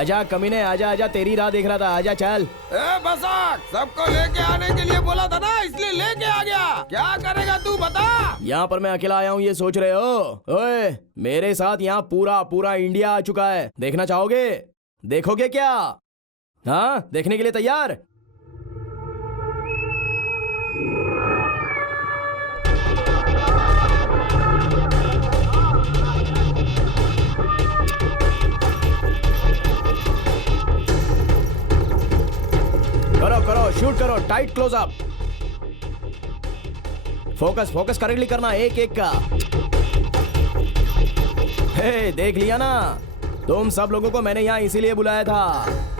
आजा कमीने, आजा आजा, तेरी राह देख रहा था, आजा चल। बसाक, सबको लेके आने के लिए बोला था ना, इसलिए लेके आ गया। क्या करेगा तू बता। यहाँ पर मैं अकेला आया हूँ ये सोच रहे हो? ओए, मेरे साथ यहाँ पूरा पूरा इंडिया आ चुका है। देखना चाहोगे? देखोगे क्या? हाँ, देखने के लिए तैयार? करो करो, शूट करो, tight close up. Focus focus correctly करना, एक एक का। हे, देख लिया ना? तुम सब लोगों को मैंने यहाँ इसीलिए बुलाया था।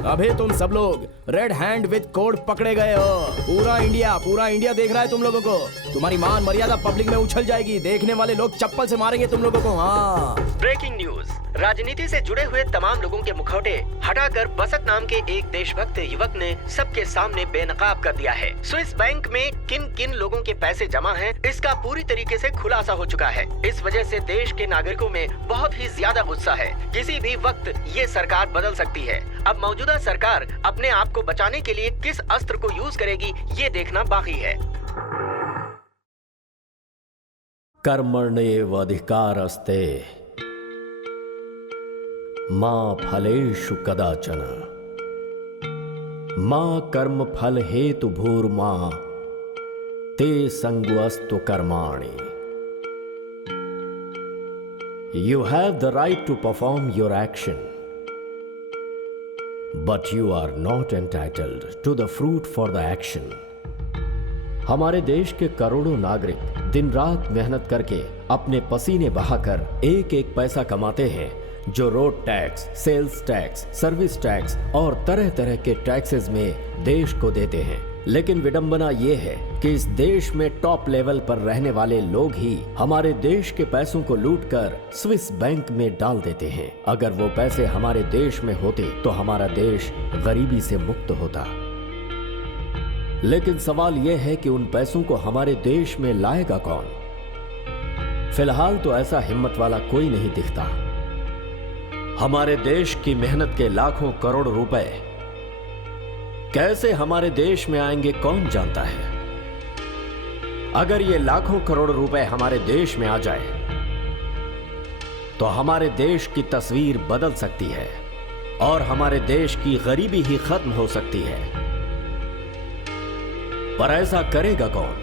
अभी तुम सब लोग रेड हैंड विद कोड पकड़े गए हो। पूरा इंडिया देख रहा है तुम लोगों को। तुम्हारी मान मर्यादा पब्लिक में उछल जाएगी। देखने वाले लोग चप्पल से मारेंगे तुम लोगों को। हाँ, ब्रेकिंग न्यूज। राजनीति से जुड़े हुए तमाम लोगों के मुखौटे हटाकर बसक नाम के एक देशभक्त युवक ने सबके सामने बेनकाब कर दिया है। स्विस बैंक में किन किन लोगों के पैसे जमा हैं, इसका पूरी तरीके से खुलासा हो चुका है। इस वजह से देश के नागरिकों में बहुत ही ज्यादा गुस्सा है। किसी भी वक्त ये सरकार बदल सकती है। अब मौजूदा सरकार अपने आप को बचाने के लिए किस अस्त्र को यूज करेगी, ये देखना बाकी है। कर्मण्येव अधिकारस्ते मा फलेषु कदाचन मा कर्म फल हेतु भूर्मा ते संगोऽस्तु कर्माणि। You have the right to perform your action, but you are not entitled to the fruit for the action. हमारे देश के करोड़ों नागरिक दिन रात मेहनत करके अपने पसीने बहाकर एक एक पैसा कमाते हैं, जो road tax, sales tax, service tax और तरह तरह के टैक्सेस में देश को देते हैं। लेकिन विडंबना ये है कि इस देश में टॉप लेवल पर रहने वाले लोग ही हमारे देश के पैसों को लूटकर स्विस बैंक में डाल देते हैं। अगर वो पैसे हमारे देश में होते तो हमारा देश गरीबी से मुक्त होता। लेकिन सवाल यह है कि उन पैसों को हमारे देश में लाएगा कौन? फिलहाल तो ऐसा हिम्मत वाला कोई नहीं दिखता। हमारे देश की मेहनत के लाखों करोड़ रुपए कैसे हमारे देश में आएंगे कौन जानता है। अगर ये लाखों करोड़ रुपए हमारे देश में आ जाए तो हमारे देश की तस्वीर बदल सकती है और हमारे देश की गरीबी ही खत्म हो सकती है। पर ऐसा करेगा कौन?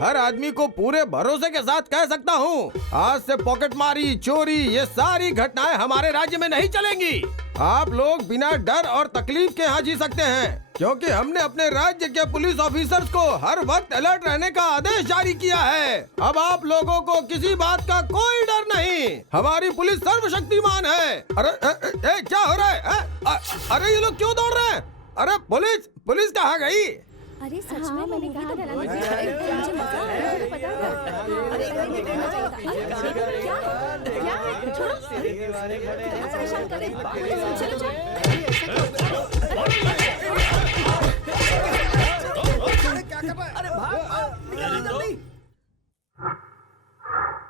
हर आदमी को पूरे भरोसे के साथ कह सकता हूँ, आज से पॉकेटमारी, चोरी, ये सारी घटनाएं हमारे राज्य में नहीं चलेंगी। आप लोग बिना डर और तकलीफ के यहाँ जी सकते हैं, क्योंकि हमने अपने राज्य के पुलिस ऑफिसर्स को हर वक्त अलर्ट रहने का आदेश जारी किया है। अब आप लोगों को किसी बात का कोई डर नहीं। हमारी पुलिस सर्वशक्तिमान है। अरे क्या हो रहा है? अरे ये लोग क्यों दौड़ रहे हैं? अरे पुलिस कहाँ गई? अरे सच में मैंने कहा था मुझे मजा आया, मुझे पता था। अरे क्या छोड़ो, परेशान कर रहे हैं। चलो अरे भाग,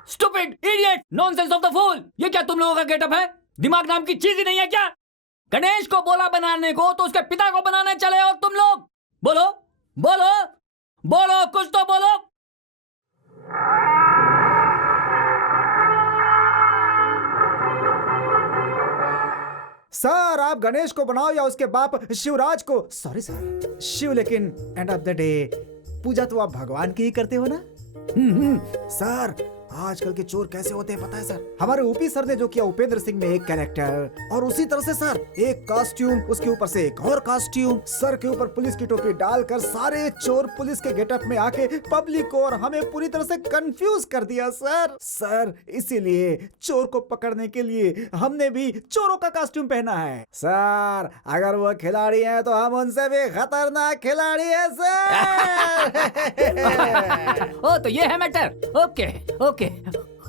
stupid, idiot, nonsense of the fool. ये क्या तुम लोगों का गेटअप है? दिमाग नाम की चीज ही नहीं है क्या? गणेश को बोला बनाने को तो उसके पिता को बनाने चले और तुम लोग बोलो बोलो बोलो, कुछ तो बोलो। सर आप गणेश को बनाओ या उसके बाप शिवराज को, सॉरी सर शिव, लेकिन एंड ऑफ द डे पूजा तो आप भगवान की ही करते हो ना। सर आजकल के चोर कैसे होते हैं पता है सर? हमारे ऊपी सर ने जो किया उपेंद्र सिंह में एक कैरेक्टर, और उसी तरह से सर एक कॉस्ट्यूम, उसके ऊपर से एक और कॉस्ट्यूम, सर के ऊपर पुलिस की टोपी डालकर सारे चोर पुलिस के गेटअप में आके पब्लिक को और हमें पूरी तरह से कंफ्यूज कर दिया सर इसीलिए चोर को पकड़ने के लिए हमने भी चोरों का कॉस्ट्यूम पहना है। सर अगर वो खिलाड़ी हैं तो हम उनसे भी खतरनाक खिलाड़ी है सर। ओ तो ये है मैटर। Okay okay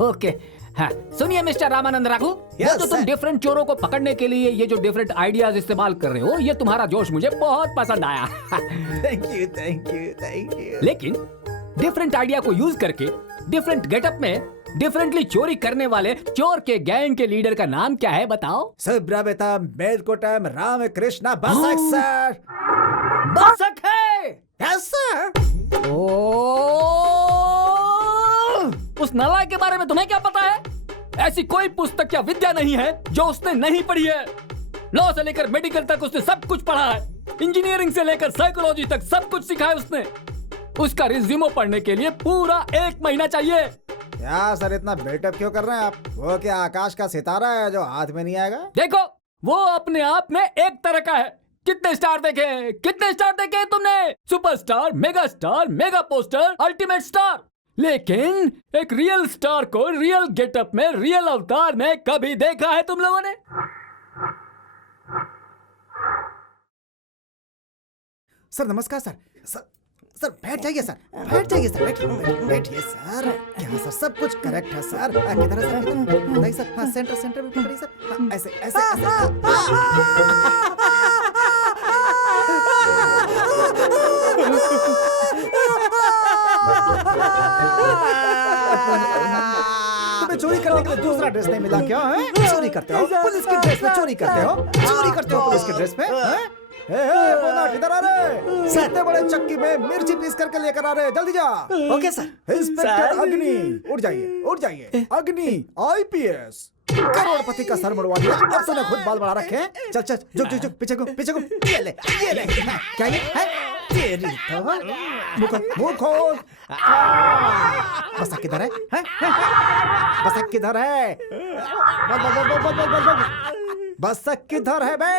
okay. हाँ सुनिए मिस्टर रामानंद राघु, वो जो तुम डिफरेंट चोरों को पकड़ने के लिए ये जो डिफरेंट आइडियाज इस्तेमाल कर रहे हो, ये तुम्हारा जोश मुझे बहुत पसंद आया। Thank you thank you thank you. लेकिन डिफरेंट आइडिया को यूज करके डिफरेंट गेटअप में डिफरेंटली चोरी करने वाले चोर के गैंग के लीडर का नाम क्या है बताओ? सुब्रमण्यम मेलकोटम रामकृष्ण बसक सर। बसक है। Yes sir. उस नालायक के बारे में तुम्हें क्या पता है? ऐसी कोई पुस्तक या विद्या नहीं है जो उसने नहीं पढ़ी है। लॉ से लेकर मेडिकल तक उसने सब कुछ पढ़ा है। इंजीनियरिंग से लेकर साइकोलॉजी तक सब कुछ सीखा है उसने। उसका रिज्यूमो पढ़ने के लिए पूरा 1 महीना चाहिए। क्या सर इतना बिल्टअप क्यों कर रहे हैं आप? वो क्या आकाश का सितारा है जो हाथ में नहीं आएगा? देखो वो अपने आप में एक तरह का है। कितने स्टार देखे तुमने? Superstar, mega star, mega poster, ultimate star. लेकिन एक रियल स्टार को रियल गेटअप में, रियल अवतार में कभी देखा है तुम लोगों ने? सर नमस्कार सर। सर बैठ जाइए सर, बैठिए सर। क्या सर सब कुछ करेक्ट है सर? किधर है सर? नहीं सर, हाँ सेंटर में पकड़िए सर। हाँ, ऐसे तुम्हें चोरी करने के लिए दूसरा ड्रेस नहीं मिला क्या है? चोरी करते हो पुलिस की ड्रेस में, चोरी करते हो पुलिस की ड्रेस में। इधर आ रहे सर, इतने बड़े चक्की में मिर्ची पीस करके लेकर आ रहे, जल्दी जा। Okay sir. इंस्पेक्टर अग्नि, उठ जाइए। अग्नि IPS, करोड़पति का सर मुड़वा दिया, अब तूने खुद बाल बढ़ा रखे हैं। चल झुक पीछे को। ये ले क्या ये है? तेरी तो मुंह खोल। बसा किधर है? बसा किधर है? बसा किधर है बे?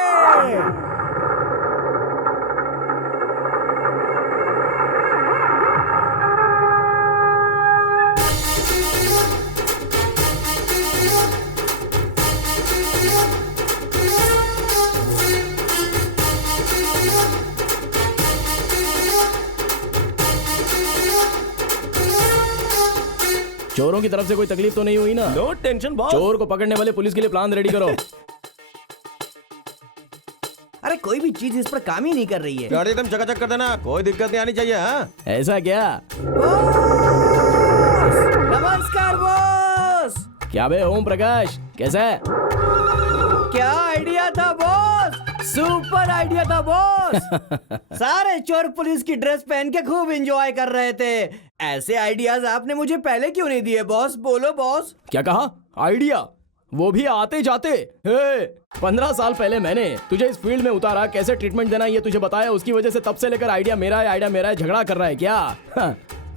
चोरों की तरफ से कोई तकलीफ तो नहीं हुई ना? No tension boss. चोर को पकड़ने वाले पुलिस के लिए प्लान रेडी करो। अरे कोई भी चीज इस पर काम ही नहीं कर रही है। गाड़ी एकदम चकाचक कर देना, कोई दिक्कत नहीं आनी चाहिए। हाँ ऐसा क्या? नमस्कार बॉस। क्या बे ओम प्रकाश, कैसा है? क्या आइडिया था बॉस? सुपर आइडिया था बॉस। सारे चोर पुलिस की ड्रेस पहन के खूब एंजॉय कर रहे थे। ऐसे आइडियाज आपने मुझे पहले क्यों नहीं दिए बॉस? बोलो बॉस। क्या कहा? आइडिया? वो भी आते जाते। 15 साल पहले मैंने तुझे इस फील्ड में उतारा, कैसे ट्रीटमेंट देना ये तुझे बताया। उसकी वजह से तब से लेकर आइडिया मेरा है, झगड़ा कर रहा है क्या?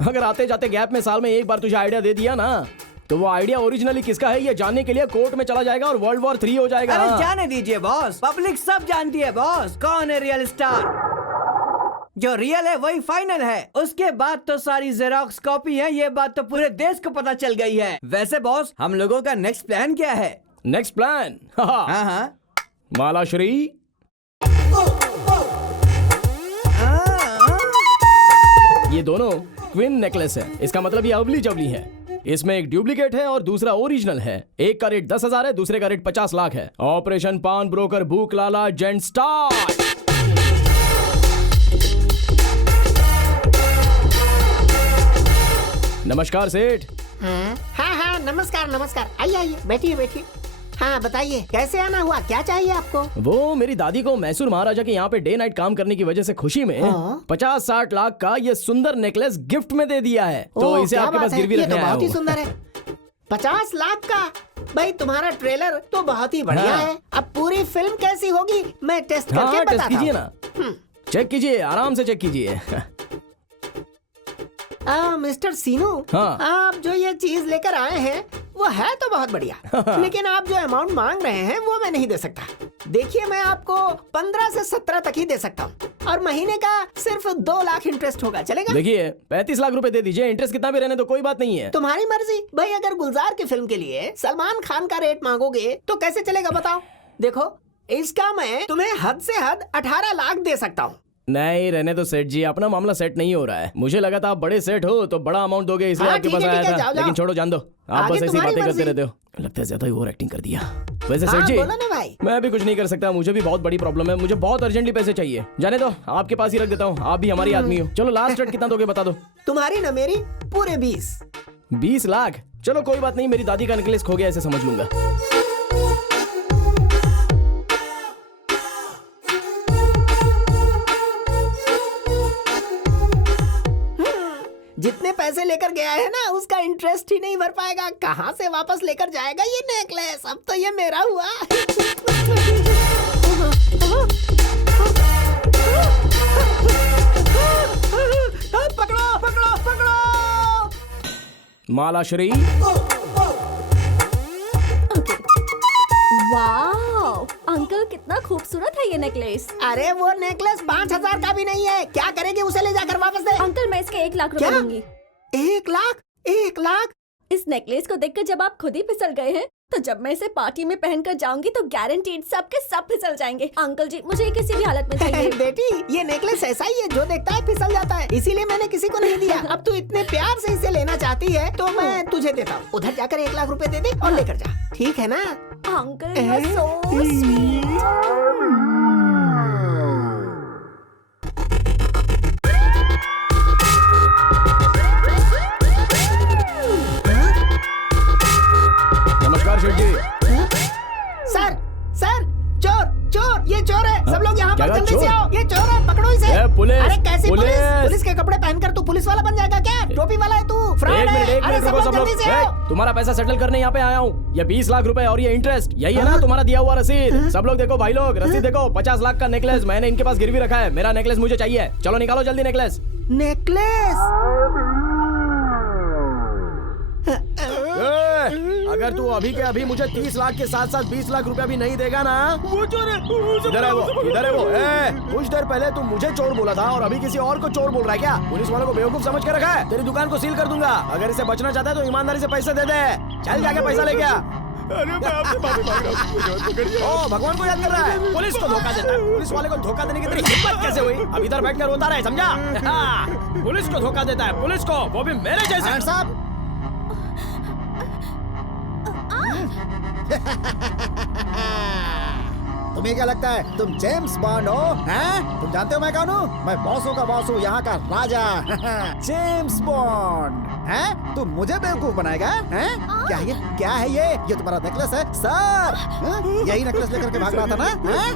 अगर आते जाते गैप में साल में एक बार तुझे आइडिया दे दिया ना, तो वो आइडिया ओरिजिनली किसका है ये जानने के लिए कोर्ट में चला जाएगा और World War 3 हो जाएगा। अरे जाने दीजिए बॉस, पब्लिक सब जानती है बॉस कौन है रियल स्टार। जो रियल है वही फाइनल है, उसके बाद तो सारी जेरोक्स कॉपी है। ये बात तो पूरे देश को पता चल गई है। वैसे बॉस हम लोगों का नेक्स्ट प्लान क्या है? Next plan? हाँ मालाश्री, ये दोनों ट्विन नेकलेस है। इसका मतलब ये अवली जवली है। इसमें एक डुप्लीकेट है और दूसरा ओरिजिनल है। एक का रेट 10,000 है, दूसरे का रेट 50 लाख है। ऑपरेशन पान ब्रोकर भूख लाला जेंट स्टार। नमस्कार सेठ। हाँ नमस्कार। आइए बैठिए। हाँ बताइए, कैसे आना हुआ, क्या चाहिए आपको? वो मेरी दादी को मैसूर महाराजा के यहाँ पे डे नाइट काम करने की वजह से खुशी में 50-60 लाख का ये सुंदर नेकलेस गिफ्ट में दे दिया है, तो इसे आपके पास गिरवी रखने आया बहुत ही हूँ। सुंदर है। 50 लाख का? भाई तुम्हारा ट्रेलर तो बहुत ही बढ़िया हाँ। है। अब पूरी फिल्म कैसी होगी मैं टेस्ट करके हाँ, टेस्ट बताता कीजिए हूँ। ना, चेक कीजिए, आराम से चेक कीजिए। मिस्टर सीनू, हाँ। आप जो ये चीज लेकर आए हैं वो है तो बहुत बढ़िया, लेकिन आप जो अमाउंट मांग रहे हैं वो मैं नहीं दे सकता। देखिए मैं आपको 15 से 17 तक ही दे सकता हूँ, और महीने का सिर्फ 2 लाख इंटरेस्ट होगा, चलेगा? देखिए 35 लाख रुपए दे दीजिए, इंटरेस्ट कितना भी रहने तो कोई बात नहीं है। तुम्हारी मर्जी भाई। अगर गुलजार की फिल्म के लिए सलमान खान का रेट मांगोगे तो कैसे चलेगा बताओ? देखो इसका मैं तुम्हें हद से हद 18 लाख दे सकता हूँ। नहीं रहने तो सेठ जी, अपना मामला सेट नहीं हो रहा है। मुझे लगा था आप बड़े सेठ हो तो बड़ा अमाउंट दोगे, इसलिए हाँ, आपके ठीक पास है, आया ठीक है, था। जाओ, जाओ। लेकिन छोड़ो, जान दो, आप आगे बस ऐसी तुम्हारी बातें करते मर्जी। रहते हो। लगता है ज्यादा ही ओवर एक्टिंग कर दिया। वैसे हाँ, सेठ जी, बोलो ना भाई। मैं भी कुछ नहीं कर सकता, मुझे भी बहुत बड़ी प्रॉब्लम है, मुझे बहुत अर्जेंटली पैसे चाहिए। जाने दो, आपके पास ही रख देता हूँ, आप भी हमारी आदमी हो। चलो लास्ट रेट कितना दोगे बता दो। तुम्हारी न मेरी, पूरे 20। 20 लाख? चलो कोई बात नहीं, मेरी दादी का नेकलेस खो गया ऐसे समझ लूंगा। जितने पैसे लेकर गया है ना उसका इंटरेस्ट ही नहीं भर पाएगा, कहाँ से वापस लेकर जाएगा ये नेकलेस? अब तो ये मेरा हुआ। पकड़ो पकड़ो पकड़ो। माला श्री, वाओ अंकल कितना खूबसूरत है ये नेकलेस। अरे वो नेकलेस 5000 का भी नहीं है, क्या करेंगे? उसे ले जाकर वापस दे। अंकल मैं इसके 1 लाख रुपए क्या? दूंगी। 1 लाख? 1 लाख? इस नेकलेस को देखकर जब आप खुद ही फिसल गए हैं, तो जब मैं इसे पार्टी में पहनकर जाऊंगी तो गारंटीड सबके सब फिसल जाएंगे। अंकल जी मुझे ये किसी भी हालत में चाहिए। बेटी ये नेकलेस ऐसा ही है, जो देखता है फिसल जाता है, इसीलिए मैंने किसी को नहीं दिया। अब तू इतने प्यार से इसे लेना चाहती है तो मैं तुझे देता हूँ। उधर जाकर 1 लाख रुपए दे दे और लेकर जा, ठीक है ना? Uncle you are so sweet. नमस्कार शेठ जी। सर सर, चोर चोर, ये चोर है। सब लोग यहाँ क्या पर कहा, जल्दी से चोर? आओ, ये चोर है, पकड़ो इसे। ए, पुलिस, अरे कैसी पुलिस? पुलिस? पुलिस के कपड़े पहनकर तू पुलिस वाला बन जाएगा क्या? टोपी वाला है तू, फ्रॉड एक है। मिनट अरे रुको सब लोग। जल्दी से आओ। तुम्हारा पैसा सेटल करने यहाँ पे आया हूँ। ये 20 लाख रुपए और ये इंटरेस्ट, यही है ना तुम्हारा दिया हुआ रसीद? सब लोग देखो भाई लोग, रसीद देखो। 50 लाख का नेकलेस मैंने इनके पास गिरवी रखा है। मेरा नेकलेस मुझे चाहिए, चलो निकालो जल्दी नेकलेस। नेकलेस? अगर तू अभी के अभी मुझे 30 लाख के साथ साथ 20 लाख रुपया भी नहीं देगा ना, वो चोर है। इधर है वो, इधर है वो। कुछ देर पहले तू मुझे चोर बोला था और अभी किसी और को चोर बोल रहा है क्या? पुलिस वालों को बेवकूफ समझ के रखा है। तेरी दुकान को सील कर दूंगा। अगर इसे बचना चाहता है तो ईमानदारी से पैसे दे दे। चल जाके पैसा लेके आ। अरे मैं आपसे माफी मांग रहा हूं। ओ भगवान को याद कर रहा है, पुलिस को धोखा देता है। पुलिस वाले को धोखा देने की तेरी हिम्मत कैसे हुई? अब इधर बैठकर रोता रहे, समझा? पुलिस को धोखा देता है, पुलिस को, वो भी मेरे जैसे। साहब तुम्हें क्या लगता है तुम जेम्स बॉन्ड हो? हैं? तुम जानते हो मैं कौन हूँ? मैं बॉसों का बॉस हूँ, यहाँ का राजा। James bond. हैं? तुम मुझे बेवकूफ बनाएगा? हैं? क्या है ये? क्या है ये? ये तुम्हारा नेकलेस है सर? हैं? यही नेकलेस लेकर के भाग रहा था ना? हैं?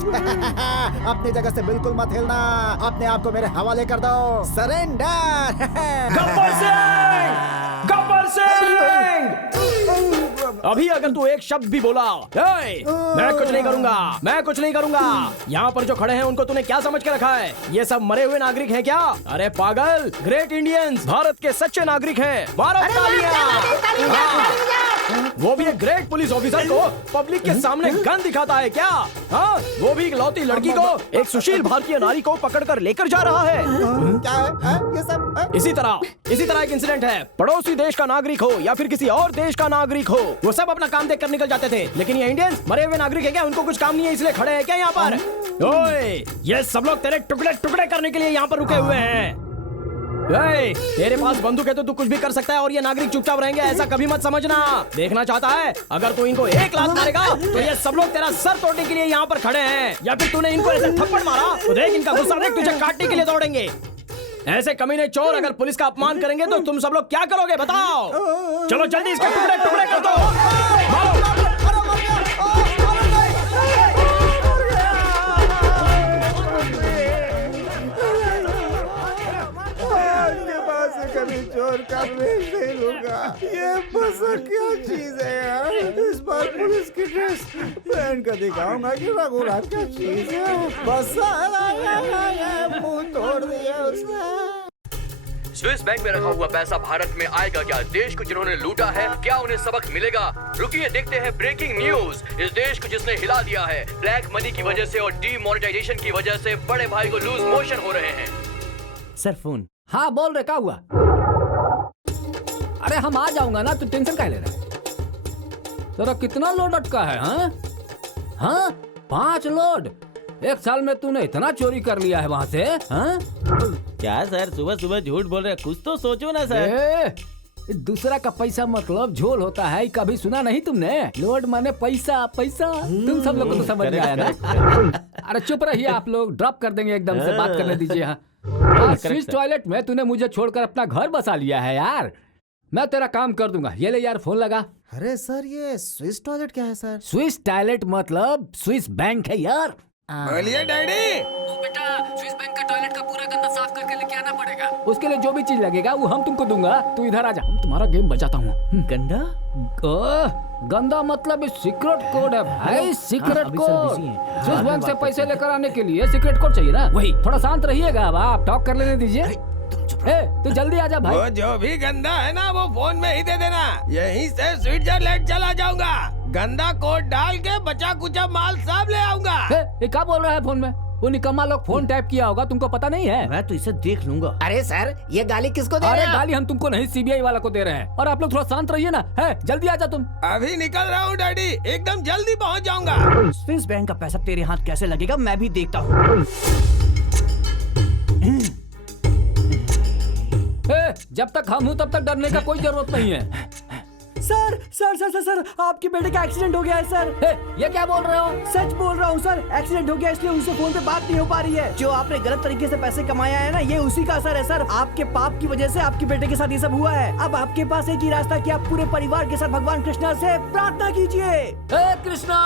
अपनी जगह से बिल्कुल मत हिलना, अपने आप को मेरे हवाले कर दो। सरेंडर। गब्बर सिंह! गब्बर सिंह! अभी अगर तू एक शब्द भी बोला, मैं कुछ नहीं करूंगा, मैं कुछ नहीं करूंगा। यहाँ पर जो खड़े हैं उनको तूने क्या समझ के रखा है? ये सब मरे हुए नागरिक हैं क्या? अरे पागल, ग्रेट इंडियंस, भारत के सच्चे नागरिक हैं। भारत वो भी एक ग्रेट पुलिस ऑफिसर को पब्लिक के सामने गन दिखाता है क्या? हाँ, वो भी एक लौती लड़की को, एक सुशील भारतीय नारी को पकड़कर लेकर जा रहा है। क्या है? ये सब इसी तरह एक इंसिडेंट है। पड़ोसी देश का नागरिक हो या फिर किसी और देश का नागरिक हो, वो सब अपना काम देख कर निकल जाते थे। लेकिन ये इंडियंस मरे हुए नागरिक है क्या? उनको कुछ काम नहीं है इसलिए खड़े हैं क्या यहाँ पर? ओए, ये सब लोग तेरे टुकड़े टुकड़े करने के लिए यहाँ पर रुके हुए हैं। तेरे पास बंदूक है तो तू कुछ भी कर सकता है और ये नागरिक चुपचाप रहेंगे, ऐसा कभी मत समझना। देखना चाहता है? अगर तू इनको 1 लाख मारेगा तो ये सब लोग तेरा सर तोड़ने के लिए यहाँ पर खड़े हैं, या फिर तूने इनको ऐसे थप्पड़ मारा तो देख इनका गुस्सा देख, तुझे काटने के लिए दौड़ेंगे। ऐसे कमीने चोर अगर पुलिस का अपमान करेंगे तो तुम सब लोग क्या करोगे बताओ? चलो जल्दी इसके टुकड़े टुकड़े कर दो। कभी चोर का वेश नहीं लूंगा। ये बसक क्या चीज है यार? इस बार पुलिस की ड्रेस पहन कर दिखाऊंगा कि रघुनाथ क्या चीज है। बसा मुंह तोड़ दिया उसने। स्विस बैंक में रखा हुआ पैसा भारत में आएगा क्या? देश को जिन्होंने लूटा है, क्या उन्हें सबक मिलेगा? रुकिए देखते हैं ब्रेकिंग न्यूज। इस देश को जिसने हिला दिया है ब्लैक मनी की वजह से और डीमोनेटाइजेशन की वजह से बड़े भाई को लूज मोशन हो रहे हैं। Sir phone. हाँ बोल रहे, क्या हुआ? अरे हम आ जाऊंगा ना, तू टेंशन काहे ले रहा है? तेरा कितना लोड अटका है? हाँ 5 लोड। एक साल में तूने इतना चोरी कर लिया है वहाँ से? हाँ? क्या सर सुबह सुबह झूठ बोल रहे हैं? कुछ तो सोचो ना सर। दूसरा का पैसा मतलब झोल होता है, कभी सुना नहीं तुमने? लोड माने पैसा, पैसा। तुम सब लोग को तो समझ में आया ना? अरे चुप रहिए आप लोग, ड्रॉप कर देंगे एकदम से, बात करने दीजिए। हाँ स्विस टॉयलेट में तूने मुझे छोड़कर अपना घर बसा लिया है यार। मैं तेरा काम कर दूंगा। ये ले यार, फोन लगा। अरे सर ये स्विस टॉयलेट क्या है सर? स्विस टॉयलेट मतलब स्विस बैंक है यार। बोलिए डैडी। बेटा स्विस बैंक का टॉयलेट का पूरा गंदा साफ करके लेके आना पड़ेगा। उसके लिए जो भी चीज लगेगा वो हम तुमको दूंगा। तू इधर आ जा, तुम्हारा गेम बचाता हूँ। गंदा? गंदा मतलब सीक्रेट कोड है भाई, सीक्रेट कोड। स्विस बैंक से पैसे लेकर आने के लिए सीक्रेट कोड चाहिए ना? वही। थोड़ा शांत रहिएगा, अब आप टॉक कर लेने दीजिए। तू जल्दी आ जा भाई। वो जो भी गंदा है ना वो फोन में ही दे देना। यहीं से स्विट्जरलैंड चला जाऊंगा। गंदा कोड डाल के बचा कुचा माल सब ले आऊंगा। ये क्या बोल रहा है फोन में? वो निकम्मा लोग फोन टैप किया होगा, तुमको पता नहीं है? मैं तो इसे देख लूंगा। अरे सर ये गाली किसको दे रहे अरे हैं? गाली हम तुमको नहीं, सीबीआई वाला को दे रहे हैं। और आप लोग थोड़ा शांत रहिए ना। है जल्दी आ जा तुम। अभी निकल रहा हूँ डैडी, एकदम जल्दी पहुँच जाऊंगा। स्विस बैंक का पैसा तेरे हाथ कैसे लगेगा मैं भी देखता हूँ। जब तक हम हूँ तब तक डरने का कोई जरूरत नहीं है। Sir sir sir sir sir आपके बेटे का एक्सीडेंट हो गया है सर। ये क्या बोल रहे हो? सच बोल रहा हूँ सर, एक्सीडेंट हो गया इसलिए उनसे फोन पे बात नहीं हो पा रही है। जो आपने गलत तरीके से पैसे कमाया है ना, ये उसी का असर है सर। आपके पाप की वजह से आपके बेटे के साथ ये सब हुआ है। अब आपके पास एक ही रास्ता कि आप पूरे परिवार के साथ भगवान कृष्णा से प्रार्थना कीजिए। कृष्णा,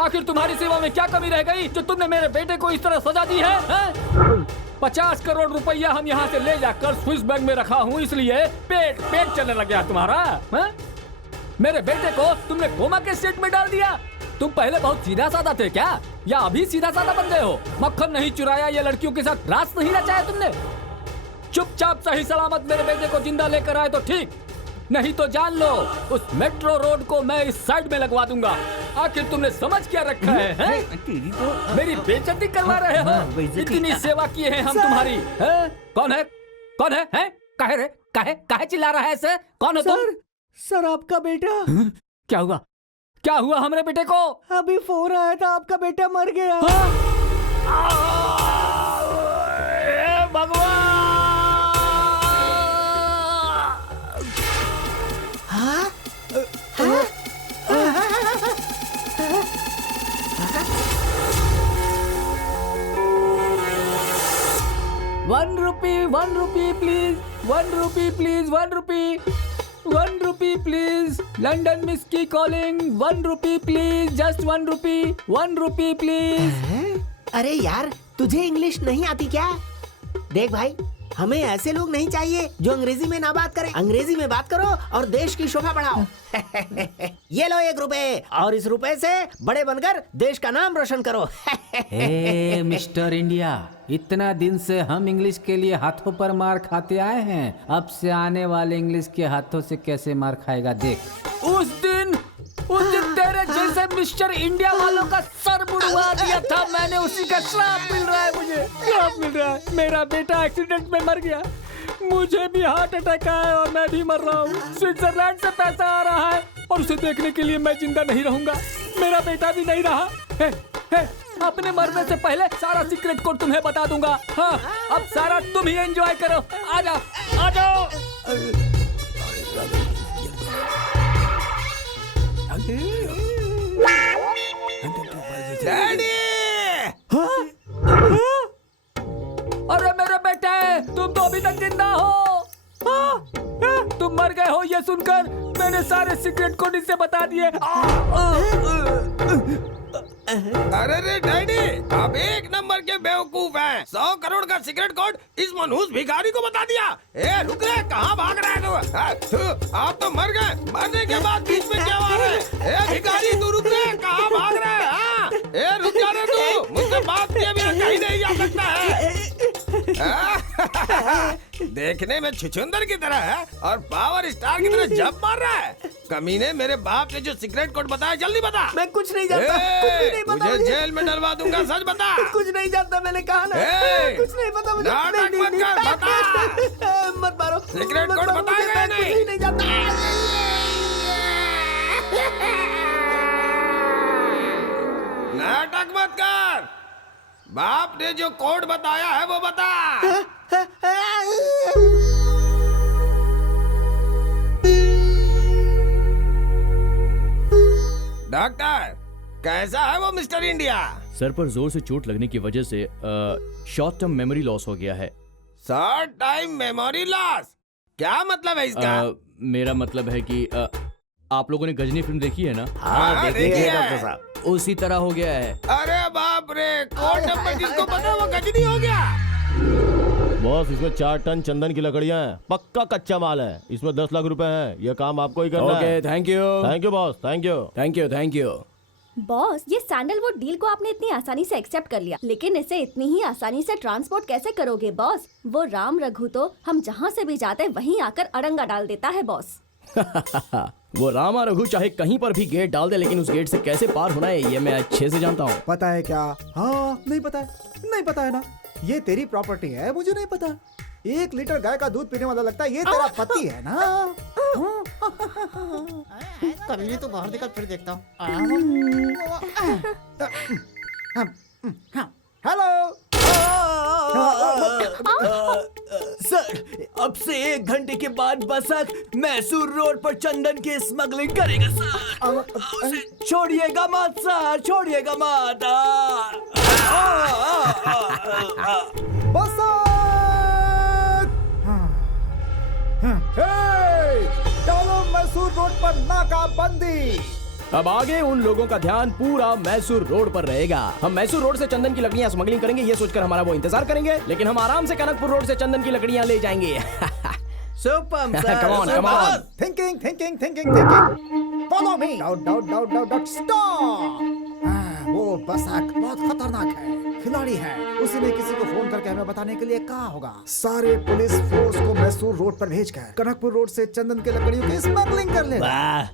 आखिर तुम्हारी सेवा में क्या कमी रह गई जो तुमने मेरे बेटे को इस तरह सजा दी है? 50 करोड़ रुपया हम यहाँ से ले जाकर स्विस बैंक में रखा हूँ, इसलिए पेट चलने लग गया तुम्हारा। है? मेरे बेटे को तुमने कोमा के स्टेट में डाल दिया। तुम पहले बहुत सीधा साधा थे क्या, या अभी सीधा साधा बन गए हो? मक्खन नहीं चुराया या लड़कियों के साथ रास नहीं रचाया तुमने? चुपचाप सही सलामत मेरे बेटे को जिंदा लेकर आए तो ठीक, नहीं तो जान लो उस मेट्रो रोड को मैं इस साइड में लगवा दूंगा। आखिर तुमने समझ क्या रखा है? मेरी बेइज्जती करवा रहे हो? इतनी सेवा किए हैं हम तुम्हारी। है? कौन है? कौन है? हैं? काहे रे? काहे चिल्ला रहा है ऐसे? कौन हो तुम? सर आपका बेटा। क्या हुआ? क्या हुआ हमारे बेटे को? अभी फोन आया था, आपका बेटा मर गया। भगवान! 1 rupee, 1 rupee please, 1 rupee please, 1 rupee, 1 rupee please. London Whiskey calling, 1 rupee please, just 1 rupee, 1 rupee please. अरे यार तुझे इंग्लिश नहीं आती क्या? देख भाई, हमें ऐसे लोग नहीं चाहिए जो अंग्रेजी में ना बात करें। अंग्रेजी में बात करो और देश की शोभा बढ़ाओ। ये लो 1 रुपए, और इस रुपए से बड़े बनकर देश का नाम रोशन करो। हे मिस्टर इंडिया, इतना दिन से हम इंग्लिश के लिए हाथों पर मार खाते आए हैं, अब से आने वाले इंग्लिश के हाथों से कैसे मार खाएगा देख। उस दिन तेरे जैसे मिस्टर इंडिया वालों का सर बुड़वा दिया था मैंने, उसी का श्राप मिल रहा है मुझे। श्राप मिल रहा है। मेरा बेटा एक्सीडेंट में मर गया, मुझे भी हार्ट अटैक आया और मैं भी मर रहा हूँ। स्विट्जरलैंड से पैसा आ रहा है और उसे देखने के लिए मैं जिंदा नहीं रहूंगा। मेरा बेटा भी नहीं रहा है। अपने मरने से पहले सारा सीक्रेट कोड तुम्हें बता दूंगा। हाँ, अब सारा तुम ही एंजॉय करो। आ जाओ, आ जाओ। डैडी! अरे मेरे बेटे, तुम तो अभी तक जिंदा हो। तुम मर गए हो ये सुनकर मैंने सारे सीक्रेट कोड इसे बता दिए। अरे रे डैडी, आप एक नंबर के बेवकूफ हैं। 100 करोड़ का सीक्रेट कोड इस मनहूस भिखारी को बता दिया। ए रुक रे, कहाँ भाग रहा है तू? आप तो मर गए, मरने के बाद बीच में क्या आ रहे? ए भिखारी तू रुक रे, कहाँ भाग रहा है? हाँ? ए रुक जा रे तू, मुझसे बात किए बिना कहीं नहीं जा सकता है। देखने में छुछुंदर की तरह है और पावर स्टार की तरह जंप मार रहा है। कमीने, मेरे बाप ने जो सीक्रेट कोड बताया, जल्दी बता। मैं कुछ नहीं जानता, कुछ भी नहीं पता तुझे मुझे। जेल में डलवा दूंगा, सच बता। कुछ नहीं जानता, मैंने कहा ना। कुछ नहीं पता मुझे। नाटक नहीं, मत नहीं, कर, बता। मत मारो। सीक्रेट मत कोड मारो बताएगा मुझे, या मैं नहीं? कुछ भी नहीं जानता। नाटक मत कर। बाप ने जो कोड बताया है वो बता। डॉक्टर, कैसा है वो मिस्टर इंडिया? सर पर जोर से चोट लगने की वजह से शॉर्ट टर्म मेमोरी लॉस हो गया है। Short time memory loss? क्या मतलब है इसका? मेरा मतलब है कि आप लोगों ने गजनी फिल्म देखी है ना? हाँ, देखिए डॉक्टर साहब। उसी तरह हो गया है। अरे बाप रे, कोड नंबर जिसको पता वो गजनी हो गया। बॉस, इसमें 4 टन चंदन की लकड़ियां हैं, पक्का कच्चा माल है। इसमें 10 लाख रुपए हैं। यह काम आपको ही करना है। Okay, thank you. Thank you boss, thank you. Thank you, thank you. Boss, ये सैंडलवुड डील को आपने इतनी आसानी से एक्सेप्ट कर लिया, लेकिन इसे इतनी ही आसानी से ट्रांसपोर्ट कैसे करोगे बॉस? वो राम रघु तो हम जहाँ से भी जाते वहीं आकर अड़ंगा डाल देता है बॉस। वो रामा रघु चाहे कहीं पर भी गेट डाल दे, लेकिन उस गेट से कैसे पार होना है ये मैं अच्छे से जानता हूँ। पता है क्या? हाँ, नहीं पता है, नहीं पता है ना। ये तेरी प्रॉपर्टी है, मुझे नहीं पता। 1 लीटर गाय का दूध पीने वाला लगता है ये तेरा पति है ना? कभी नहीं तो बाहर निकल, फिर देखता हूँ। हेलो सर, अब से 1 घंटे के बाद बसक मैसूर रोड पर चंदन की स्मगलिंग करेगा सर। उसे छोड़िएगा मत सर, छोड़िएगा मत। डालो मैसूर रोड पर नाकाबंदी। अब आगे उन लोगों का ध्यान पूरा मैसूर रोड पर रहेगा। हम मैसूर रोड से चंदन की लकड़ियां स्मगलिंग करेंगे ये सोचकर हमारा वो इंतजार करेंगे, लेकिन हम आराम से कनकपुर रोड से चंदन की लकड़ियां ले जाएंगे। Super sir, Come on, come on. Thinking thinking thinking thinking. Follow me. Doubt doubt doubt doubt doubt stop. वो बसक बहुत खतरनाक है, खिलाड़ी है। उसी ने किसी को फोन करके हमें बताने के लिए कहा होगा। सारे पुलिस फोर्स को मैसूर रोड पर भेजकर कनकपुर रोड से चंदन की लकड़ियों की स्मगलिंग कर ले। वाह,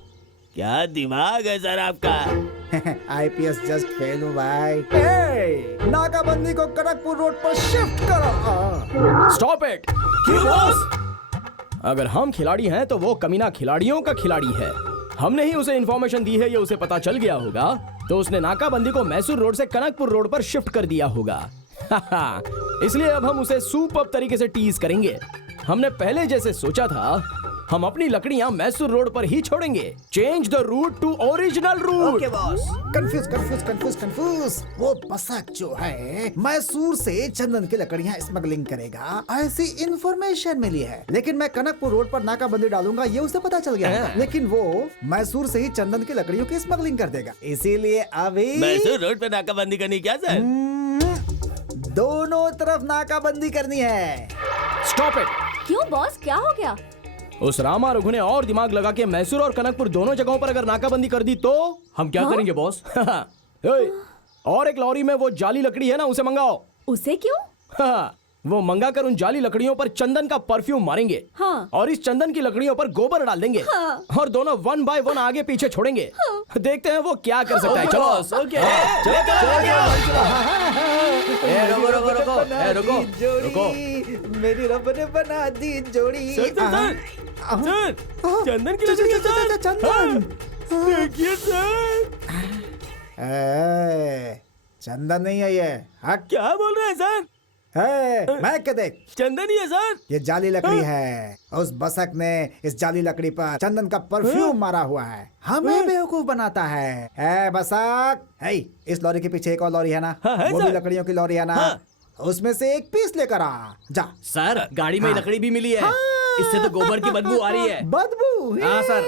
क्या दिमाग है सर आपका। आईपीएस जस्ट फेल हूँ भाई। नाकाबंदी को कनकपुर रोड पर शिफ्ट करो। Stop it. क्यों बॉस? अगर हम खिलाड़ी हैं तो वो कमीना खिलाड़ियों का खिलाड़ी है। हमने ही उसे इन्फॉर्मेशन दी है, ये उसे पता चल गया होगा, तो उसने नाकाबंदी को मैसूर रोड से कनकपुर रोड पर शिफ्ट कर दिया होगा। इसलिए अब हम उसे सुपर्ब तरीके से टीज करेंगे। हमने पहले जैसे सोचा था, हम अपनी लकड़ियां मैसूर रोड पर ही छोड़ेंगे। Change the route to original route. Okay boss. Confuse confuse confuse confuse. वो बसक जो है मैसूर से चंदन की लकड़ियां स्मगलिंग करेगा, ऐसी इंफॉर्मेशन मिली है। लेकिन मैं कनकपुर रोड पर नाकाबंदी डालूंगा ये उसे पता चल गया है। लेकिन वो मैसूर से ही चंदन की लकड़ियों की स्मगलिंग कर देगा। इसीलिए अभी मैसूर रोड पे नाकाबंदी करनी क्या सर? दोनों तरफ नाकाबंदी करनी है। Stop it. क्यों बॉस, क्या हो गया? उस रामा रघु ने और दिमाग लगा के मैसूर और कनकपुर दोनों जगहों पर अगर नाकाबंदी कर दी तो हम क्या करेंगे बॉस? और एक लॉरी में वो जाली लकड़ी है ना, उसे मंगाओ। उसे क्यों? वो मंगा कर उन जाली लकड़ियों पर चंदन का परफ्यूम मारेंगे। हाँ। और इस चंदन की लकड़ियों पर गोबर डाल देंगे। हाँ। और दोनों 1 बाय 1 आगे पीछे छोड़ेंगे। देखते हैं वो क्या कर सकता है। चलो बॉस, ओके। रुको रुको रुको, रुको रुको। मेरी रब ने बना दी जोड़ी। सर, चंदन की लकड़ी है सर। चंदन देखिए सर। चंदन नहीं है ये। हट। क्या बोल रहे हैं सर? मैं क्या देख, चंदन ही है सर। ये जाली लकड़ी है। उस बसक ने इस जाली लकड़ी पर चंदन का परफ्यूम मारा हुआ है, हमें बेवकूफ बनाता है। बसक, इस लॉरी के पीछे एक और लॉरी है ना? है वो भी सर। लकड़ियों की लॉरी है ना? उसमें से एक पीस लेकर आ जा। सर, गाड़ी में लकड़ी भी मिली है। इससे तो गोबर की बदबू आ रही है। बदबू? हाँ सर।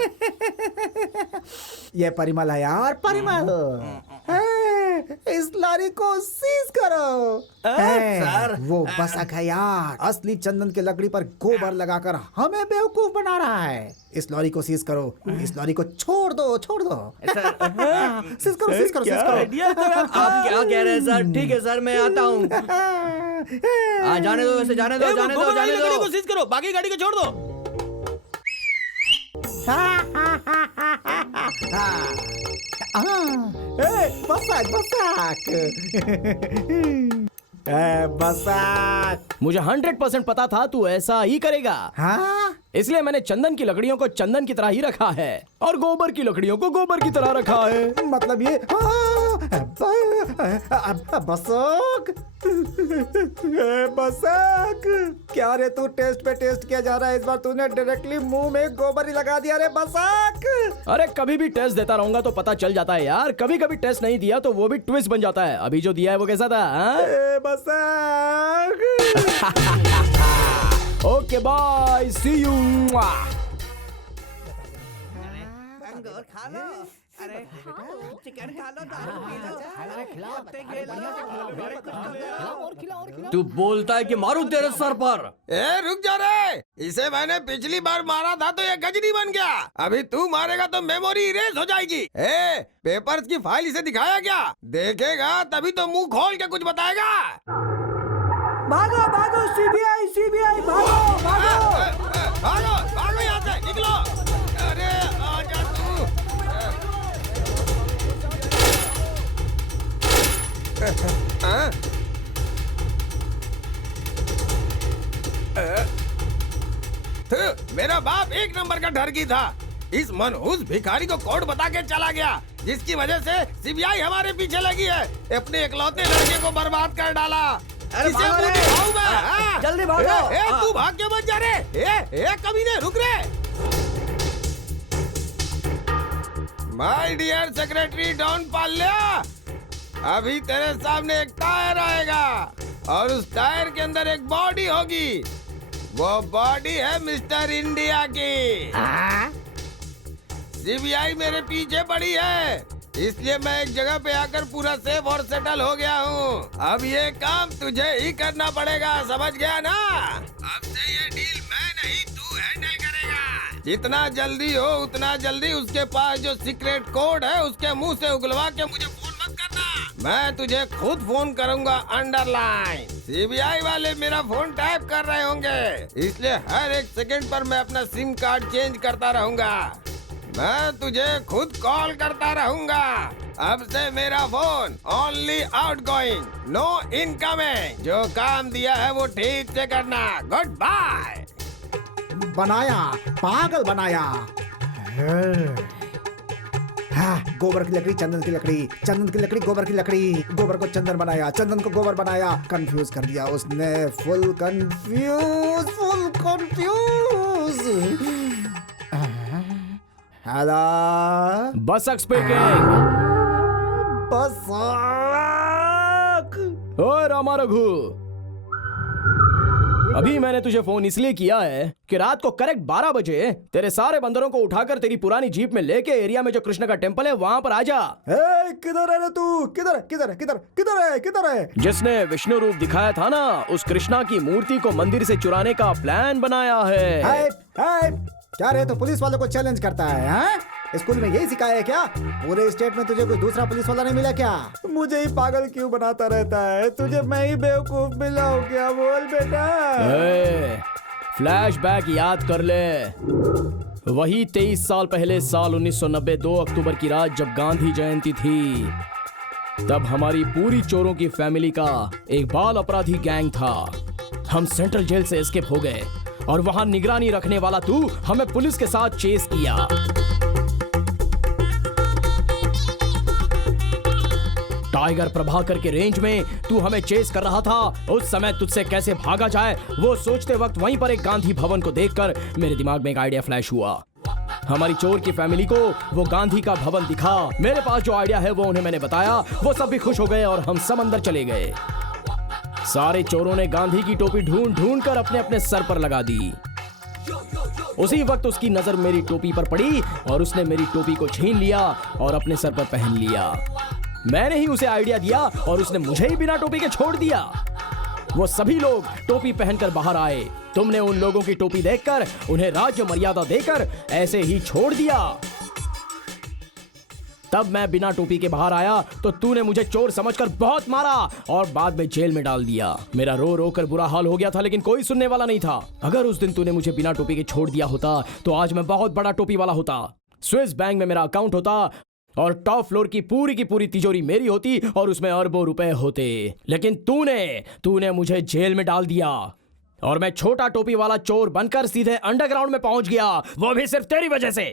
ये परिमल है यार, परिमल। इस लॉरी को सीज करो। सर वो बसक है यार, असली चंदन की लकड़ी पर गोबर लगाकर हमें बेवकूफ बना रहा है। इस लॉरी को सीज करो, इस लॉरी को छोड़ दो, छोड़ दो। सीज करो, सीज करो, सीज करो। आप क्या कह रहे हैं सर? ठीक है सर, मैं आता हूँ। जाने दो, वैसे जाने दो, जाने दो, जाने गाड़ी दो। को सीज करो, बाकी गाड़ी को छोड़ दो। बसक, बसक। बसक। मुझे 100% पता था तू ऐसा ही करेगा। हाँ? इसलिए मैंने चंदन की लकड़ियों को चंदन की तरह ही रखा है और गोबर की लकड़ियों को गोबर की तरह रखा है। मतलब ये बसक। बसक, क्या रे तू टेस्ट पे टेस्ट किया जा रहा है? इस बार तूने डायरेक्टली मुंह में गोबर ही लगा दिया रे बसक। अरे कभी भी टेस्ट देता रहूंगा तो पता चल जाता है यार। कभी कभी टेस्ट नहीं दिया तो वो भी ट्विस्ट बन जाता है। अभी जो दिया है वो कैसा था? बसक। Okay bye, see you. खा लो, अरे चिकन खा लो, दारू पी लो। तू बोलता है कि मारू तेरे सर पर। ए रुक जा रे, इसे मैंने पिछली बार मारा था तो ये गजनी बन गया। अभी तू मारेगा तो मेमोरी इरेज हो जाएगी। ए पेपर्स की फाइल इसे दिखाया क्या? देखेगा तभी तो मुंह खोल के कुछ बताएगा। भागो भागो, सीबीआई सीबीआई, भागो भागो। भागो भागो यहाँ से, निकलो। अरे आजा तू। मेरा बाप एक नंबर का ठरकी था। इस मनहूस भिखारी को कोड बता के चला गया, जिसकी वजह से सीबीआई हमारे पीछे लगी है। अपने इकलौते लड़के को बर्बाद कर डाला। अरे किसे भागो मुंह रे। दिखाऊं मैं? हाँ? जल्दी भागो। ए, तू भाग के मत जा रे। ए कमीने, रुक रे। माय डियर सेक्रेटरी डॉन पाल्या, अभी तेरे सामने एक टायर आएगा और उस टायर के अंदर एक बॉडी होगी। वो बॉडी है मिस्टर इंडिया की। सीबीआई मेरे पीछे पड़ी है, इसलिए मैं एक जगह पे आकर पूरा सेफ और सेटल हो गया हूँ। अब ये काम तुझे ही करना पड़ेगा, समझ गया ना? अब से ये डील मैं नहीं, तू हैंडल करेगा। जितना जल्दी हो उतना जल्दी उसके पास जो सीक्रेट कोड है उसके मुंह से उगलवा के मुझे फोन मत करना। मैं तुझे खुद फोन करूंगा अंडरलाइन। सीबीआई वाले मेरा फोन टैप कर रहे होंगे, इसलिए हर एक सेकंड पर मैं अपना सिम कार्ड चेंज करता रहूंगा। मैं तुझे खुद कॉल करता रहूंगा। अब से मेरा phone only outgoing, no incoming. जो काम दिया है वो ठीक से करना। Goodbye. बनाया, पागल बनाया। हाँ, गोबर की लकड़ी, चंदन की लकड़ी, चंदन की लकड़ी, गोबर की लकड़ी, गोबर को चंदन बनाया, चंदन को गोबर बनाया। कंफ्यूज कर दिया उसने, full confuse, full confuse. Hello, Basak speaking. Basak. ओए रामा रघु, अभी मैंने तुझे फोन इसलिए किया है कि रात को करेक्ट 12 बजे तेरे सारे बंदरों को उठाकर तेरी पुरानी जीप में लेके एरिया में जो कृष्ण का टेम्पल है वहां पर आजा। किधर है रे तू? किधर किधर किधर किधर है? किधर है? जिसने विष्णु रूप दिखाया था ना, उस कृष्णा की मूर्ति को मंदिर से चुराने का प्लान बनाया है। क्या रे, तो पुलिस वालों को चैलेंज करता है? हाँ? स्कूल में यही सिखाया है क्या? पूरे स्टेट में तुझे कोई दूसरा पुलिस वाला नहीं मिला क्या? मुझे ही पागल क्यों बनाता रहता है? तुझे मैं ही बेवकूफ मिला हूँ क्या? बोल बेटा। फ्लैशबैक याद कर ले। वही 23 साल पहले, साल 1990, 2 अक्टूबर की रात जब गांधी जयंती थी, तब हमारी पूरी चोरों की फैमिली का एक बाल अपराधी गैंग था। हम सेंट्रल जेल से एस्केप हो गए और वहां निगरानी रखने वाला तू हमें पुलिस के साथ चेस किया। टाइगर प्रभाकर के रेंज में तू हमें चेस कर रहा था। उस समय तुझसे कैसे भागा जाए वो सोचते वक्त वहीं पर एक गांधी भवन को देखकर मेरे दिमाग में एक आइडिया फ्लैश हुआ। हमारी चोर की फैमिली को वो गांधी का भवन दिखा। मेरे पास जो आइडिया है वो उन्हें मैंने बताया। वो सब भी खुश हो गए और हम सब अंदर चले गए। सारे चोरों ने गांधी की टोपी ढूंढ ढूंढ कर अपने अपने सर पर लगा दी। उसी वक्त उसकी नजर मेरी टोपी पर पड़ी और उसने मेरी टोपी को छीन लिया और अपने सर पर पहन लिया। मैंने ही उसे आइडिया दिया और उसने मुझे ही बिना टोपी के छोड़ दिया। वो सभी लोग टोपी पहनकर बाहर आए। तुमने उन लोगों की टोपी देखकर उन्हें राज्य मर्यादा देकर ऐसे ही छोड़ दिया। तब मैं बिना टोपी के बाहर आया तो तूने मुझे चोर समझकर बहुत मारा और बाद में जेल में डाल दिया। मेरा रो रो कर बुरा हाल हो गया था, लेकिन कोई सुनने वाला नहीं था। अगर उस दिन तूने मुझे बिना टोपी के छोड़ दिया होता तो आज मैं बहुत बड़ा टोपी वाला होता। स्विस बैंक में मेरा अकाउंट होता और टॉप फ्लोर की पूरी तिजोरी मेरी होती और उसमें अरबों रुपए होते। लेकिन तूने मुझे जेल में डाल दिया और मैं छोटा टोपी वाला चोर बनकर सीधे अंडरग्राउंड में पहुंच गया, वो भी सिर्फ तेरी वजह से।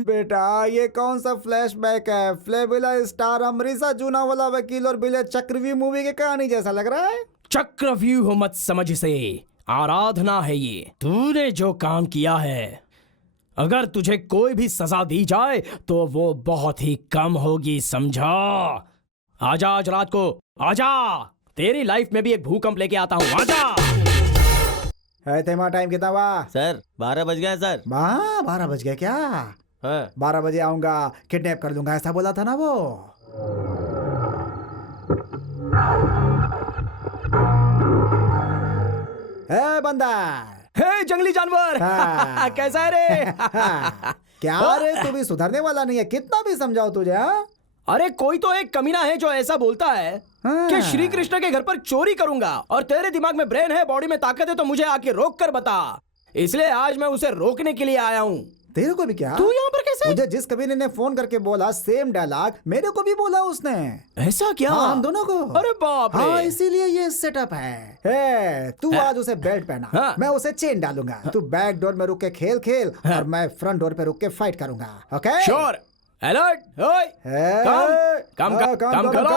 बेटा ये कौन सा फ्लैशबैक है? फ्लेबिला स्टार अमरीसा जूनावाला वकील और बिले चक्रव्यूह मूवी की कहानी जैसा लग रहा है। चक्रव्यूह मत समझ इसे, आराधना है ये। तूने जो काम किया है, अगर तुझे कोई भी सजा दी जाए तो वो बहुत ही कम होगी, समझा? आजा आज रात को, आजा। तेरी लाइफ में भी एक भूकंप लेके आता हूँ, आजा। है तेमा टाइम कितना हुआ? सर 12 बज गए सर। 12 बज गए क्या? 12 बजे आऊंगा, किडनैप कर लूंगा, ऐसा बोला था ना वो। है बंदर, हे जंगली जानवर। कैसा है रे? क्या रे, तू भी सुधरने वाला नहीं है, कितना भी समझाओ तुझे। अरे कोई तो एक कमीना है जो ऐसा बोलता है कि श्री कृष्ण के घर पर चोरी करूंगा, और तेरे दिमाग में ब्रेन है, बॉडी में ताकत है, तो मुझे आके रोक कर बता। इसलिए आज मैं उसे रोकने के लिए आया हूँ। तेरे को भी क्या? तू यहाँ पर कैसे? मुझे जिस कमीने ने फोन करके बोला सेम डायलॉग मेरे को भी बोला उसने। ऐसा क्या? हाँ, हम दोनों को। अरे बाप रे। हाँ, इसीलिए ये सेटअप है। तू आज उसे बेल्ट पहना, मैं उसे चेन डालूंगा। तू बैक डोर में रुक के खेल और मैं फ्रंट डोर पे रुक के फाइट करूंगा। ओके? श्योर। अलर्ट। काम करो।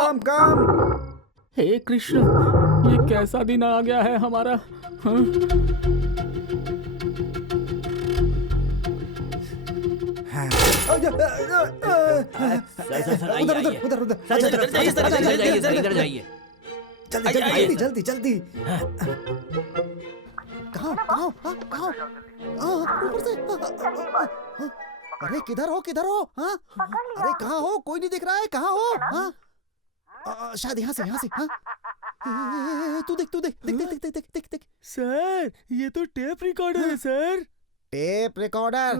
हे कृष्ण, ये कैसा दिन आ गया है हमारा। जल्दी। कहाँ? ऊपर से। अरे किधर हो? हाँ? अरे कहाँ हो? कोई नहीं दिख रहा है, कहाँ हो? हाँ? शायद यहाँ से। हाँ? तू देख। सर ये तो टेप रिकॉर्डर है सर। Tape recorder?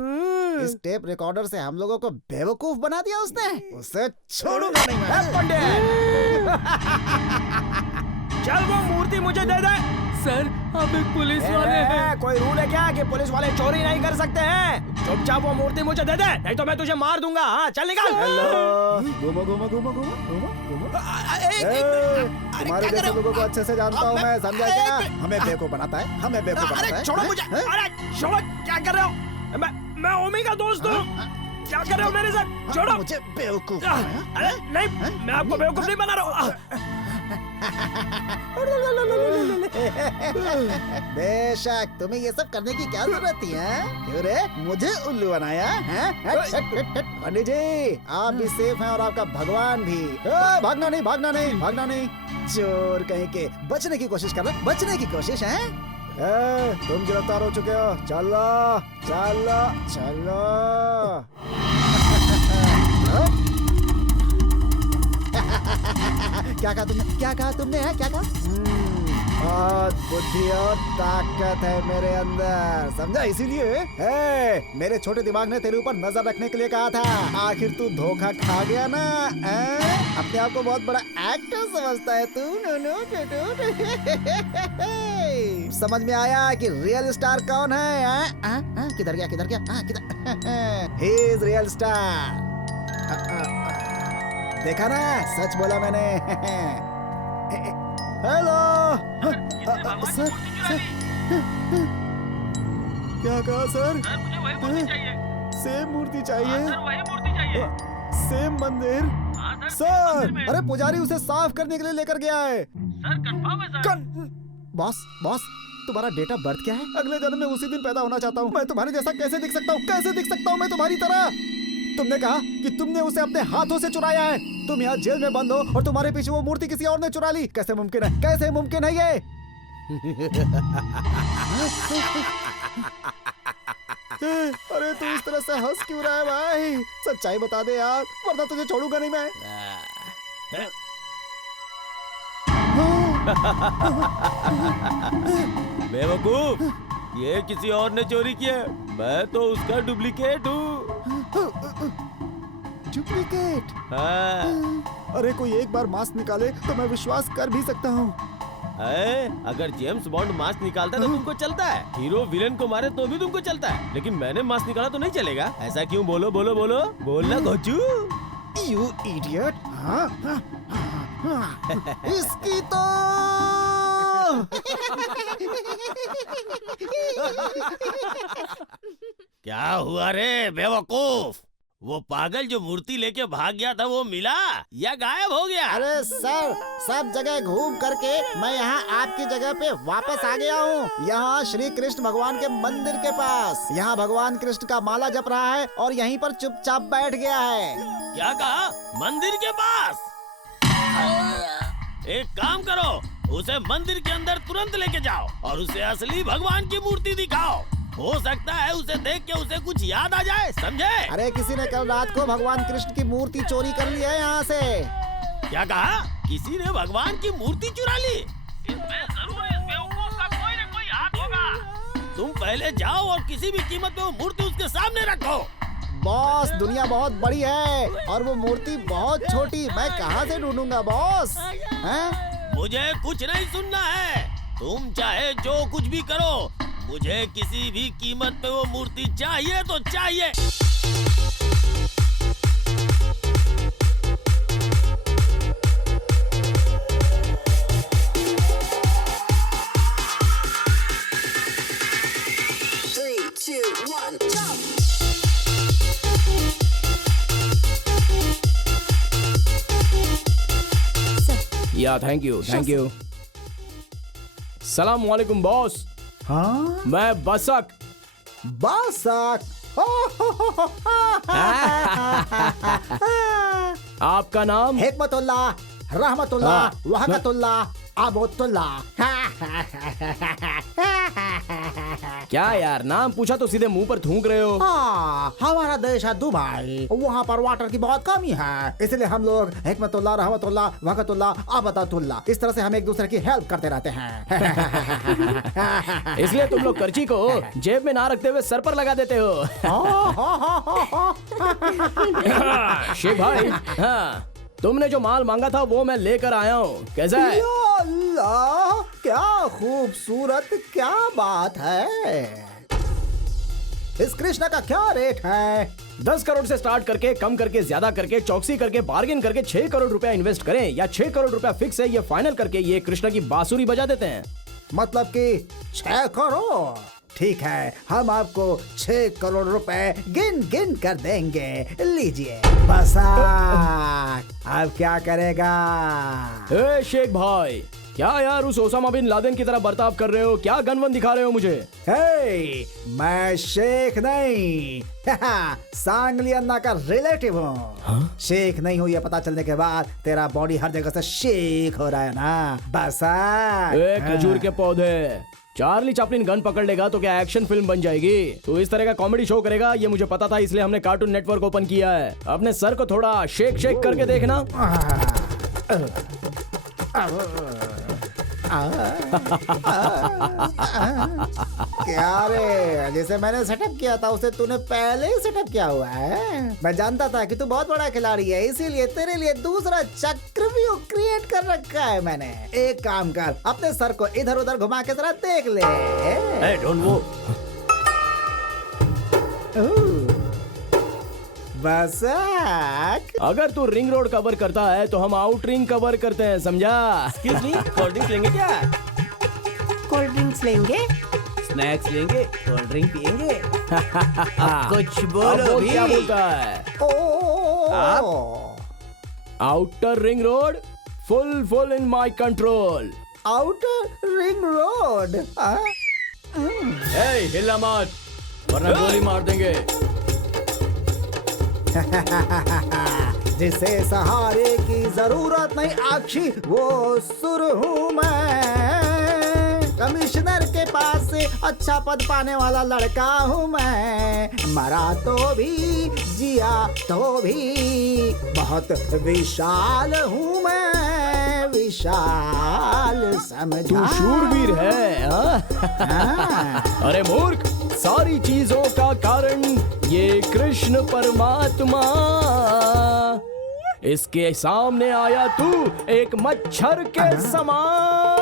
इस टेप रिकॉर्डर से हम लोगों को बेवकूफ बना दिया उसने। उसे छोड़ूंगा नहीं मैं। पंडित, चल वो मूर्ति मुझे दे दे। सर आप एक पुलिस वाले हैं। कोई रूल है क्या कि पुलिस वाले चोरी नहीं कर सकते हैं? चुपचाप वो मूर्ति मुझे दे दे, नहीं तो मैं तुझे मार दूंगा। हाँ चल निकाल। घूमो। तुम्हारे जैसे लोगों को अच्छे से जानता हूँ मैं, समझा क्या? हमें बेवकूफ बनाता है। छोड़ो मुझे। अरे छोड़ो, क्या कर रहे हो? मैं ओमी का दोस्त हूँ। क्या कर रहे हो मेरे साथ? छोड़ो मुझे बेवकूफ। अरे नहीं, मैं आपको बेवकूफ नहीं बना रहा हूँ। बेशक, तुम्हें ये सब करने की क्या जरूरत थी? क्यों रे, मुझे उल्लू बनाया? पंडित जी, आप भी सेफ हैं और आपका भगवान भी। भागना नहीं। चोर कहीं के, बचने की कोशिश कर रहे, बचने की कोशिश है। तुम गिरफ्तार हो चुके हो, चलो। क्या कहा तुमने? क्या कहा? बहुत बुद्धि और ताकत है मेरे अंदर, समझा? इसीलिए मेरे छोटे दिमाग ने तेरे ऊपर नजर रखने के लिए कहा था। आखिर तू धोखा खा गया ना। अपने आप को बहुत बड़ा एक्टर समझता है तू। समझ में आया कि रियल स्टार कौन है? किधर गया? He is real star. देखा ना, सच बोला मैंने। Hello sir. क्या कहा सर? सेम मूर्ति चाहिए। सेम मंदिर सर। अरे पुजारी उसे साफ करने के लिए लेकर गया है। बॉस, तुम्हारा डेट ऑफ बर्थ क्या है? अगले जन्म में उसी दिन पैदा होना चाहता हूँ। मैं तुम्हारे जैसा कैसे दिख सकता हूँ? मैं तुम्हारी तरह। तुमने कहा कि तुमने उसे अपने हाथों से चुराया है। तुम यहाँ जेल में बंद हो और तुम्हारे पीछे वो मूर्ति किसी और ने चुरा ली। कैसे मुमकिन है ये? अरे तू इस तरह से हंस क्यों रहा है भाई? सच्चाई बता दे यार, वरना तुझे छोड़ूंगा नहीं मैं। बेवकूफ, ये किसी और ने चोरी किया है। मैं तो उसका डुप्लीकेट हूँ। डुप्लीकेट? हाँ। अरे कोई एक बार मास्क निकाले तो मैं विश्वास कर भी सकता हूँ। अगर जेम्स बॉन्ड मास्क निकालता तो तुमको चलता है, हीरो विलेन को मारे तो भी तुमको चलता है, लेकिन मैंने मास्क निकाला तो नहीं चलेगा। ऐसा क्यों? बोलो बोलो बोलो, बोलना घोचू। You idiot. हाँ, हाँ, हाँ, इसकी तो क्या हुआ रे बेवकूफ? वो पागल जो मूर्ति लेके भाग गया था वो मिला या गायब हो गया? अरे सर, सब जगह घूम करके मैं यहाँ आपकी जगह पे वापस आ गया हूँ। यहाँ श्री कृष्ण भगवान के मंदिर के पास। यहाँ भगवान कृष्ण का माला जप रहा है और यहीं पर चुपचाप बैठ गया है। क्या कहा? मंदिर के पास? एक काम करो, उसे मंदिर के अंदर तुरंत लेके जाओ और उसे असली भगवान की मूर्ति दिखाओ। हो सकता है उसे देख के उसे कुछ याद आ जाए, समझे? अरे किसी ने कल रात को भगवान कृष्ण की मूर्ति चोरी कर ली है यहाँ से। क्या कहा? किसी ने भगवान की मूर्ति चुरा ली? इसमें जरूर इस बेवकूफ का कोई न कोई हाथ होगा। तुम पहले जाओ और किसी भी कीमत पे वो मूर्ति उसके सामने रखो। बॉस, दुनिया बहुत बड़ी है और वो मूर्ति बहुत छोटी। मैं कहाँ से ढूंढूंगा बॉस? हैं? मुझे कुछ नहीं सुनना है। तुम चाहे जो कुछ भी करो, मुझे किसी भी कीमत पे वो मूर्ति चाहिए तो चाहिए। या थैंक यू थैंक यू। सलाम वालेकुम बॉस। हाँ? मैं बसक। बासक। आपका नाम? हिकमतुल्लाह, रहमतुल्लाह, वहकतुल्लाह, आबोतुल्लाह। क्या यार, नाम पूछा तो सीधे मुंह पर थूक रहे हो। हाँ, हमारा देश है दुबई, वहाँ पर वाटर की बहुत कमी है, इसलिए हम लोग हिकमतुल्लाह, रहमतुल्लाह, वहकतुल्लाह, आबतुल्लाह, इस तरह से हम एक दूसरे की हेल्प करते रहते हैं। इसलिए तुम लोग कर्ची को जेब में ना रखते हुए सर पर लगा देते हो। शिव भाई, हाँ, तुमने जो माल मांगा था वो मैं लेकर आया हूँ। कैसा है? या अल्लाह, क्या खूबसूरत, क्या बात है। इस कृष्णा का क्या रेट है? 10 करोड़ से स्टार्ट करके, कम करके, ज्यादा करके, चौकसी करके, बार्गेन करके 6 करोड़ रुपया इन्वेस्ट करें या 6 करोड़ रुपया फिक्स है, ये फाइनल करके ये कृष्णा की बांसुरी बजा देते हैं। मतलब कि 6 करोड़? ठीक है, हम आपको 6 करोड़ रुपए गिन गिन कर देंगे। लीजिए। बसाक, अब क्या करेगा? ए शेख भाई, क्या यार उस ओसामा बिन लादेन की तरह बर्ताव कर रहे हो? क्या गनवन दिखा रहे हो मुझे? हे, मैं शेख नहीं, सांगली अन्ना का रिलेटिव हूँ। शेख नहीं हूँ ये पता चलने के बाद तेरा बॉडी हर जगह से शेख हो रहा है ना। बसाक। ए खजूर के पौधे, चार्ली चैपलिन गन पकड़ लेगा तो क्या एक्शन फिल्म बन जाएगी? तो इस तरह का कॉमेडी शो करेगा ये मुझे पता था, इसलिए हमने कार्टून नेटवर्क ओपन किया है। अपने सर को थोड़ा शेक शेक करके देखना। क्या रे, जैसे मैंने सेटअप किया था उसे तूने पहले ही सेटअप किया हुआ है। मैं जानता था कि तू बहुत बड़ा खिलाड़ी है, इसीलिए तेरे लिए दूसरा चक्रव्यूह क्रिएट कर रखा है मैंने। एक काम कर, अपने सर को इधर उधर घुमा के जरा देख ले। Hey, don't move. बसाक, अगर तू रिंग रोड कवर करता है तो हम आउट रिंग कवर करते हैं, समझा? Excuse me, कोल्ड ड्रिंक्स लेंगे क्या? कोल्ड ड्रिंक्स लेंगे, स्नैक्स लेंगे, कोल्ड ड्रिंक पियेंगे। कुछ अब बोलो बोल भी। क्या बोलता है? Outer ring road full in my control. Outer ring road. ए हिला मत वरना गोली मार देंगे। जिसे सहारे की जरूरत नहीं आखी वो सुर हूँ मैं। कमिश्नर के पास से अच्छा पद पाने वाला लड़का हूँ मैं। मरा तो भी जिया तो भी बहुत विशाल हूँ मैं। विशाल तू समझा। शूरवीर है हाँ? अरे मूर्ख, सारी चीजों का कारण ये कृष्ण परमात्मा, इसके सामने आया तू एक मच्छर के समान।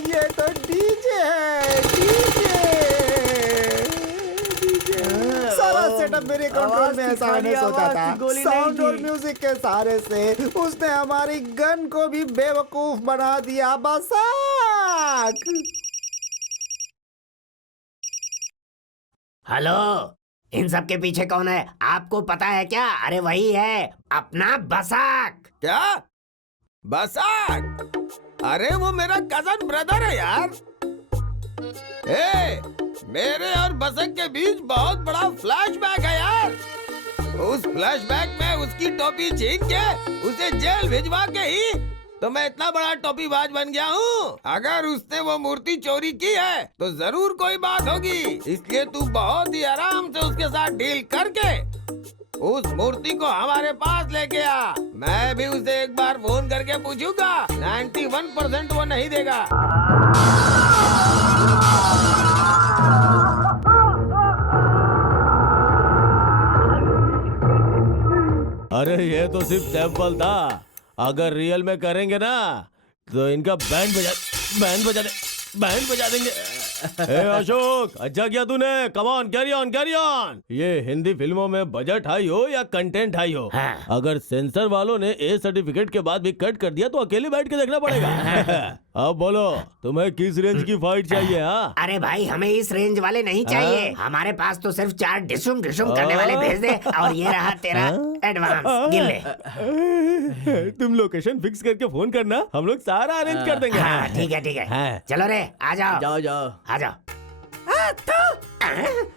ये तो डीजे है, डीजे। सारा सेटअप मेरे कंट्रोल में ऐसा मैंने सोचा था। साउंड और म्यूजिक के सहारे से उसने हमारी गन को भी बेवकूफ बना दिया। बसाक। हेलो, इन सब के पीछे कौन है आपको पता है क्या? अरे वही है अपना बसाक। क्या? बसाक? अरे वो मेरा कजन ब्रदर है यार। मेरे और बसक के बीच बहुत बड़ा फ्लैशबैक है यार। उस फ्लैशबैक में उसकी टोपी छीन के उसे जेल भिजवा के ही तो मैं इतना बड़ा टोपीबाज बन गया हूँ। अगर उसने वो मूर्ति चोरी की है तो जरूर कोई बात होगी, इसलिए तू बहुत ही आराम से उसके साथ डील करके उस मूर्ति को हमारे पास लेके आ। मैं भी उसे एक बार फोन करके पूछूंगा। 91% वो नहीं देगा। अरे ये तो सिर्फ सैंपल था, अगर रियल में करेंगे ना तो इनका बैंड बजा देंगे। ए अशोक, अच्छा किया तूने। Come on, carry on, carry on. ये हिंदी फिल्मों में बजट हाई हो या कंटेंट हाई हो, हाँ। अगर सेंसर वालों ने ए सर्टिफिकेट के बाद भी कट कर दिया तो अकेले बैठ के देखना पड़ेगा। अब बोलो तुम्हें किस रेंज की फाइट चाहिए? हाँ अरे भाई हमें इस रेंज वाले नहीं चाहिए, हमारे पास तो सिर्फ 4 डिशुम डिशुम करने वाले भेज दे। और ये रहा तेरा एडवांस, गिन ले। तुम लोकेशन फिक्स करके फोन करना, हम लोग सारा अरेंज कर देंगे। हाँ ठीक है ठीक है, हाँ। चलो रे आ जाओ जाओ जाओ आ जाओ।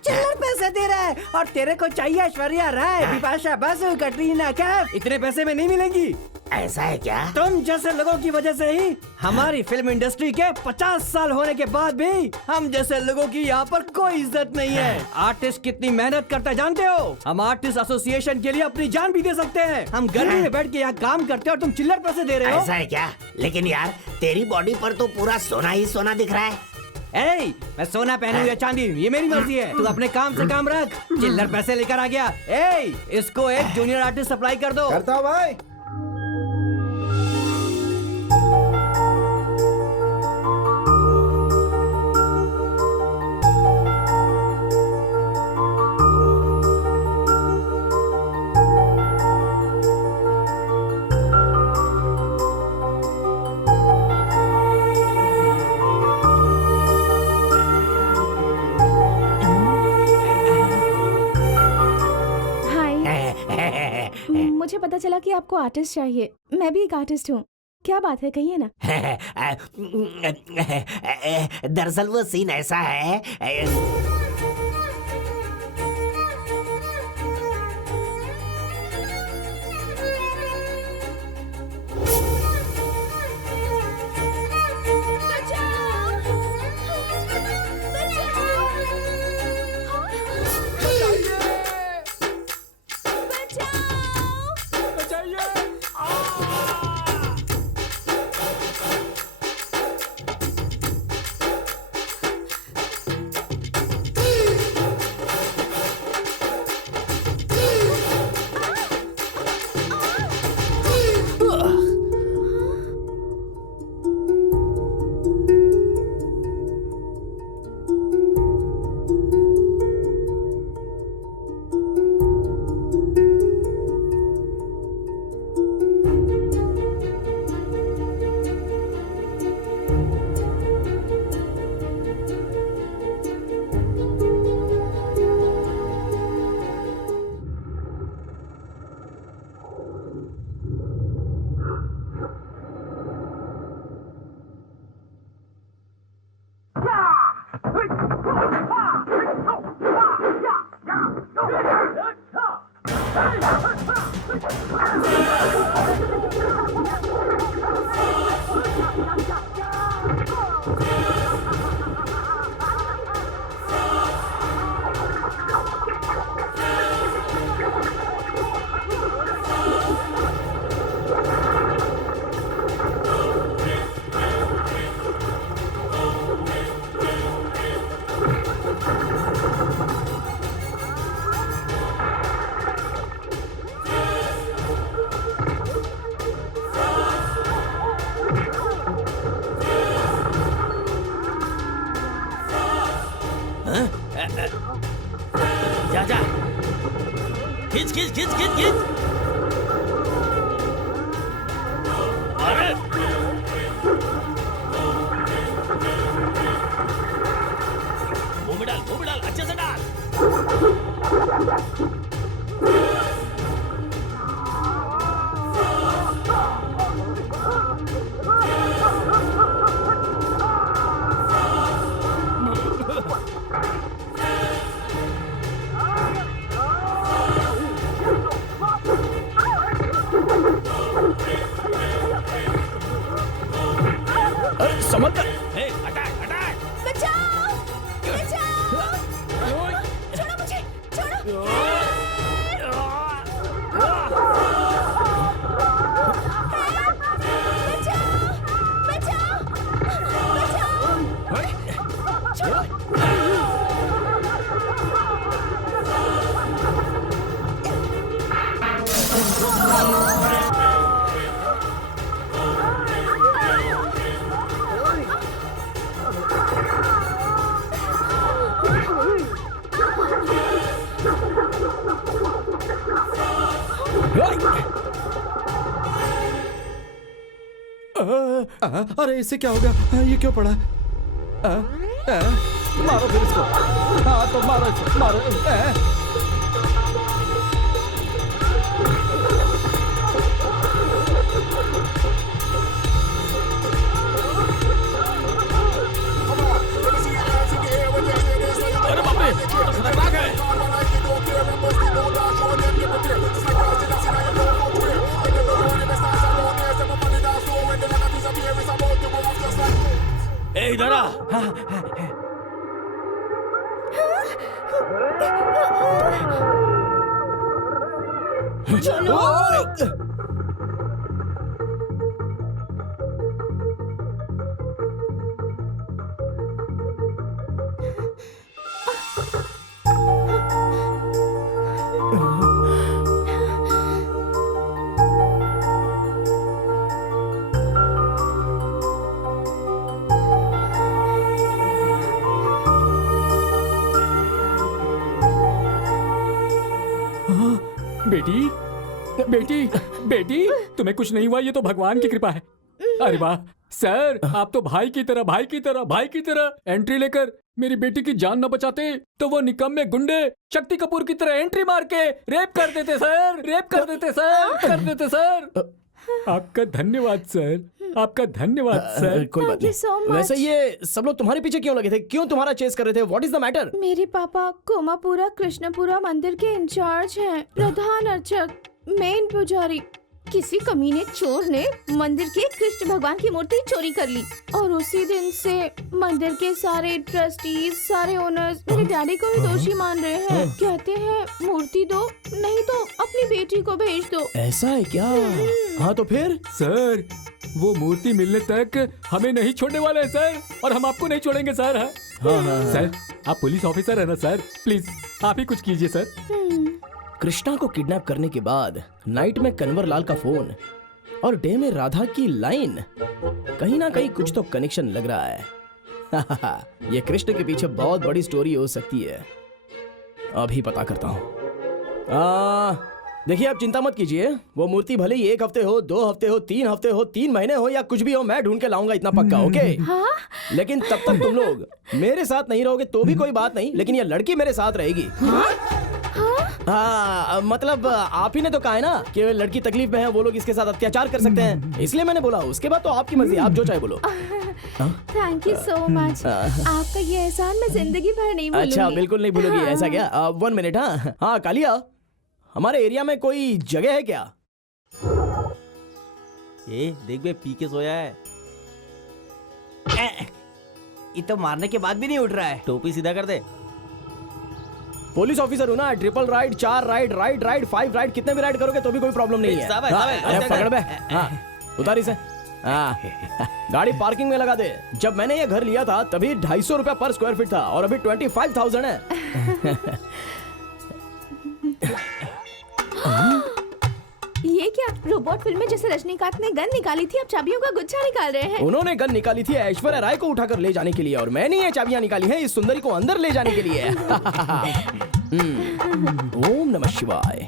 चिल्लर पैसे दे रहा है और तेरे को चाहिए ऐश्वर्या राय, बिपाशा बसु, कटरीना कैफ। इतने पैसे में नहीं मिलेंगी। ऐसा है क्या? तुम जैसे लोगों की वजह से ही हमारी फिल्म इंडस्ट्री के 50 साल होने के बाद भी हम जैसे लोगों की यहाँ पर कोई इज्जत नहीं है। आर्टिस्ट कितनी मेहनत करता है जानते हो? हम आर्टिस्ट एसोसिएशन के लिए अपनी जान भी दे सकते हैं। हम गर्मी में बैठ के यहाँ काम करते हैं और तुम चिल्लर पैसे दे रहे हो। ऐसा है क्या? लेकिन यार तेरी बॉडी पर तो पूरा सोना ही सोना दिख रहा है। मैं सोना पहनूं या चांदी, ये मेरी मर्जी है। तू अपने काम से काम रख। चिल्लर पैसे लेकर आ गया। इसको एक जूनियर आर्टिस्ट सप्लाई कर दो। करता हूँ भाई। मुझे पता चला कि आपको आर्टिस्ट चाहिए। मैं भी एक आर्टिस्ट हूँ। क्या बात है, कहिए ना। दरअसल वो सीन ऐसा है। जा जा, खींच खींच खींच खींच खींच। अरे मुंह में डाल, अच्छे से डाल। संभल कर। Attack attack. बचाओ बचाओ, छोड़ो मुझे, छोड़ो। अरे इससे क्या हो गया? ये क्यों पड़ा? मारो फिर इसको। हाँ तो मारो इसको, मारो। अरे बाप रे, ये तो खतरनाक है। ए इधर आ। चलो। बेटी बेटी बेटी, तुम्हें कुछ नहीं हुआ, ये तो भगवान की कृपा है। अरे वाह सर, आप तो भाई की तरह एंट्री लेकर मेरी बेटी की जान न बचाते तो वो निकम्मे गुंडे शक्ति कपूर की तरह एंट्री मार के रेप कर देते सर। आपका धन्यवाद सर, आपका धन्यवाद सर। कोई बात नहीं। वैसे ये सब लोग तुम्हारे पीछे क्यों लगे थे? क्यों तुम्हारा चेस कर रहे थे? What is the matter? मेरे पापा कोमापुरा कृष्णपुरा मंदिर के इंचार्ज हैं, प्रधान अर्चक, मेन पुजारी। किसी कमीने चोर ने मंदिर के कृष्ण भगवान की मूर्ति चोरी कर ली और उसी दिन से मंदिर के सारे ट्रस्टीज, सारे ओनर्स मेरे डैडी को ही दोषी मान रहे हैं। कहते हैं मूर्ति दो, नहीं तो अपनी बेटी को भेज दो। ऐसा है क्या? हाँ तो फिर? सर वो मूर्ति मिलने तक हमें नहीं छोड़ने वाले हैं सर, और हम आपको नहीं छोड़ेंगे सर। हाँ। सर आप पुलिस ऑफिसर है ना सर, प्लीज आप ही कुछ कीजिए सर। कृष्णा को किडनैप करने के बाद नाइट में कन्वर लाल का फोन और डे में राधा की लाइन, कहीं ना कहीं कुछ तो कनेक्शन लग रहा है। ये कृष्ण के पीछे बहुत बड़ी स्टोरी हो सकती है। अभी पता करता हूँ। देखिए आप चिंता मत कीजिए, वो मूर्ति भले ही 1 हफ्ते हो, 2 हफ्ते हो, 3 हफ्ते हो, 3 महीने हो या कुछ भी हो, मैं ढूंढ के लाऊंगा, इतना पक्का। ओके? हाँ? लेकिन तब तक तुम लोग मेरे साथ नहीं रहोगे तो भी कोई बात नहीं, लेकिन ये लड़की मेरे साथ रहेगी। हाँ मतलब आप ही ने तो कहा है ना कि लड़की तकलीफ में है, वो लोग इसके साथ अत्याचार कर सकते हैं, इसलिए मैंने बोला। उसके बाद तो आपकी मर्जी, आप जो चाहे बोलो। थैंक यू सो मच, आपका ये एहसान मैं जिंदगी भर नहीं भूलूंगी। अच्छा बिल्कुल नहीं भूलोगी? ऐसा क्या? 1 मिनट। हाँ कालिया, हमारे एरिया में कोई जगह है क्या? ए देख बे, पी के सोया है। ये तो मारने के बाद भी नहीं उठ रहा है। टोपी सीधा कर दे। पुलिस ऑफिसर हूँ ना, triple ride, 4 ride, ride 5 ride, कितने भी राइड करोगे तो भी कोई प्रॉब्लम नहीं है। अरे पकड़ बे, हाँ उतार इसे। हाँ गाड़ी पार्किंग में लगा दे। जब मैंने ये घर लिया था तभी 250 रुपया पर स्क्वायर फीट था और अभी 25,000 है। ये क्या रोबोट फिल्म में जैसे रजनीकांत ने गन निकाली थी, अब चाबियों का गुच्छा निकाल रहे हैं। उन्होंने गन निकाली थी ऐश्वर्या राय को उठाकर ले जाने के लिए और मैंने ये चाबियां निकाली हैं इस सुंदरी को अंदर ले जाने के लिए। ओम नमः शिवाय।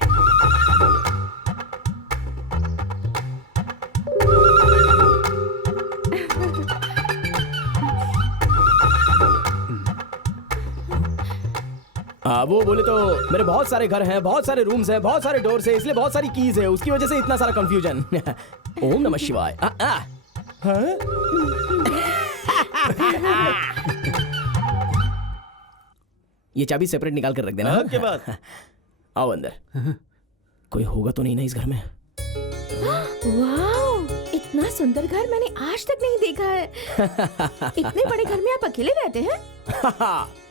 वो बोले तो मेरे बहुत सारे घर हैं, बहुत सारे रूम्स हैं, बहुत सारे डोर्स हैं, इसलिए बहुत सारी कीज है, उसकी वजह से इतना सारा कंफ्यूजन। ओम नमः शिवाय। ये चाबी सेपरेट निकाल कर रख देना। के बाद आओ अंदर। कोई होगा तो नहीं ना इस घर में? वाओ, इतना सुंदर घर मैंने आज तक नहीं देखा है। इतने बड़े घर में आप अकेले रहते हैं?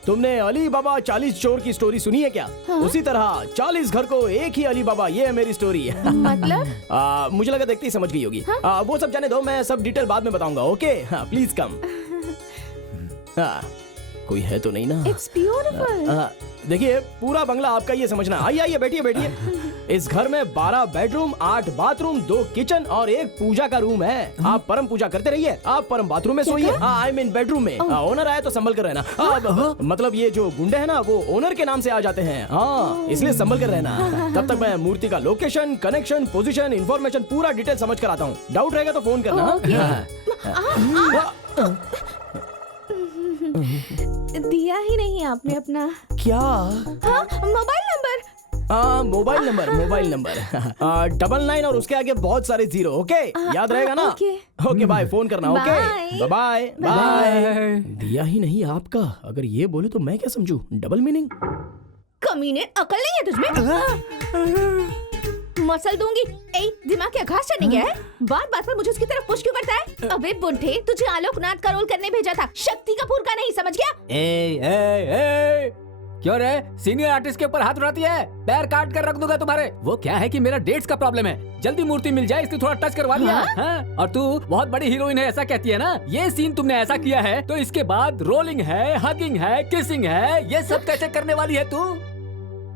तुमने अली बाबा 40 चोर की स्टोरी सुनी है क्या? हाँ? उसी तरह 40 घर को एक ही अली बाबा, ये है मेरी स्टोरी। मतलब? मुझे लगा देखते ही समझ गई होगी। हाँ? वो सब जाने दो, मैं सब डिटेल बाद में बताऊंगा। Okay please come. कोई है तो नहीं ना? It's beautiful. देखिए पूरा बंगला आपका, ये समझना। आइए आइए बैठिए बैठिए। इस घर में 12 बेडरूम, 8 बाथरूम, 2 किचन और 1 पूजा का रूम है। आप परम पूजा करते रहिए, आप परम बाथरूम में सोइए। आई मीन बेडरूम में। ओनर आए तो संभल कर रहना। मतलब ये जो गुंडे हैं ना वो ओनर के नाम से आ जाते हैं। हाँ इसलिए संभल कर रहना। तब तक मैं मूर्ति का लोकेशन, कनेक्शन, पोजीशन, इंफॉर्मेशन पूरा डिटेल समझ कर आता हूँ। डाउट रहेगा तो फोन करना। दिया ही नहीं आपने अपना। क्या? हाँ, मोबाइल नंबर। मोबाइल नंबर 99 और उसके आगे बहुत सारे 0। ओके याद रहेगा ना? ओके बाय, फोन करना। Okay bye bye. दिया ही नहीं आपका, अगर ये बोले तो मैं क्या समझूं? Double meaning. कमीने, अकल नहीं है तुझमें? मसल दूंगी। ए, दिमाग क्या घास चढ़ने गया है? बात बात पर मुझे उसकी तरफ पुश क्यों करता है? अबे बुढ़े, तुझे आलोकनाथ का रोल करने भेजा था, शक्ति कपूर का नहीं, समझ गया? ए, क्यों रे सीनियर आर्टिस्ट के ऊपर हाथ उठाती है? पैर काट कर रख दूंगा तुम्हारे। वो क्या है कि मेरा डेट्स का प्रॉब्लम है, जल्दी मूर्ति मिल जाए इसलिए थोड़ा टच करवा दिया। हाँ? और तू बहुत बड़ी हीरोइन है ऐसा कहती है ना? ये सीन तुमने ऐसा किया है तो इसके बाद रोलिंग है, हगिंग है, किसिंग है, ये सब कैसे करने वाली है तू?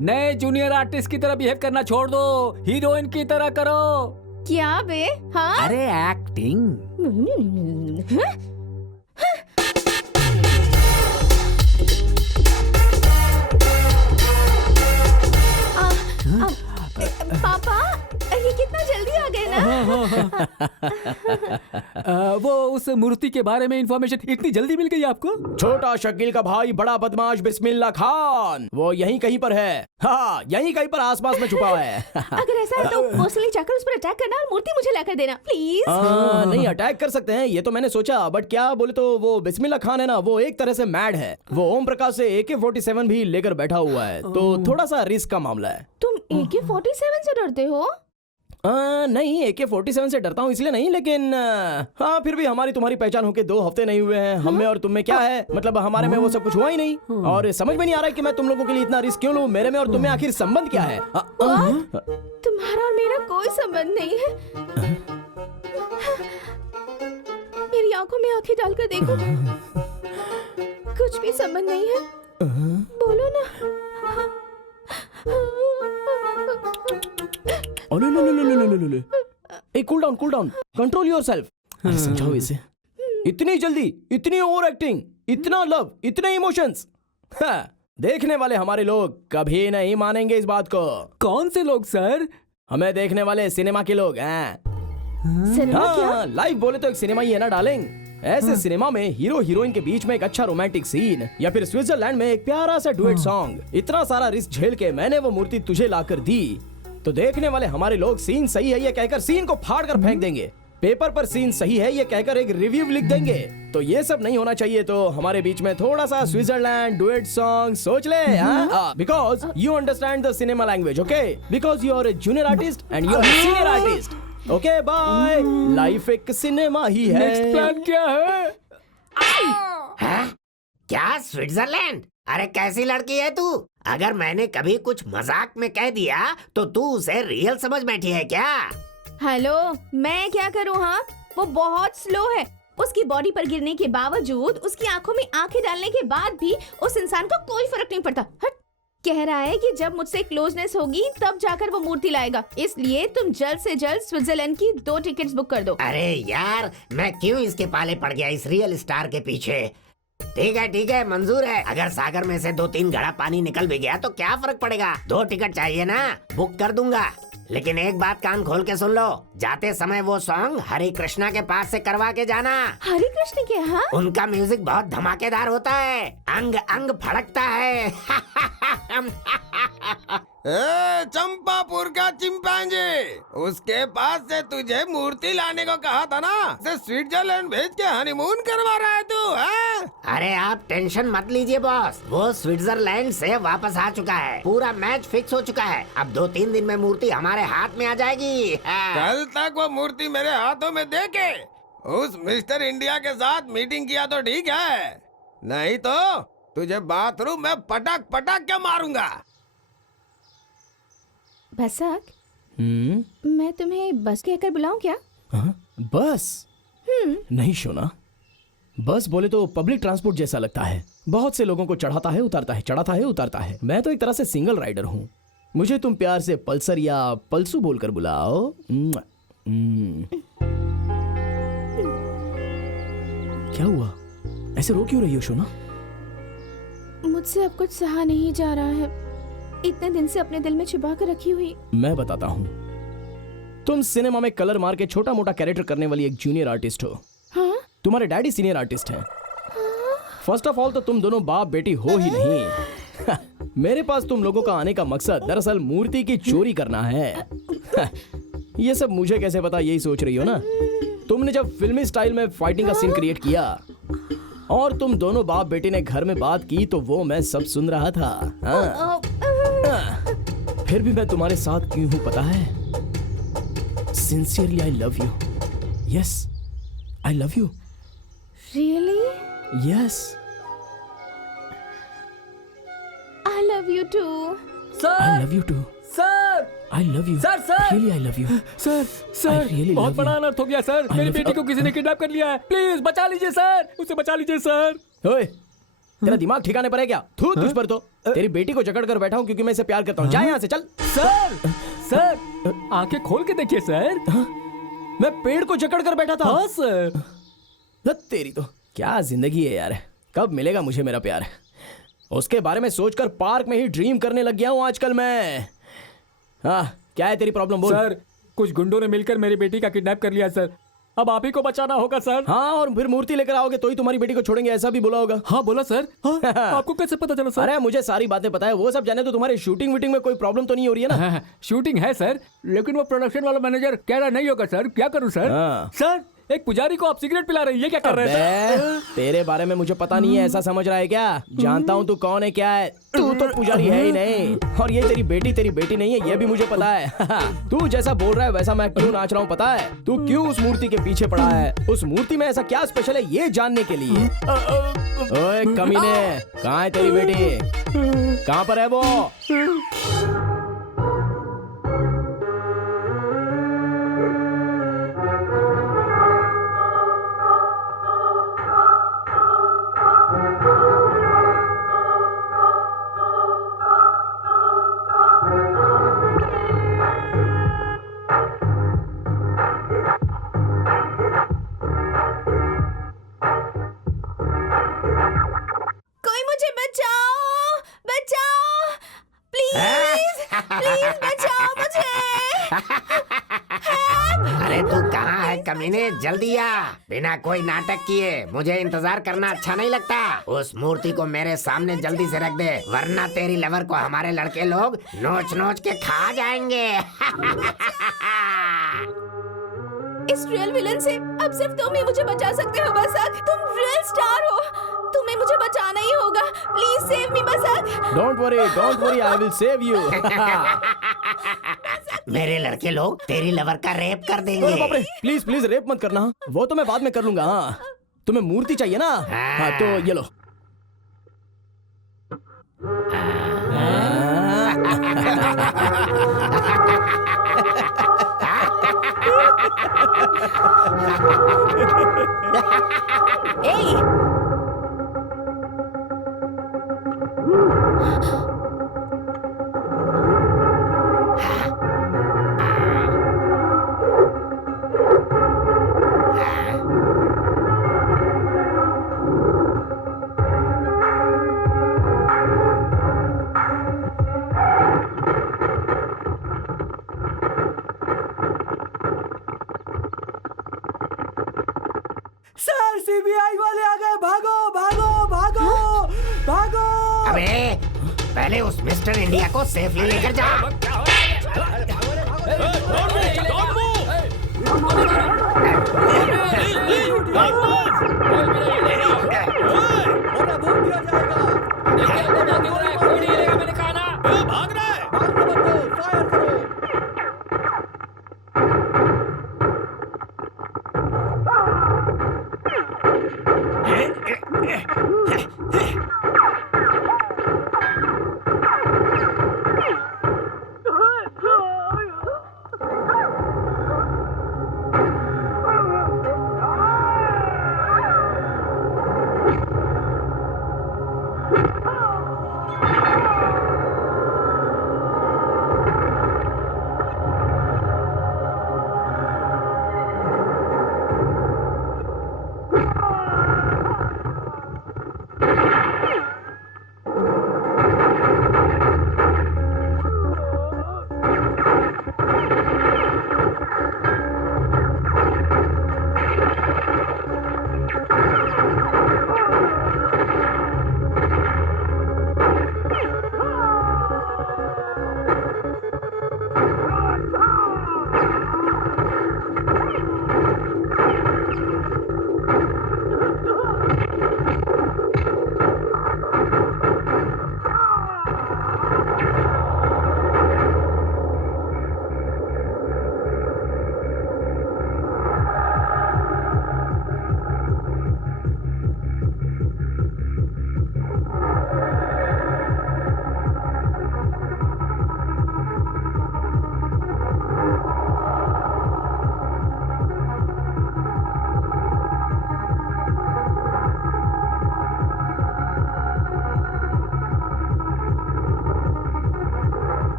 नए जूनियर आर्टिस्ट की तरह बिहेव करना छोड़ दो, हीरोइन की तरह करो। क्या बे? हाँ? अरे एक्टिंग। पापा ये कितना जल्दी आ गए ना? वो उस मूर्ति के बारे में इंफॉर्मेशन इतनी जल्दी मिल गई आपको? छोटा शकील का भाई बड़ा बदमाश बिस्मिल्लाह खान, वो यहीं कहीं पर है। हाँ यहीं कहीं पर आसपास में छुपा हुआ है। अगर ऐसा है तो पर्सनली जाकर उस पर अटैक करना और मूर्ति मुझे लाकर देना प्लीज। नहीं अटैक कर सकते हैं ये तो मैंने सोचा, बट क्या बोले तो वो बिस्मिल्लाह खान है ना, वो एक तरह से मैड है। वो ओम प्रकाश से AK-47 भी लेकर बैठा हुआ है, तो थोड़ा सा रिस्क का मामला है। तुम AK-47 से डरते हो? नहीं AK-47 से डरता हूँ इसलिए नहीं, लेकिन हाँ फिर भी हमारी तुम्हारी पहचान होके 2 हफ्ते नहीं हुए हैं। हम में और तुम में क्या है, मतलब हमारे में वो सब कुछ हुआ ही नहीं, और समझ में नहीं आ रहा है कि मैं तुम लोगों के लिए इतना रिस्क क्यों लूं। मेरे में और तुम में आखिर संबंध क्या है? तुम्हारा और मेरा कोई संबंध नहीं है। मेरी आंखों में आंखें डालकर देखो, कुछ भी संबंध नहीं है। बोलो ना। Cool down, control yourself. समझाओ इसे। इतनी जल्दी, इतनी ओवर एक्टिंग, इतना लव, इतने इमोशंस। देखने वाले हमारे लोग कभी नहीं मानेंगे इस बात को। कौन से लोग सर? हमें देखने वाले सिनेमा के लोग हैं। लाइव बोले तो एक सिनेमा ही है ना डार्लिंग। ऐसे सिनेमा में हीरो हीरोइन के बीच में एक अच्छा रोमांटिक सीन, या फिर स्विट्जरलैंड में एक प्यारा सा डुएट सॉन्ग। इतना सारा रिस्क झेल के मैंने वो मूर्ति तुझे लाकर दी, तो देखने वाले हमारे लोग सीन सही है ये कहकर सीन को फाड़ कर फेंक देंगे। पेपर पर सीन सही है ये कहकर एक रिव्यू लिख देंगे। तो ये सब नहीं होना चाहिए। तो हमारे बीच में थोड़ा सा स्विट्जरलैंड डुएट सॉन्ग सोच ले, because you understand the cinema language, okay? Because you are a junior artist and you are a senior artist. Okay bye. Life एक सिनेमा ही है। नेक्स्ट प्लान क्या है? क्या स्विट्जरलैंड? अरे कैसी लड़की है तू? अगर मैंने कभी कुछ मजाक में कह दिया तो तू उसे रियल समझ बैठी है क्या? हेलो, मैं क्या करूँ? हाँ, वो बहुत स्लो है। उसकी बॉडी पर गिरने के बावजूद, उसकी आंखों में आंखें डालने के बाद भी उस इंसान को कोई फर्क नहीं पड़ता। हट। कह रहा है कि जब मुझसे क्लोजनेस होगी तब जाकर वो मूर्ति लाएगा। इसलिए तुम जल्द से जल्द स्विट्जरलैंड की 2 टिकट्स बुक कर दो। अरे यार, मैं क्यों इसके पाले पड़ गया इस रियल स्टार के पीछे? ठीक है, मंजूर है। अगर सागर में से 2-3 घड़ा पानी निकल भी गया तो क्या फर्क पड़ेगा? 2 टिकट चाहिए ना, बुक कर दूंगा। लेकिन एक बात कान खोल के सुन लो, जाते समय वो सॉन्ग हरे कृष्णा के पास से करवा के जाना। हरे कृष्ण के? हाँ, उनका म्यूजिक बहुत धमाकेदार होता है, अंग अंग फड़कता है। ए, चंपापुर का चिंपांजी, उसके पास से तुझे मूर्ति लाने को कहा था ना? से स्विट्जरलैंड भेज के हनीमून करवा रहा है तू, हैं? अरे आप टेंशन मत लीजिए बॉस, वो स्विट्जरलैंड से वापस आ चुका है। पूरा मैच फिक्स हो चुका है। अब 2-3 दिन में मूर्ति हमारे हाथ में आ जाएगी। कल तक वो मूर्ति मेरे हाथों में दे के उस मिस्टर इंडिया के साथ मीटिंग किया तो ठीक है, नहीं तो तुझे बाथरूम में पटक पटक के मारूंगा। भसक, मैं तुम्हें बस कहकर बुलाऊं क्या? बस? नहीं शोना, बस बोले तो पब्लिक ट्रांसपोर्ट जैसा लगता है। बहुत से लोगों को चढ़ाता है उतारता है, चढ़ाता है उतारता है। मैं तो एक तरह से सिंगल राइडर हूँ। मुझे तुम प्यार से पल्सर या पल्सू बोलकर बुलाओ। क्या हुआ? ऐसे रो क्यों रही हो शोना? मुझसे अब कुछ सहा नहीं जा रहा है, इतने दिन से अपने दिल में छिपा कर रखी हुई। मैं बताता हूँ, तुम सिनेमा में कलर मार के छोटा मोटा कैरेक्टर करने वाली एक जूनियर आर्टिस्ट हो। हाँ? तुम्हारे डैडी सीनियर आर्टिस्ट हैं। फर्स्ट ऑफ ऑल तो तुम दोनों बाप बेटी हो ही नहीं। मेरे पास तुम लोगों का आने का मकसद दरअसल मूर्ति की चोरी करना है। ये सब मुझे कैसे पता, यही सोच रही हो ना? तुमने जब फिल्मी स्टाइल में फाइटिंग का सीन क्रिएट किया और तुम दोनों बाप बेटे ने घर में बात की तो वो मैं सब सुन रहा था। हाँ? फिर भी मैं तुम्हारे साथ क्यों हूं पता है? Sincerely I love you. Yes, I love you. Really? Yes, I love you too. I love you too. Sir, I love you. Sir, really I love you. Sir, बहुत बड़ा अनर्थ हो गया सर। मेरी बेटी को किसी ने किडनैप कर लिया है। प्लीज बचा लीजिए सर, उसे बचा लीजिए सर। ओए, तेरा दिमाग ठिकाने पर है क्या? थू तुझ पर तो। तेरी बेटी को जकड़ कर बैठा हूँ क्योंकि मैं इसे प्यार करता हूँ। जा यहाँ से, चल। सर, आंखें खोल के देखिए सर। मैं पेड़ को जकड़ कर बैठा था। हाँ सर। तेरी तो क्या जिंदगी है यार। कब मिलेगा मुझे मेरा प्यार? उसके बारे में सोचकर पार्क में ही ड्रीम करने लग गया हूँ आजकल मैं। हाँ, क्या है तेरी प्रॉब्लम? बोल। सर, कुछ गुंडों ने मिलकर मेरी बेटी का किडनैप कर लिया सर। अब आप ही को बचाना होगा सर। हाँ, और फिर मूर्ति लेकर आओगे तो ही तुम्हारी बेटी को छोड़ेंगे, ऐसा भी बोला होगा। हाँ बोला सर। हाँ, आपको कैसे पता चला सर? अरे मुझे सारी बातें पता है। वो सब जाने तो तुम्हारे शूटिंग वीटिंग में कोई प्रॉब्लम तो नहीं हो रही है ना? हाँ, शूटिंग है सर, लेकिन वो प्रोडक्शन वाला मैनेजर कह रहा नहीं होगा सर। क्या करूं सर? सर, एक पुजारी को आप सिगरेट पिला रही है, क्या कर रहे हैं? तेरे बारे में मुझे पता नहीं है, ऐसा समझ रहा है क्या? जानता हूँ तू कौन है, क्या है। तू तो पुजारी है ही नहीं, और ये तेरी बेटी नहीं है, ये भी मुझे पता है। तू जैसा बोल रहा है वैसा मैं क्यों नाच रहा हूँ पता है? तू क्यों उस मूर्ति के पीछे पड़ा है? उस मूर्ति में ऐसा क्या स्पेशल है ये जानने के लिए। ओए कमीने, कहाँ है तेरी बेटी? कहाँ पर है वो? अरे तू कहाँ है कमीने, जल्दी आ। बिना कोई नाटक किए, मुझे इंतजार करना अच्छा नहीं लगता। उस मूर्ति को मेरे सामने जल्दी से रख दे, वरना तेरी लवर को हमारे लड़के लोग नोच नोच के खा जाएंगे। इस रियल विलन से अब सिर्फ तुम ही मुझे बचा सकते हो बसक। तुम रियल स्टार हो, तुम्हें मुझे बचाना ही होगा। Please save me Basak. Don't worry, I will save you. मेरे लड़के लोग तेरी लवर का रेप कर देंगे। अरे बाप रे, प्लीज रेप मत करना, वो तो मैं बाद में कर लूंगा। हाँ, तुम्हें मूर्ति चाहिए ना? हाँ तो ये लो। सर सीबीआई वाले आ गए, भागो भागो भागो भागो। अबे पहले उस मिस्टर इंडिया को सेफली लेकर जा। भाग रहा है।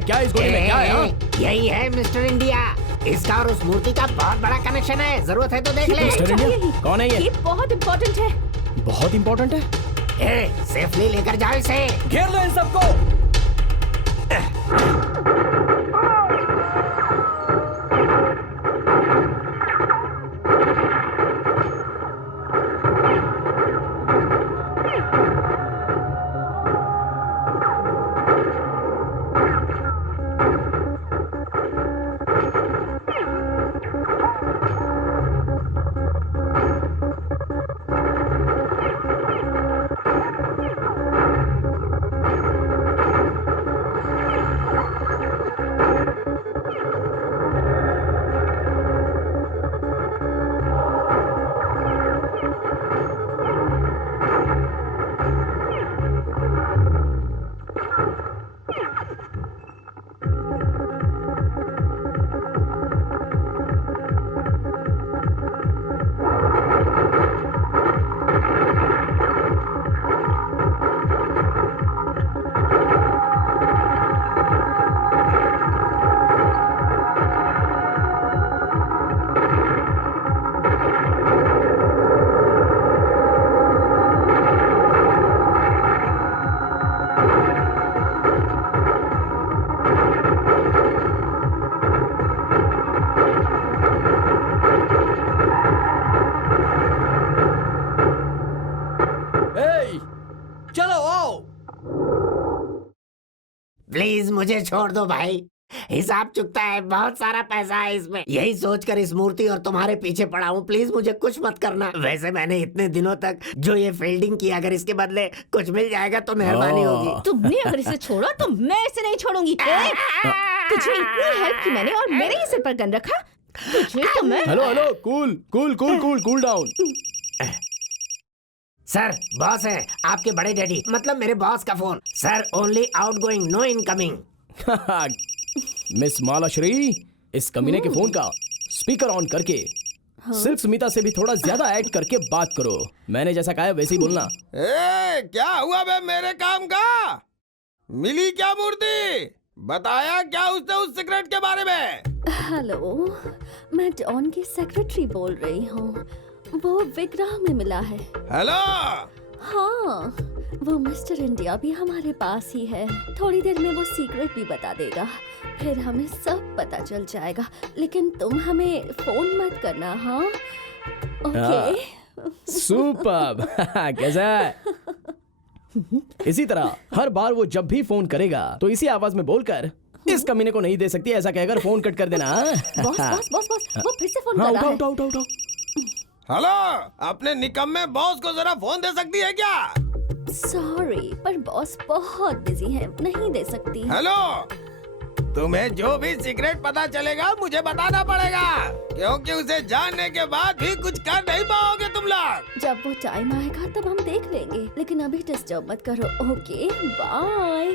क्या है इस गोली में, क्या है? हाँ? यही है मिस्टर इंडिया। इसका और उस मूर्ति का बहुत बड़ा कनेक्शन है, जरूरत है तो देख ले। मिस्टर इंडिया कौन है ये बहुत इम्पोर्टेंट है। बहुत इम्पोर्टेंट है। सेफली लेकर जाओ इसे। घेर लो इन सबको। प्लीज मुझे छोड़ दो भाई, हिसाब चुकता है, बहुत सारा पैसा है इसमें। यही सोचकर इस मूर्ति और तुम्हारे पीछे पड़ा हूँ, प्लीज मुझे कुछ मत करना। वैसे मैंने इतने दिनों तक जो ये फील्डिंग की, अगर इसके बदले कुछ मिल जाएगा तो मेहरबानी होगी। तुमने अगर इसे छोड़ा तो मैं इसे नहीं छोड़ूंगी। तुझे इतनी हेल्प की मैंने और मेरे ही सिर पर गन रखा, तुझे तो मैं। Hello hello, cool cool cool cool cool down. Sir boss है आपके बड़े डैडी, मतलब मेरे बॉस का phone. Sir only outgoing, no incoming. Miss Malashri, इस कमीने के फोन का स्पीकर ऑन करके सिर्फ स्मिता से भी थोड़ा ज्यादा एक्ट करके बात करो। मैंने जैसा कहा है वैसे ही बोलना। क्या हुआ बे मेरे काम का? मिली क्या मूर्ति? बताया क्या उसने उस सिगरेट के बारे में? हेलो, मैं डॉन की सेक्रेटरी बोल रही हूँ। वो विग्रह में मिला है। हेलो। हाँ, वो मिस्टर इंडिया भी हमारे पास ही है। थोड़ी देर में वो सीक्रेट भी बता देगा, फिर हमें सब पता चल जाएगा। लेकिन तुम हमें फोन मत करना, हाँ? ओके। सुपर्ब। कैसा है? इसी तरह हर बार वो जब भी फोन करेगा तो इसी आवाज में बोलकर इस कमीने को नहीं दे सकती ऐसा कहकर फोन कट कर देना। बॉस बॉस बॉस बॉस, वो फिर से फोन कर रहा है। उठाओ। हेलो, अपने निकम्मे बॉस को जरा फोन दे सकती है क्या? सॉरी, पर बॉस बहुत बिजी है, नहीं दे सकती। हेलो, तुम्हें जो भी सीक्रेट पता चलेगा मुझे बताना पड़ेगा, क्योंकि उसे जानने के बाद भी कुछ कर नहीं पाओगे तुम लोग। जब वो टाइम आएगा तब हम देख लेंगे, लेकिन अभी डिस्टर्ब मत करो। Okay, bye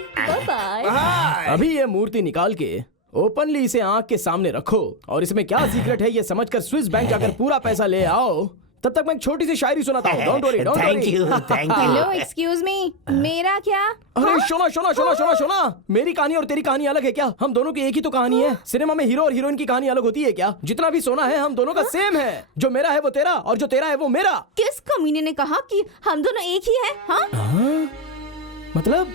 bye. अभी ये मूर्ति निकाल के ओपनली इसे आंख के सामने रखो और इसमें क्या सीक्रेट है ये समझकर स्विस बैंक जाकर पूरा पैसा ले आओ। तब तक मैं एक छोटी सी शायरी सुनाता हूँ। Don't worry, don't worry. Thank you. Hello, excuse me, मेरा क्या? अरे शोना, मेरी कहानी और तेरी कहानी अलग है क्या? हम दोनों की एक ही तो कहानी है। सिनेमा में हीरो और हीरोइन की कहानी अलग होती है क्या? जितना भी सोना है हम दोनों का सेम है। जो मेरा है वो तेरा और जो तेरा है वो मेरा। किस कमीने ने कहा कि हम दोनों एक ही हैं? हाँ? मतलब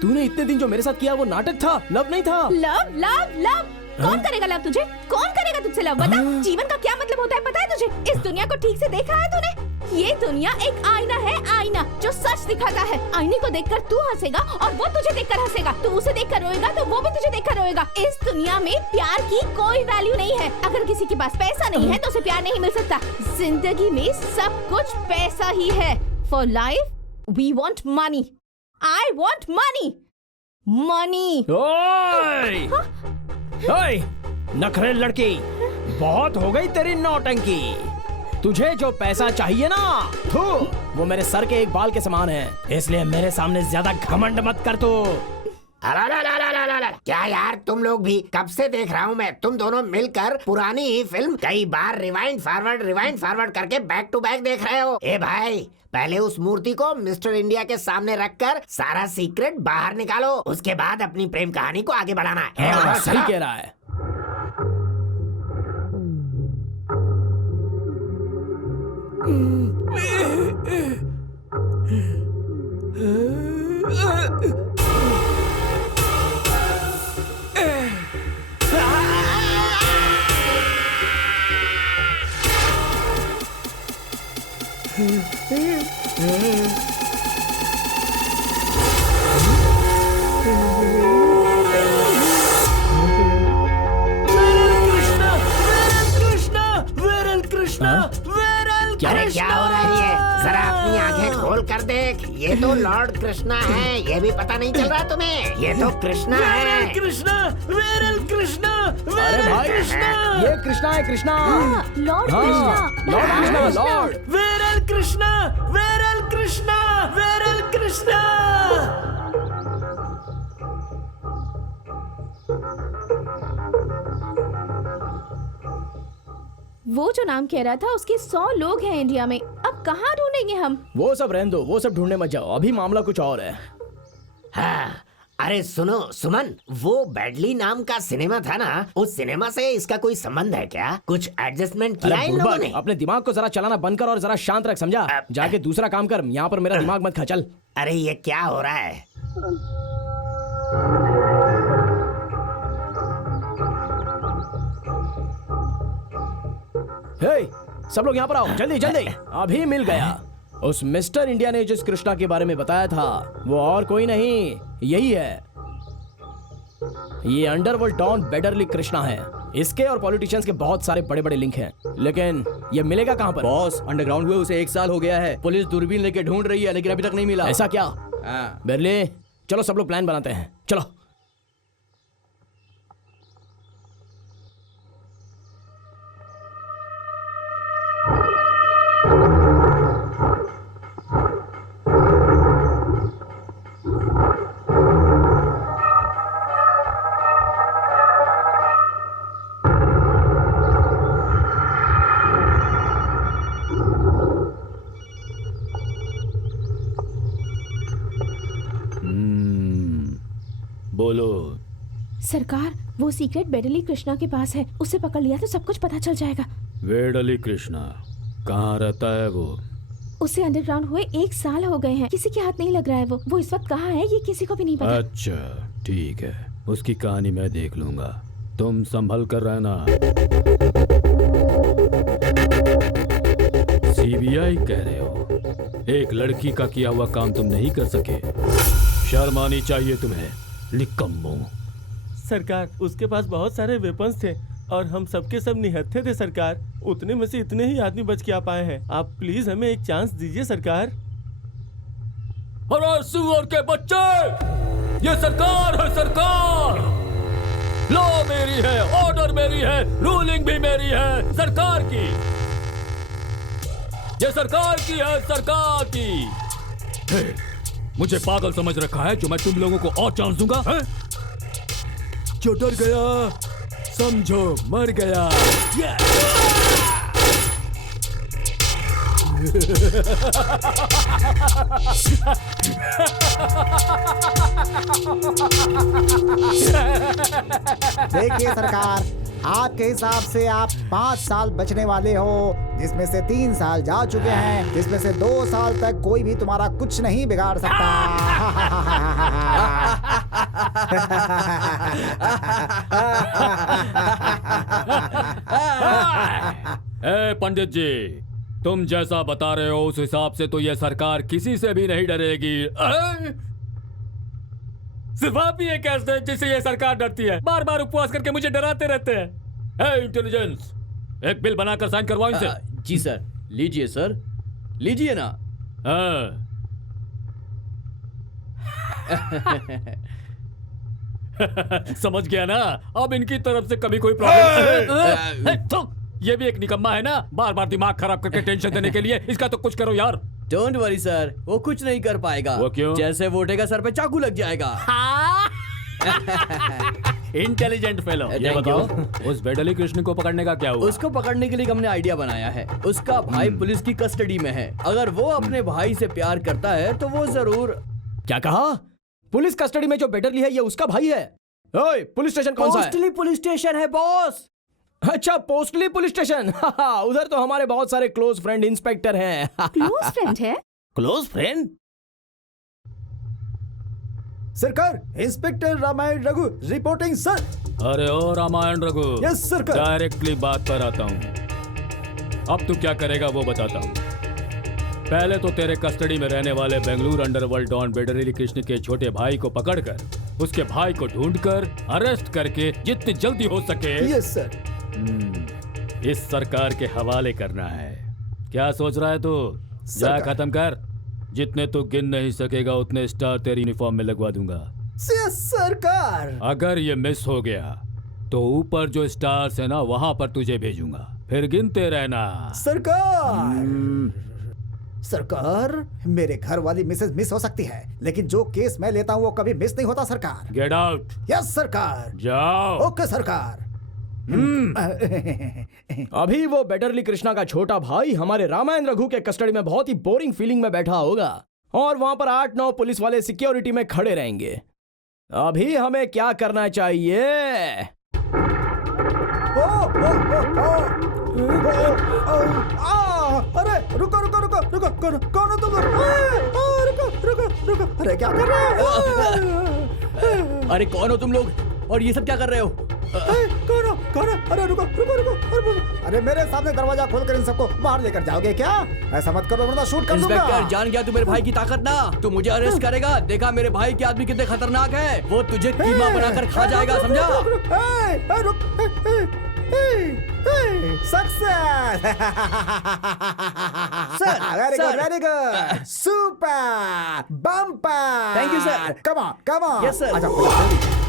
तूने इतने दिन जो मेरे साथ किया वो नाटक था, लव नहीं था। लव लव लव कौन करेगा लव तुझे? कौन करेगा तुझसे लव? बता, जीवन का क्या मतलब होता है पता है तुझे? इस दुनिया को ठीक से देखा है तूने? ये दुनिया एक आईना है, आईना जो सच दिखाता है। आईने को देखकर तू हंसेगा और वो तुझे देखकर हंसेगा। तू उसे देखकर रोएगा तो वो भी तुझे देखकर रोएगा। इस दुनिया में प्यार की कोई वैल्यू नहीं है। अगर किसी के पास पैसा नहीं है तो उसे प्यार नहीं मिल सकता। जिंदगी में सब कुछ पैसा ही है। For life we want money. I want money, money. ओए, नखरे लड़की, बहुत हो गई तेरी नौटंकी। तुझे जो पैसा चाहिए ना, थू, वो मेरे सर के एक बाल के समान है, इसलिए मेरे सामने ज्यादा घमंड मत कर तू। क्या यार, तुम लोग भी कब से देख रहा हूँ मैं, तुम दोनों मिलकर पुरानी ही फिल्म कई बार रिवाइंड फॉरवर्ड करके बैक टू बैक देख रहे हो। ए भाई, पहले उस मूर्ति को मिस्टर इंडिया के सामने रखकर सारा सीक्रेट बाहर निकालो, उसके बाद अपनी प्रेम कहानी को आगे बढ़ाना। सही कह रहा है। अरे क्या हो रहा है ये? जरा अपनी आंखें खोल कर देख, ये तो लॉर्ड कृष्णा है। ये भी पता नहीं चल रहा तुम्हें? ये तो कृष्णा है। कृष्णा, वेरल कृष्णा, अरे भाई, ये कृष्णा है, कृष्णा। Lord Krishna, lord. वेरल कृष्णा, वेरल कृष्णा, वेरल कृष्णा। वो जो नाम कह रहा था उसके 100 लोग हैं इंडिया में। अब कहाँ ढूंढेंगे हम? वो सब रहने दो, वो सब ढूंढने मत जाओ, अभी मामला कुछ और है। हाँ, अरे सुनो सुमन, वो बैडली नाम का सिनेमा था ना, उस सिनेमा से इसका कोई संबंध है क्या? कुछ एडजस्टमेंट किया इन लोगों ने? अपने दिमाग को जरा चलाना बंद कर और जरा शांत रख, समझा? जाके दूसरा काम कर, यहाँ पर मेरा दिमाग मत खा। चल। अरे ये क्या हो रहा है? हे, सब लोग यहाँ पर आओ, जल्दी जल्दी। अभी मिल गया। उस मिस्टर इंडिया ने जिस कृष्णा के बारे में बताया था वो और कोई नहीं, यही है। ये अंडरवर्ल्ड डॉन बेडरली कृष्णा है। इसके और पॉलिटिशियंस के बहुत सारे बड़े बड़े लिंक हैं, लेकिन ये मिलेगा कहाँ पर? बॉस, अंडरग्राउंड हुए उसे 1 साल हो गया है। पुलिस दूरबीन लेके ढूंढ रही है, लेकिन अभी तक नहीं मिला। ऐसा क्या? बेरली, चलो सब लोग प्लान बनाते हैं, चलो। बोलो। सरकार, वो सीक्रेट बेडली कृष्णा के पास है, उसे पकड़ लिया तो सब कुछ पता चल जाएगा। वेडली कृष्णा कहाँ रहता है वो? उसे अंडरग्राउंड हुए 1 साल हो गए हैं, किसी के हाथ नहीं लग रहा है। वो इस वक्त कहाँ है ये किसी को भी नहीं पता। अच्छा ठीक है, उसकी कहानी मैं देख लूंगा, तुम संभल कर रहना। सीबीआई कह रहे हो, एक लड़की का किया हुआ काम तुम नहीं कर सके? शर्म आनी चाहिए तुम्हें, निकम्मो। सरकार, उसके पास बहुत सारे वेपन्स थे और हम सबके सब निहत्थे थे सरकार। उतने में से इतने ही आदमी बच के आ पाए हैं। आप प्लीज हमें एक चांस दीजिए सरकार। अरे सुअर के बच्चे, ये सरकार है, सरकार। लॉ मेरी है, ऑर्डर मेरी है, रूलिंग भी मेरी है, सरकार की। ये सरकार की है, सरकार की। मुझे पागल समझ रखा है जो मैं तुम लोगों को और चांस दूंगा? जो डर गया समझो मर गया। देखिए सरकार, आपके हिसाब से आप 5 साल बचने वाले हो, जिसमें से 3 साल जा चुके हैं, जिसमें से 2 साल तक कोई भी तुम्हारा कुछ नहीं बिगाड़ सकता। ए पंडित जी, तुम जैसा बता रहे हो उस हिसाब से तो यह सरकार किसी से भी नहीं डरेगी। सिर्फ आप ही एक ऐसे जिससे ये सरकार डरती है, बार बार उपवास करके मुझे डराते रहते हैं। इंटेलिजेंस, एक बिल बनाकर साइन करवाओ इनसे। जी सर। लीजिए सर, लीजिए ना। समझ गया ना? अब इनकी तरफ से कभी कोई प्रॉब्लम। ये भी एक निकम्मा है ना, बार बार दिमाग खराब करके टेंशन देने के लिए। इसका तो कुछ करो यार। डोंट वरी सर, वो कुछ नहीं कर पाएगा। वो क्यों? जैसे वो उठेगा सर पे चाकू लग जाएगा। Intelligent fellow. ये बताओ, उस बेडली कृष्ण को पकड़ने का क्या हुआ? उसको पकड़ने के लिए हमने आइडिया बनाया है। उसका भाई पुलिस की कस्टडी में है। अगर वो अपने भाई से प्यार करता है तो वो जरूर। क्या कहा? पुलिस कस्टडी में जो बेडरली है ये उसका भाई है? ओए, पुलिस स्टेशन कौन सा है? पोस्टली पुलिस स्टेशन है बॉस। अच्छा, पोस्टली पुलिस स्टेशन। उधर तो हमारे बहुत सारे क्लोज फ्रेंड इंस्पेक्टर हैं। क्लोज फ्रेंड है? Close friend? सरकार, inspector Ramayan Raghu reporting sir. अरे ओ रामायण रघु। यस सरकार। डायरेक्टली बात पर आता हूँ। अब तू क्या करेगा वो बताता हूँ। पहले तो तेरे कस्टडी में रहने वाले बेंगलुरु अंडरवर्ल्ड डॉन बेडरली कृष्ण के छोटे भाई को पकड़कर उसके भाई को ढूंढकर अरेस्ट करके जितनी जल्दी हो सके यस सर इस सरकार के हवाले करना है। क्या सोच रहा है तू? जा खत्म कर। जितने तू गिन नहीं सकेगा उतने स्टार तेरी यूनिफॉर्म में लगवा दूंगा। सरकार, अगर ये मिस हो गया तो ऊपर जो स्टार्स है ना वहां पर तुझे भेजूंगा, फिर गिनते रहना। सरकार, मेरे घर वाली मिसेज मिस हो सकती है, लेकिन जो केस मैं लेता हूँ वो कभी मिस नहीं होता सरकार। Get out. यस सरकार। जाओ। ओके सरकार। अभी वो बेडरली कृष्णा का छोटा भाई हमारे रामायण रघु के कस्टडी में बहुत ही बोरिंग फीलिंग में बैठा होगा और वहां पर 8-9 पुलिस वाले सिक्योरिटी में खड़े रहेंगे। अभी हमें क्या करना चाहिए? अरे रुको रुको रुको रुको, कौन हो तुम लोग? रुको रुको रुको, अरे क्या कर रहे हो? अरे कौन हो तुम लोग और ये सब क्या कर रहे हो? कौन हो? कौन है? अरे रुको रुको रुको रुको। अरे मेरे सामने दरवाजा खोलकर इन सबको बाहर लेकर जाओगे क्या? ऐसा मत करो वरना शूट कर दूंगा। इंस्पेक्टर, जान गया तू मेरे भाई की ताकत ना। तू मुझे अरेस्ट करेगा। देखा मेरे भाई के आदमी कितने खतरनाक है। वो तुझे कीमा बनाकर खा जाएगा, समझा? Success! Very good, very good, super, bumper. Thank you, sir. Come on, come on. Yes, sir. अच्छा, जल्दी।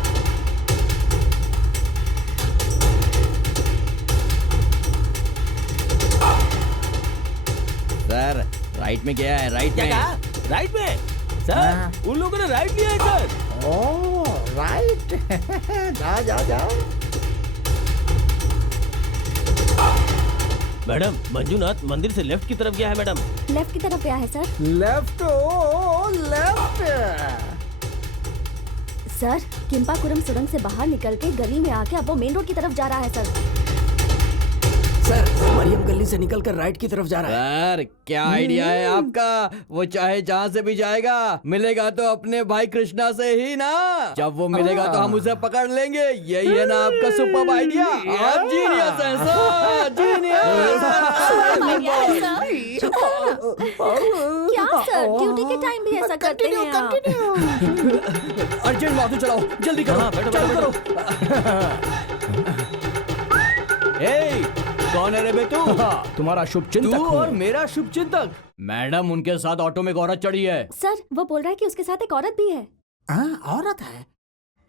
सर, राइट में गया है, राइट में। राइट में सर, उन लोगों ने राइट लिया है सर। Oh right. जाओ जाओ जाओ। मैडम, मंजूनाथ मंदिर से लेफ्ट की तरफ गया है मैडम। लेफ्ट की तरफ गया है सर। लेफ्ट, ओ लेफ्ट। सर, किम्पाकुरम सुरंग से बाहर निकल के गली में आके अब वो मेन रोड की तरफ जा रहा है सर। सर, मरियम गली से निकलकर राइट की तरफ जा रहा है। सर, क्या आइडिया है आपका? वो चाहे जहाँ से भी जाएगा, मिलेगा तो अपने भाई कृष्णा से ही ना। जब वो मिलेगा तो हम उसे पकड़ लेंगे। यही है ना आपका सुपर आइडिया? आप जीनियस हैं सर, जीनियस। क्या सर, ड्यूटी के टाइम भी ऐसा करते हैं आप? अर्जेंट माथू चलाओ, जल्दी करो, चालू करो। कौन है रे बे तू? तुम्हारा शुभ चिंतक तू हूँ। और मेरा शुभ चिंतक। मैडम, उनके साथ ऑटो में एक औरत चढ़ी है। सर, वो बोल रहा है कि उसके साथ एक औरत भी है। औरत है?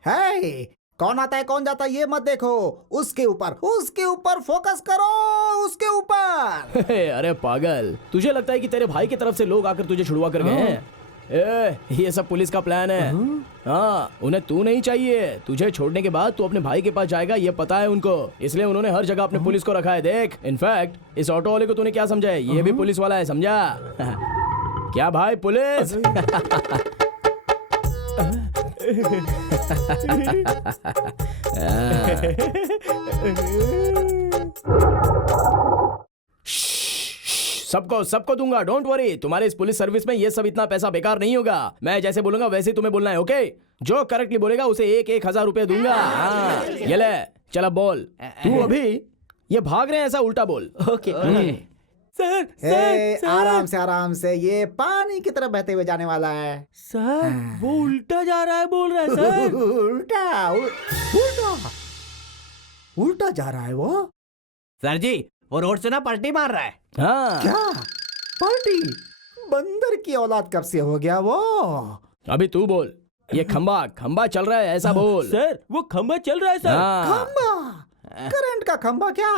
है कौन आता है कौन जाता है ये मत देखो, उसके ऊपर फोकस करो, उसके ऊपर। अरे पागल, तुझे लगता है कि तेरे भाई की तरफ से लोग आकर तुझे छुड़वा कर गए हैं? ये सब पुलिस का प्लान है। हाँ, उन्हें तू नहीं चाहिए। तुझे छोड़ने के बाद तू अपने भाई के पास जाएगा, ये पता है उनको। इसलिए उन्होंने हर जगह अपने पुलिस को रखा है। देख, इनफैक्ट इस ऑटो वाले को तूने क्या समझा है? ये भी पुलिस वाला है, समझा? क्या भाई, पुलिस? सबको दूंगा, डोंट वरी। तुम्हारे इस पुलिस सर्विस में ये सब इतना पैसा बेकार नहीं होगा। मैं जैसे बोलूंगा वैसे तुम्हें बोलना है, ओके? जो करेक्टली बोलेगा उसे 1,000 रुपए दूंगा। हाँ, ये ले, चल अब बोल। तू अभी ये भाग रहे हैं, ऐसा उल्टा बोल। ओके। सर, आराम से, ये पानी की तरफ बहते हुए जाने वाला है। सर, वो उल्टा जा रहा है, बोल रहा है सर। उल्टा जा रहा है वो। सर जी, वो रोड से ना पलटी मार रहा है। हाँ। क्या पार्टी? बंदर की औलाद कब से हो गया वो? अभी तू बोल। ये खंबा चल रहा है, ऐसा बोल। सर, वो खंबा चल रहा है सर। खंबा? करंट का खंबा क्या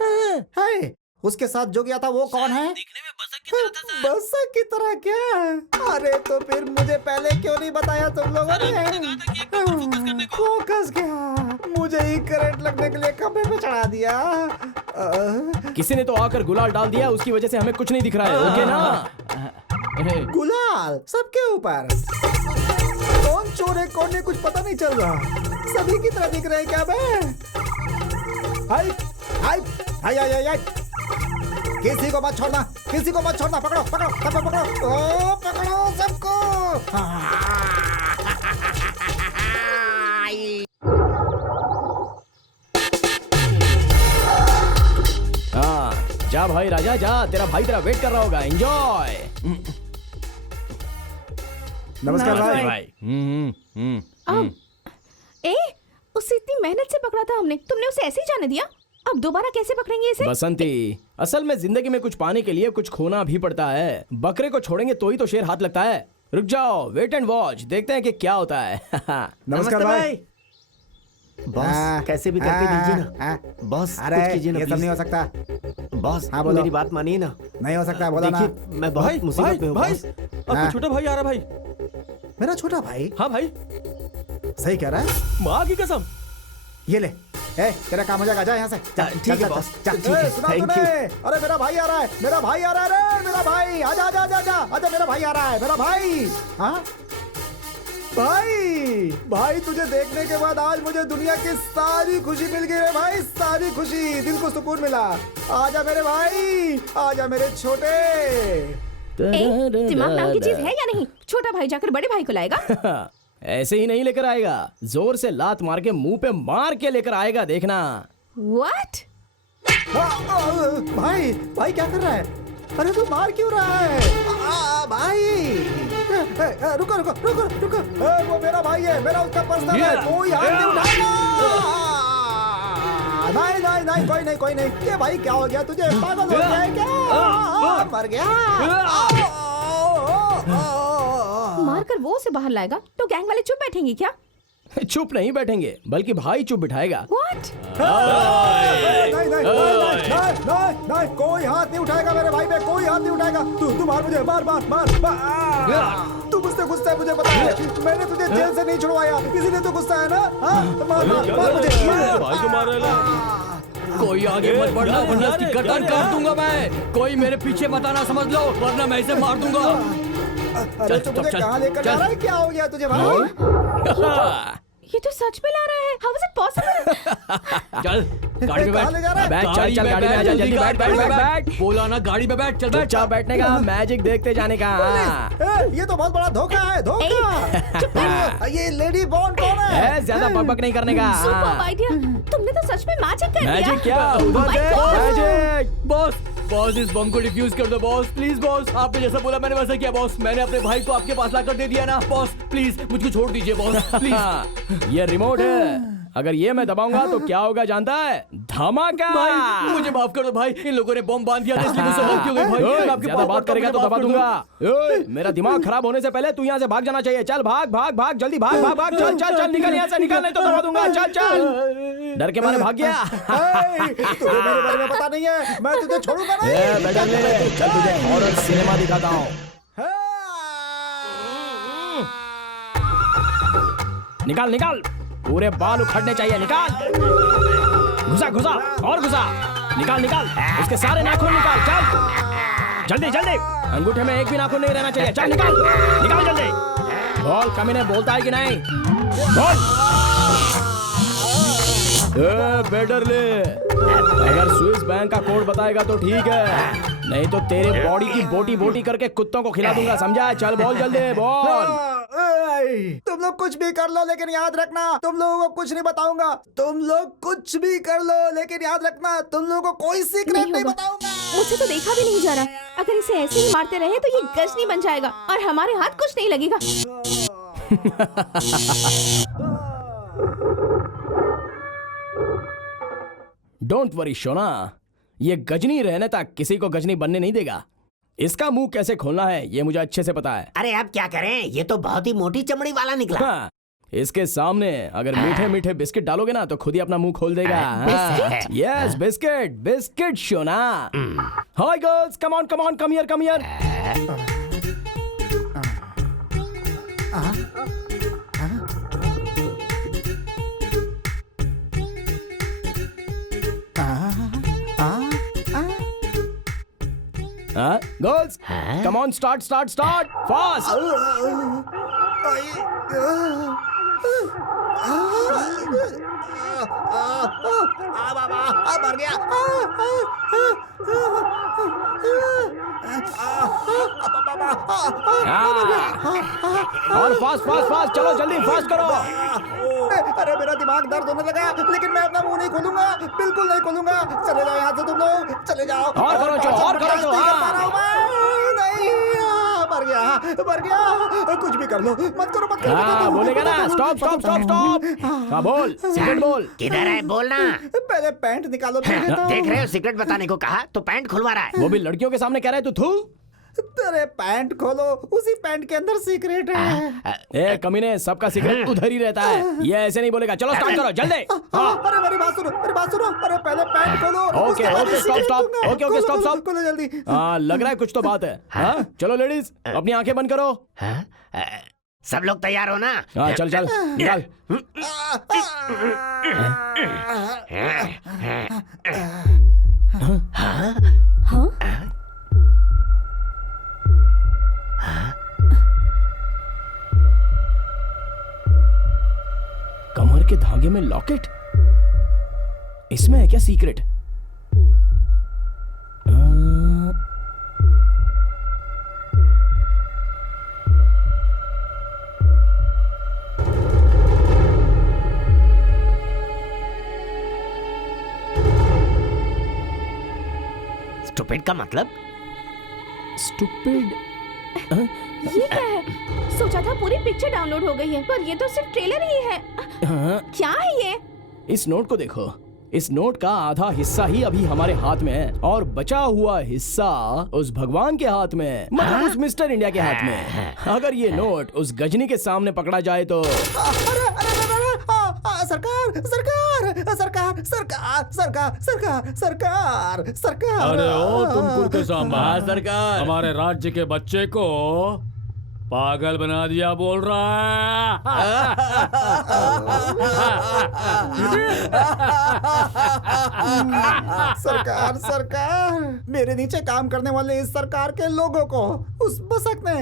है? उसके साथ जो गया था वो कौन है? दिखने में बसक की तरह था सर। बसक की तरह क्या? अरे तो फिर मुझे पहले क्यों नहीं बताया तुम लोगों ने? फोकस क्या? मुझे ही करंट लगने के लिए खंबे पे चढ़ा दिया। किसी ने तो आकर गुलाल डाल दिया, उसकी वजह से हमें कुछ नहीं दिख रहा है, ओके ना? गुलाल सबके ऊपर। कौन चोर है कौन है कुछ पता नहीं चल रहा। सभी की तरह दिख रहे हैं क्या बे? हाय हाय हाय हाय हाय। किसी को मत छोड़ना, पकड़ो सबको पकड़ो। ओ पकड़ो सबको। हाँ, जा भाई राजा जा, तेरा भाई तेरा वेट कर रहा होगा। एंजॉय। नमस्कार भाई। अब उसे इतनी मेहनत से पकड़ा था हमने, तुमने उसे ऐसे ही जाने दिया? अब दोबारा कैसे पकड़ेंगे इसे? बसंती, असल में जिंदगी में कुछ पाने के लिए कुछ खोना भी पड़ता है। बकरे को छोड़ेंगे तो ही तो शेर हाथ लगता है। रुक जाओ, वेट एंड वॉच, देखते हैं कि क्या होता है। नमस्कार भाई। बॉस, कैसे भी करके दीजिए ना। बॉस, अरे कुछ कीजिए ना, ये सब प्लीज। नहीं हो सकता। बॉस, हाँ, बोलो। मेरी बात मानिए ना। नहीं हो सकता, बोला ना। देखिए, मैं बहुत मुसीबत में हूँ बॉस। आपका छोटा भाई आ रहा भाई। मेरा छोटा भाई? हाँ भाई। सही कह रहा है। माँ की कसम। ये ले, तेरा काम हो जाएगा, जा यहाँ से। ठीक है बॉस, ठीक है, सुना थैंक तूने? यू। अरे मेरा भाई आ रहा है, मेरा भाई आ रहा है रे, मेरा भाई। आजा आजा आजा आजा आजा, मेरा भाई आ रहा है, मेरा भाई। हाँ भाई, तुझे देखने के बाद आज मुझे दुनिया की सारी खुशी मिल गई रे भाई, सारी खुशी, दिल को सुकून मिला। आजा मेरे भाई, आजा मेरे छोटे। दिमाग नाम की चीज है या नहीं? छोटा भाई जाकर बड़े भाई को लाएगा? ऐसे ही नहीं लेकर आएगा, जोर से लात मार के मुंह पे मार के लेकर आएगा, देखना। व्हाट? भाई भाई क्या कर रहा है? अरे तू मार क्यों रहा है? भाई रुको रुको रुको रुको, वो मेरा भाई है, मेरा उसका पर्सनल है, कोई हाथ नहीं उठाएगा। नहीं नहीं नहीं, कोई नहीं। ये भाई क्या हो गया तुझे? पागल हो गया है क्या? मर गया? मारकर वो उसे बाहर लाएगा तो गैंग वाले चुप बैठेंगे क्या? चुप नहीं बैठेंगे, बल्कि भाई चुप बिठाएगा। व्हाट? नहीं, कोई हाथ नहीं उठाएगा मेरे भाई पे, कोई हाथ नहीं उठाएगा। तू मार मुझे, मार। तू मुझसे गुस्सा है, मुझे पता है। मैंने तुझे जेल से नहीं छुड़वाया, इसीलिए तो गुस्सा है ना? मार मुझे। भाई को मार रहा है। कोई आगे मत बढ़ना वरना इसकी गर्दन काट दूंगा मैं। कोई मेरे पीछे मत आना, समझ लो, वरना मैं इसे मार दूंगा। अरे तू मुझे कहाँ लेकर जा रहा है? क्या हो गया तुझे भाई? ये तो सच में ला रहा है। How is it possible? चल गाड़ी में बैठ। चल गाड़ी में आ जा, जल्दी बैठ। बोला ना गाड़ी में बैठ, चल बैठ। चुपचाप बैठने का, मैजिक देखते जाने का। ये तो बहुत बड़ा धोखा है, धोखा। ये लेडी बॉन्ड कौन है? ज्यादा बकबक नहीं करने का। Super idea. तुमने तो सच में मैजिक कर दिया। मैजिक क्या? उधर देख, मैजिक। बॉस इस बम को डिफ्यूज कर दो बॉस, प्लीज बॉस। आपने जैसा बोला मैंने वैसा किया बॉस। मैंने अपने भाई को आपके पास लाकर दे दिया ना बॉस। प्लीज मुझको छोड़ दीजिए बॉस, प्लीज। ये रिमोट है, अगर ये मैं दबाऊंगा तो क्या होगा जानता है? धमाका। भाई मुझे माफ कर दो भाई, इन लोगों ने बम बांध दिया था इसलिए मुझसे गलती हो गई भाई। मैं आपके ज्यादा बात करेगा तो दबा दूंगा। मेरा दिमाग खराब होने से पहले तू यहाँ से भाग जाना चाहिए। चल भाग जल्दी भाग। चल निकल यहाँ से, निकल नहीं तो दबा दूंगा। चल डर के मारे भाग गया। तुझे मेरे बारे में पता नहीं है, मैं तुझे छोड़ूंगा नहीं। चल तुझे हॉरर सिनेमा दिखाता हूँ। निकाल, पूरे बाल उखड़ने चाहिए। निकाल, घुसा और घुसा। निकाल, उसके सारे नाखून निकाल। चल जल्दी। अंगूठे में एक भी नाखून नहीं रहना चाहिए। चल निकाल जल्दी। बोल कमीने, बोलता है कि नहीं? बोल। बेडरले, अगर स्विस बैंक का कोड बताएगा तो ठीक है, नहीं तो तेरे बॉडी की बोटी करके कुत्तों को खिला दूंगा, समझा? चल बोल जल्दी, बोल। तुम लोग कुछ भी कर लो लेकिन याद रखना, तुम लोगों को कुछ नहीं बताऊंगा। तुम लोग कुछ भी कर लो लेकिन याद रखना, तुम लोगों को कोई सीक्रेट नहीं बताऊंगा। मुझे तो देखा भी नहीं जा रहा। अगर इसे ऐसे ही मारते रहे तो ये गजनी बन जाएगा और हमारे हाथ कुछ नहीं लगेगा। डोंट वरी शोना, ये गजनी रहने तक किसी को गजनी बनने नहीं देगा। इसका मुंह कैसे खोलना है ये मुझे अच्छे से पता है। अरे अब क्या करें, ये तो बहुत ही मोटी चमड़ी वाला निकला। हाँ, इसके सामने अगर मीठे बिस्किट डालोगे ना तो खुद ही अपना मुंह खोल देगा। Yes, biscuit Shona. Hi girls, come on, come here. Girls, come on, start fast. मर गया। और फास्ट, चलो जल्दी, फास्ट करो। अरे मेरा दिमाग दर्द होने लगा, लेकिन मैं अपना मुंह नहीं खोलूंगा, बिल्कुल नहीं खोलूंगा। चले जाओ यहाँ से तुम लोग, चले जाओ। और करो जो। नहीं, मर गया। कुछ भी कर लो, मत करो। बोलेगा ना, स्टॉप। हाँ बोल, सिगरेट बोल। किधर है, बोलना। पहले पैंट निकालो। देख रहे हो, सिगरेट बताने को कहा तो पैंट खुलवा रहा है। वो भी लड़कियों के सामने कह रहा है तू। तेरे पैंट खोलो, उसी पैंट के अंदर सीक्रेट है। ए कमीने, सबका सीक्रेट उधर ही रहता है, ये ऐसे नहीं बोलेगा। चलो स्टार्ट करो जल्दी। अरे मेरी बात सुनो। अरे पहले पैंट खोलो। Okay, stop. खोलो जल्दी। लग रहा है कुछ तो बात है। चलो लेडीज, अपनी आंखें बंद करो। सब लोग तैयार हो ना? चल निकाल। कमर के धागे में लॉकेट, इसमें है क्या सीक्रेट? स्टूपिड का मतलब? स्टूपिड? ये क्या है? सोचा था पूरी पिक्चर डाउनलोड हो गई है, पर ये तो सिर्फ ट्रेलर ही है। क्या है ये? इस नोट को देखो। इस नोट का आधा हिस्सा ही अभी हमारे हाथ में है और बचा हुआ हिस्सा उस भगवान के हाथ में है, मतलब उस मिस्टर इंडिया के हाथ में। अगर ये नोट उस गजनी के सामने पकड़ा जाए तो सरकार सरकार सरकार सरकार सरकार सरकार सरकार सरकार। अरे ओ तुम कुर्के सांबा, सरकार हमारे राज्य के बच्चे को पागल बना दिया बोल रहा सरकार सरकार, मेरे नीचे काम करने वाले इस सरकार के लोगों को उस बसक ने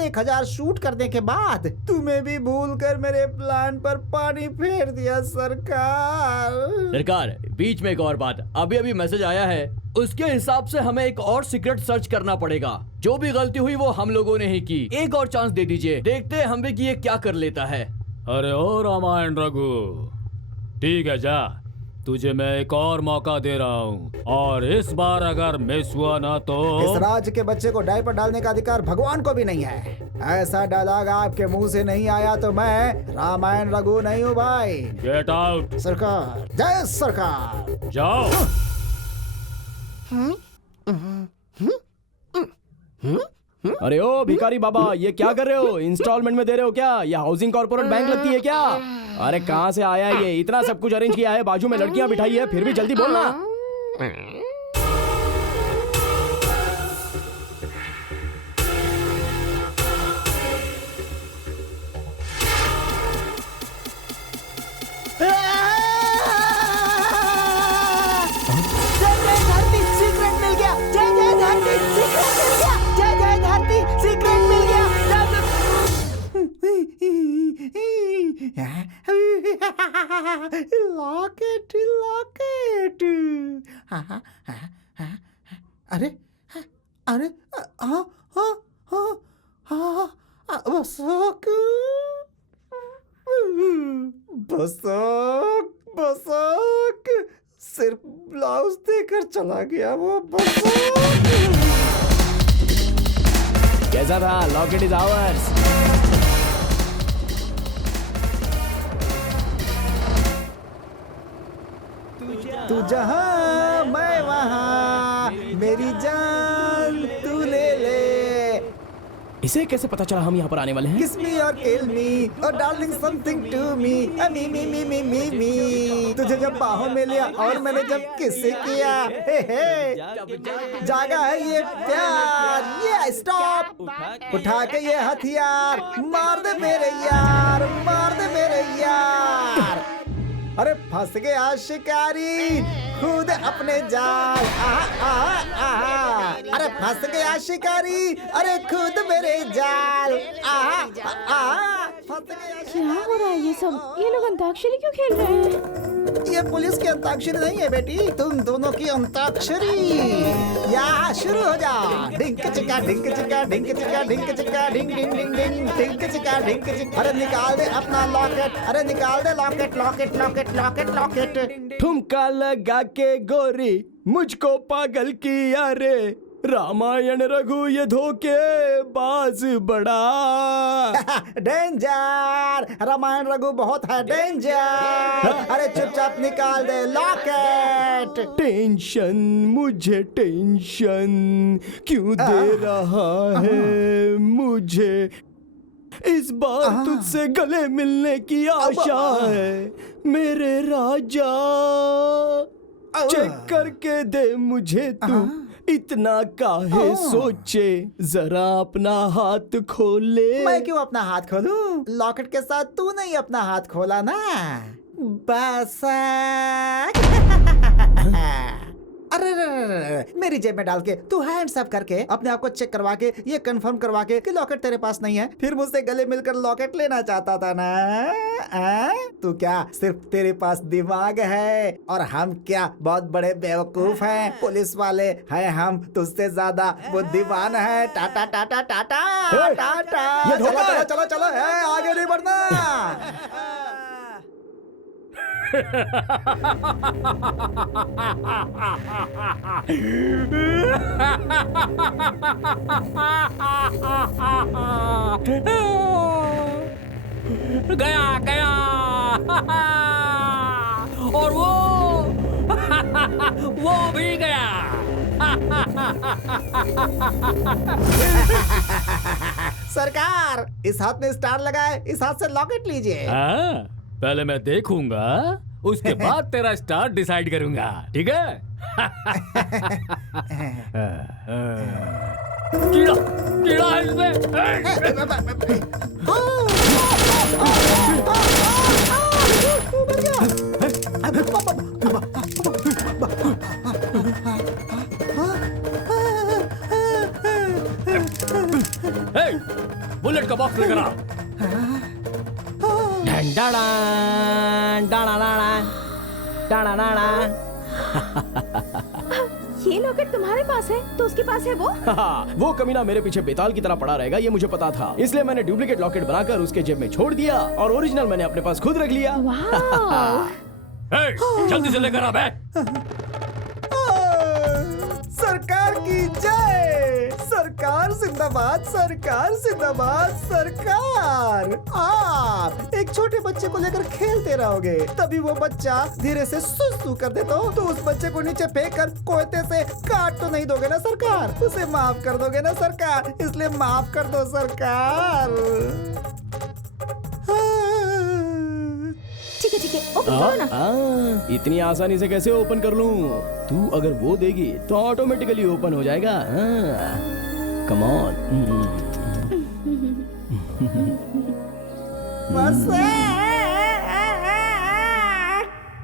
1000 शूट करने के बाद तुम्हें भी भूलकर मेरे प्लान पर पानी फेर दिया सरकार। सरकार, बीच में एक और बात, अभी अभी मैसेज आया है, उसके हिसाब से हमें एक और सीक्रेट सर्च करना पड़ेगा। जो भी गलती हुई वो हम लोगों ने ही की। एक और चांस दे दीजिए, देखते हैं हम भी कि ये क्या कर लेता है। अरे ओ रामायण रघु, ठीक है जा, तुझे मैं एक और मौका दे रहा हूँ, और इस बार अगर मिस हुआ ना तो इस राज्य के बच्चे को डायपर डालने का अधिकार भगवान को भी नहीं है। ऐसा डायलॉग आपके मुंह से नहीं आया तो मैं रामायण रघु नहीं हूँ भाई। Get out. सरकार, जय सरकार। जाओ। अरे ओ भिखारी बाबा, ये क्या कर रहे हो? इंस्टॉलमेंट में दे रहे हो क्या? ये हाउसिंग कॉर्पोरेट बैंक लगती है क्या? अरे कहाँ से आया ये? इतना सब कुछ अरेंज किया है, बाजू में लड़कियां बिठाई है, फिर भी जल्दी बोलना। सीक्रेट मिल गया, जय जय धरती, सीक्रेट मिल गया, जय जय धरती, सीक्रेट मिल गया। Locket locket. अरे अरे हाँ हाँ हाँ हाँ, बसक बसक बसक, सिर्फ ब्लाउज देकर चला गया वो बसक। कैसा था? Locket is ours. तू जहाँ मैं वहाँ, मेरी जान तू ले ले। इसे कैसे पता चला हम यहाँ पर आने वाले हैं? Kiss me or kill me, or darling something to me, me। तुझे जब बाहों में लिया और मैंने जब किस किया, हे जागा है ये प्यार। ये स्टॉप, उठा के ये हथियार, मार दे मेरे यार, मार दे मेरे यार। अरे फंस गया शिकारी खुद अपने जाल। अरे फंस गया शिकारी, अरे खुद मेरे जाल। फंस गया। क्या हो रहा है ये सब? ये लोग अंताक्षरी क्यों खेल रहे हैं? ये पुलिस की अंताक्षरी नहीं है बेटी, तुम दोनों की अंताक्षरी। या शुरू हो जा। ढिंक चिका ढिंक चिका ढिंक चिका ढिंक चिका ढिंक डिंग डिंग डिंग ढिंक चिका ढिंक चिका। अरे निकाल दे अपना लॉकेट, अरे निकाल दे locket locket locket locket locket. ठुमका लगा के गोरी मुझको पागल किया रे, रामायण रघु ये धोखे बाज बड़ा। डेंजर, रामायण रघु बहुत है डेंजर। अरे चुपचाप निकाल दे लॉकेट। टेंशन, मुझे टेंशन क्यों दे रहा है मुझे? इस बार तुझसे गले मिलने की आशा है मेरे राजा। चेक करके दे मुझे तू, इतना काहे सोचे, जरा अपना हाथ खोले। मैं क्यों अपना हाथ खोलूं? लॉकेट के साथ तू नहीं अपना हाथ खोला ना बस। अरे मेरी जेब में डाल के तू हैंड्स अप करके अपने आप को चेक करवा के ये कंफर्म करवा के कि लॉकेट तेरे पास नहीं है, फिर मुझसे गले मिलकर लॉकेट लेना चाहता था ना? तू क्या सिर्फ तेरे पास दिमाग है और हम क्या बहुत बड़े बेवकूफ हैं? पुलिस वाले हैं हम, तुझसे ज्यादा बुद्धिमान है। टाटा टाटा टाटा टाटा। चलो चलो चलो चलो, आगे नहीं बढ़ना। गया गया और वो भी गया। सरकार, इस हाथ में स्टार लगाए, इस हाथ से लॉकेट लीजिए। पहले मैं देखूंगा, उसके बाद तेरा स्टार डिसाइड करूंगा, ठीक है? कीड़ा कीड़ा है इसमें। बुलेट का बॉक्स लेकर आ। ये लॉकेट तुम्हारे पास है तो उसके पास है वो? वो कमीना मेरे पीछे बेताल की तरह पड़ा रहेगा, ये मुझे पता था। इसलिए मैंने डुप्लीकेट लॉकेट बनाकर उसके जेब में छोड़ दिया और ओरिजिनल मैंने अपने पास खुद रख लिया। जल्दी से लेकर आ बैग। सरकार की जय, सरकार जिंदाबाद, सरकार जिंदाबाद, सरकार। आप एक छोटे बच्चे को लेकर खेलते रहोगे, तभी वो बच्चा धीरे से सुसु कर दे तो उस बच्चे को नीचे फेंक कर कोयते से काट तो नहीं दोगे ना सरकार? उसे माफ कर दोगे ना सरकार? इसलिए माफ कर दो सरकार। ठीक है ओपन करो ना। इतनी आसानी से कैसे ओपन कर लूं? तू अगर वो देगी तो ऑटोमेटिकली ओपन हो जाएगा। Come on.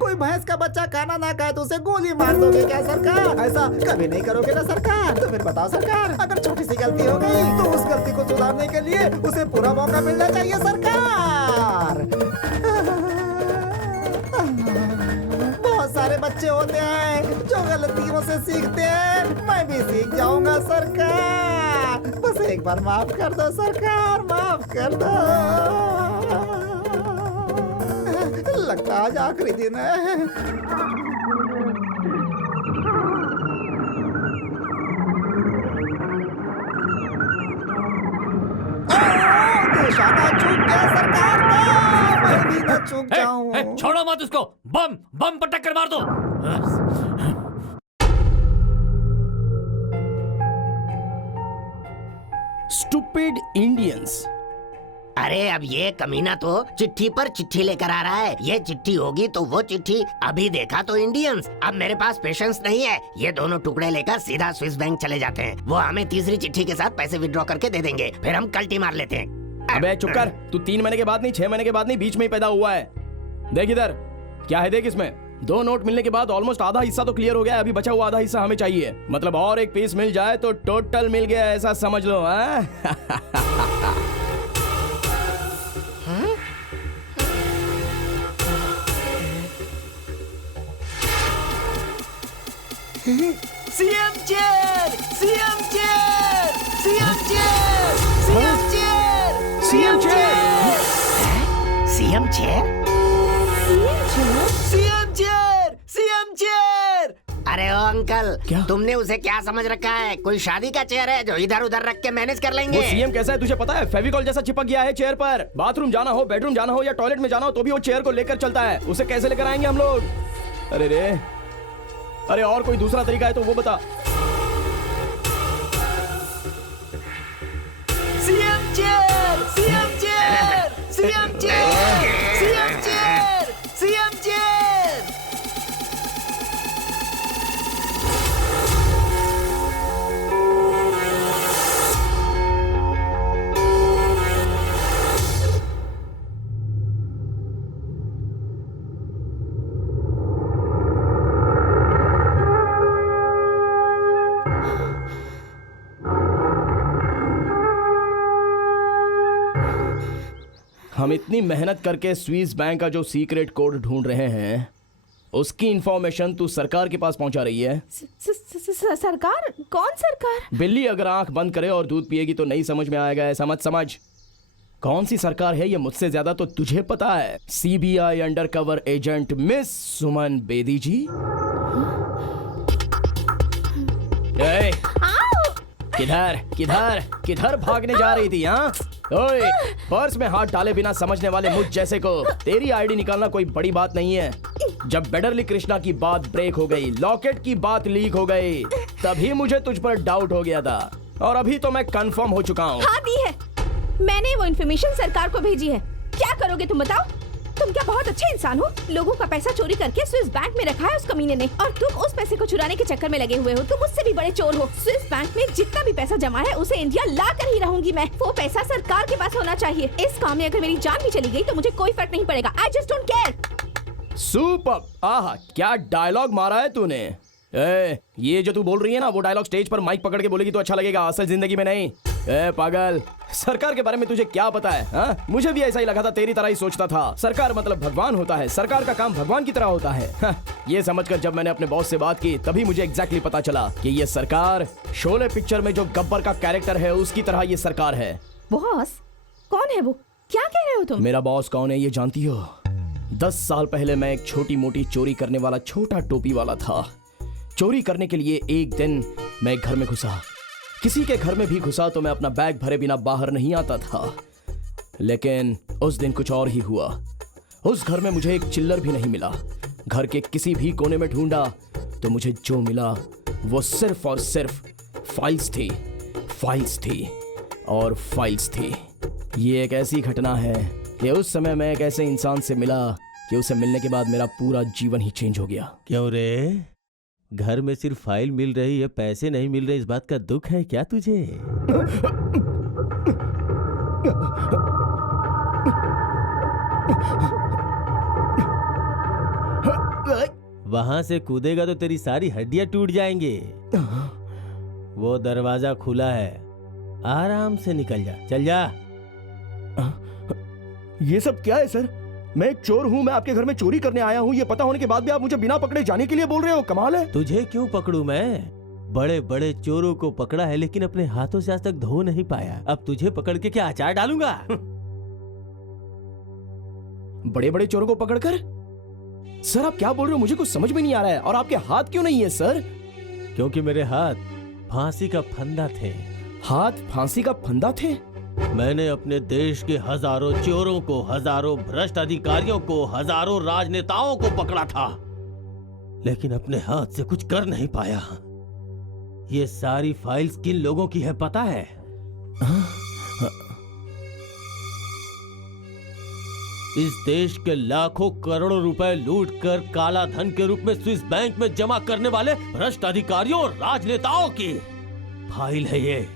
कोई भैंस का बच्चा खाना ना खाए तो उसे गोली मार दोगे क्या सरकार? ऐसा कभी नहीं करोगे ना सरकार? तो फिर बताओ सरकार, अगर छोटी सी गलती हो गई तो उस गलती को सुधारने के लिए उसे पूरा मौका मिलना चाहिए सरकार। बहुत सारे बच्चे होते हैं जो गलतियों से सीखते हैं, मैं भी सीख जाऊंगा सरकार। बस एक बार माफ कर दो सरकार, माफ कर दो। लगता आज आखिरी दिन है। निशाना चूक गया सरकार का, मैं भी न चूक जाऊं। छोड़ो मत उसको, बम बम पटक कर मार दो। Stupid Indians. अरे अब ये कमीना तो चिट्ठी पर चिट्ठी लेकर आ रहा है। ये चिट्ठी होगी तो वो चिट्ठी, अभी देखा तो इंडियंस। अब मेरे पास पेशेंस नहीं है, ये दोनों टुकड़े लेकर सीधा स्विस बैंक चले जाते हैं। वो हमें तीसरी चिट्ठी के साथ पैसे विड्रॉ करके दे देंगे, फिर हम कल्टी मार लेते हैं। अबे चुप कर, तू 3 महीने के बाद नहीं, 6 महीने के बाद नहीं, बीच में ही पैदा हुआ है। देख इधर, क्या है देख इसमें। 2 नोट मिलने के बाद ऑलमोस्ट आधा हिस्सा तो क्लियर हो गया है, अभी बचा हुआ आधा हिस्सा हमें चाहिए। मतलब और एक पीस मिल जाए तो टोटल मिल गया, ऐसा समझ लो। CM chair, CM chair, CM chair, CM chair, CM chair, CM chair, CM chair, CM chair. अरे ओ अंकल, तुमने उसे क्या समझ रखा है? कोई शादी का चेयर है जो इधर उधर रख के मैनेज कर लेंगे? वो सीएम कैसा है तुझे पता है? फेविकॉल जैसा चिपक गया है चेयर पर। बाथरूम जाना हो, बेडरूम जाना हो या टॉयलेट में जाना हो तो भी वो चेयर को लेकर चलता है। उसे कैसे लेकर आएंगे हम लोग? अरे रे, अरे और कोई दूसरा तरीका है तो वो बता। CM chair, CM chair, CM chair, CM chair, CM chair. हम इतनी मेहनत करके स्विस बैंक का जो सीक्रेट कोड ढूंढ रहे हैं, उसकी इंफॉर्मेशन तू सरकार के पास पहुंचा रही है। सरकार? कौन सरकार? बिल्ली अगर आंख बंद करे और दूध पिएगी तो नहीं समझ में आएगा, ऐसा मत समझ। कौन सी सरकार है ये मुझसे ज्यादा तो तुझे पता है। सीबीआई अंडरकवर एजेंट मिस सुमन बेदी जी। ए, किधर किधर किधर भागने जा रही थी? हाँ, ओए, पर्स में हाथ डाले बिना समझने वाले मुझ जैसे को तेरी आईडी निकालना कोई बड़ी बात नहीं है। जब बेडरली कृष्णा की बात ब्रेक हो गई, लॉकेट की बात लीक हो गई, तभी मुझे तुझ पर डाउट हो गया था और अभी तो मैं कंफर्म हो चुका हूँ। हाँ दी है, मैंने वो इन्फॉर्मेशन सरकार को भेजी है। क्या करोगे तुम बताओ? तुम क्या बहुत अच्छे इंसान हो? लोगों का पैसा चोरी करके स्विस बैंक में रखा है उस कमीने ने, और तुम उस पैसे को चुराने के चक्कर में लगे हुए हो। तुम उससे भी बड़े चोर हो। स्विस बैंक में जितना भी पैसा जमा है उसे इंडिया ला कर ही रहूंगी मैं। वो पैसा सरकार के पास होना चाहिए। इस काम में अगर मेरी जान भी चली गई तो मुझे कोई फर्क नहीं पड़ेगा। I just don't care. Super! आहा, क्या डायलॉग मारा है तूने। ये जो तू बोल रही है ना, वो डायलॉग स्टेज पर माइक पकड़ के बोलेगी तो अच्छा लगेगा, असल जिंदगी में नहीं। पागल, सरकार के बारे में तुझे क्या पता है? हा? मुझे भी ऐसा ही लगा था, तेरी तरह ही सोचता था। सरकार मतलब भगवान होता है, सरकार का काम भगवान की तरह होता है। हा? ये समझकर जब मैंने अपने बॉस से बात की तभी मुझे एग्जैक्टली पता चला कि ये सरकार शोले पिक्चर में जो गब्बर का कैरेक्टर है उसकी तरह ये सरकार है। बॉस कौन है वो? क्या कह रहे हो तुम? मेरा बॉस कौन है ये जानती हो? 10 साल पहले मैं एक छोटी मोटी चोरी करने वाला छोटा टोपी वाला था। चोरी करने के लिए एक दिन मैं घर में घुसा। किसी के घर में भी घुसा तो मैं अपना बैग भरे बिना बाहर नहीं आता था। लेकिन उस दिन कुछ और ही हुआ। उस घर में मुझे एक चिल्लर भी नहीं मिला। घर के किसी भी कोने में ढूंढा तो मुझे जो मिला वो सिर्फ और सिर्फ फाइल्स थी, फाइल्स थी और फाइल्स थी। ये एक ऐसी घटना है कि उस समय मैं एक ऐसे इंसान से मिला कि उसे मिलने के बाद मेरा पूरा जीवन ही चेंज हो गया। क्यों रे? घर में सिर्फ फाइल मिल रही है, पैसे नहीं मिल रहे, इस बात का दुख है क्या तुझे? वहां से कूदेगा तो तेरी सारी हड्डियां टूट जाएंगे। वो दरवाजा खुला है, आराम से निकल जा, चल जा। ये सब क्या है सर? मैं एक चोर हूँ, मैं आपके घर में चोरी करने आया हूँ। ये पता होने के बाद भी आप मुझे बिना पकड़े जाने के लिए बोल रहे हो? कमाल है। तुझे क्यों पकड़ूं मैं? बड़े बड़े चोरों को पकड़ा है लेकिन अपने हाथों से आज तक धो नहीं पाया। अब तुझे पकड़ के क्या अचार डालूंगा? बड़े बड़े चोरों को पकड़कर? सर आप क्या बोल रहे हो? मुझे कुछ समझ में नहीं आ रहा है। और आपके हाथ क्यों नहीं है सर? क्योंकि मेरे हाथ फांसी का फंदा थे। हाथ फांसी का फंदा थे? मैंने अपने देश के हजारों चोरों को, हजारों भ्रष्ट अधिकारियों को, हजारों राजनेताओं को पकड़ा था, लेकिन अपने हाथ से कुछ कर नहीं पाया। ये सारी फाइल्स किन लोगों की है पता है? इस देश के लाखों करोड़ों रुपए लूटकर काला धन के रूप में स्विस बैंक में जमा करने वाले भ्रष्ट अधिकारियों और राजनेताओं की फाइल है ये।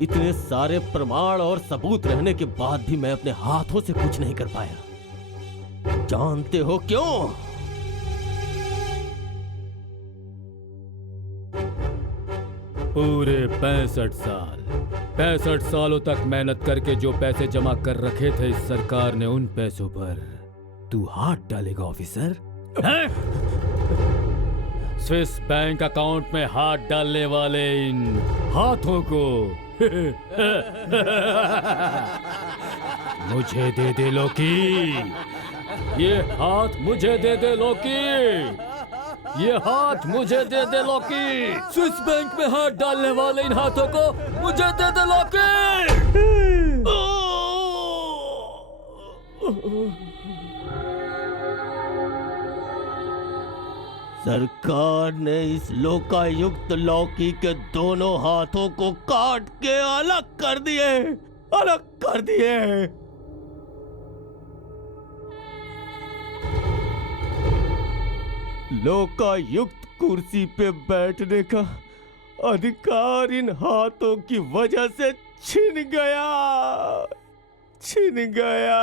इतने सारे प्रमाण और सबूत रहने के बाद भी मैं अपने हाथों से कुछ नहीं कर पाया। जानते हो क्यों? पूरे 65 सालों तक मेहनत करके जो पैसे जमा कर रखे थे इस सरकार ने, उन पैसों पर तू हाथ डालेगा ऑफिसर? स्विस बैंक अकाउंट में हाथ डालने वाले इन हाथों को मुझे दे दे लोकी। ये हाथ मुझे दे दे लोकी। ये हाथ मुझे दे दे लोकी। स्विस बैंक में हाथ डालने वाले इन हाथों को मुझे दे दे लोकी। सरकार ने इस लोकायुक्त लौकी के दोनों हाथों को काट के अलग कर दिए, अलग कर दिए। लोकायुक्त कुर्सी पे बैठने का अधिकार इन हाथों की वजह से छिन गया, छिन गया।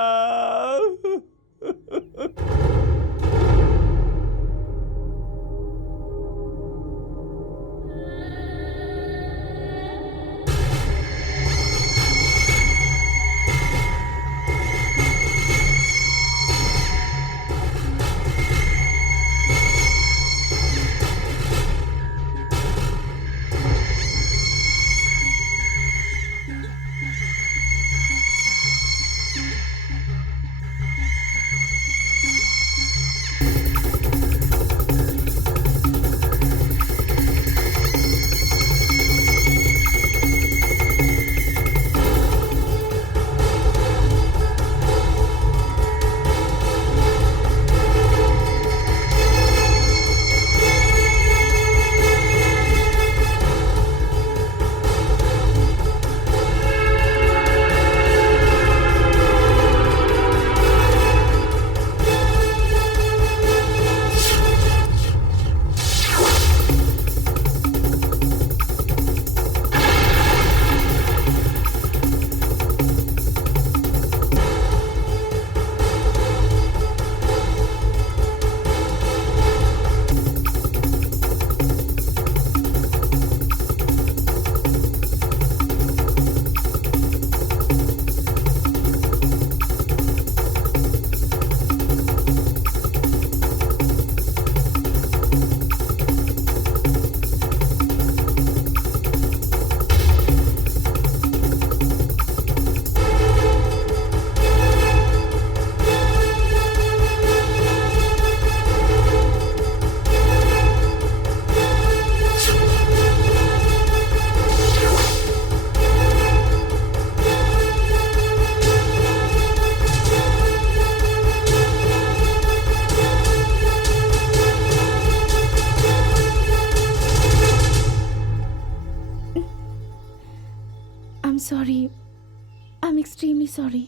सॉरी।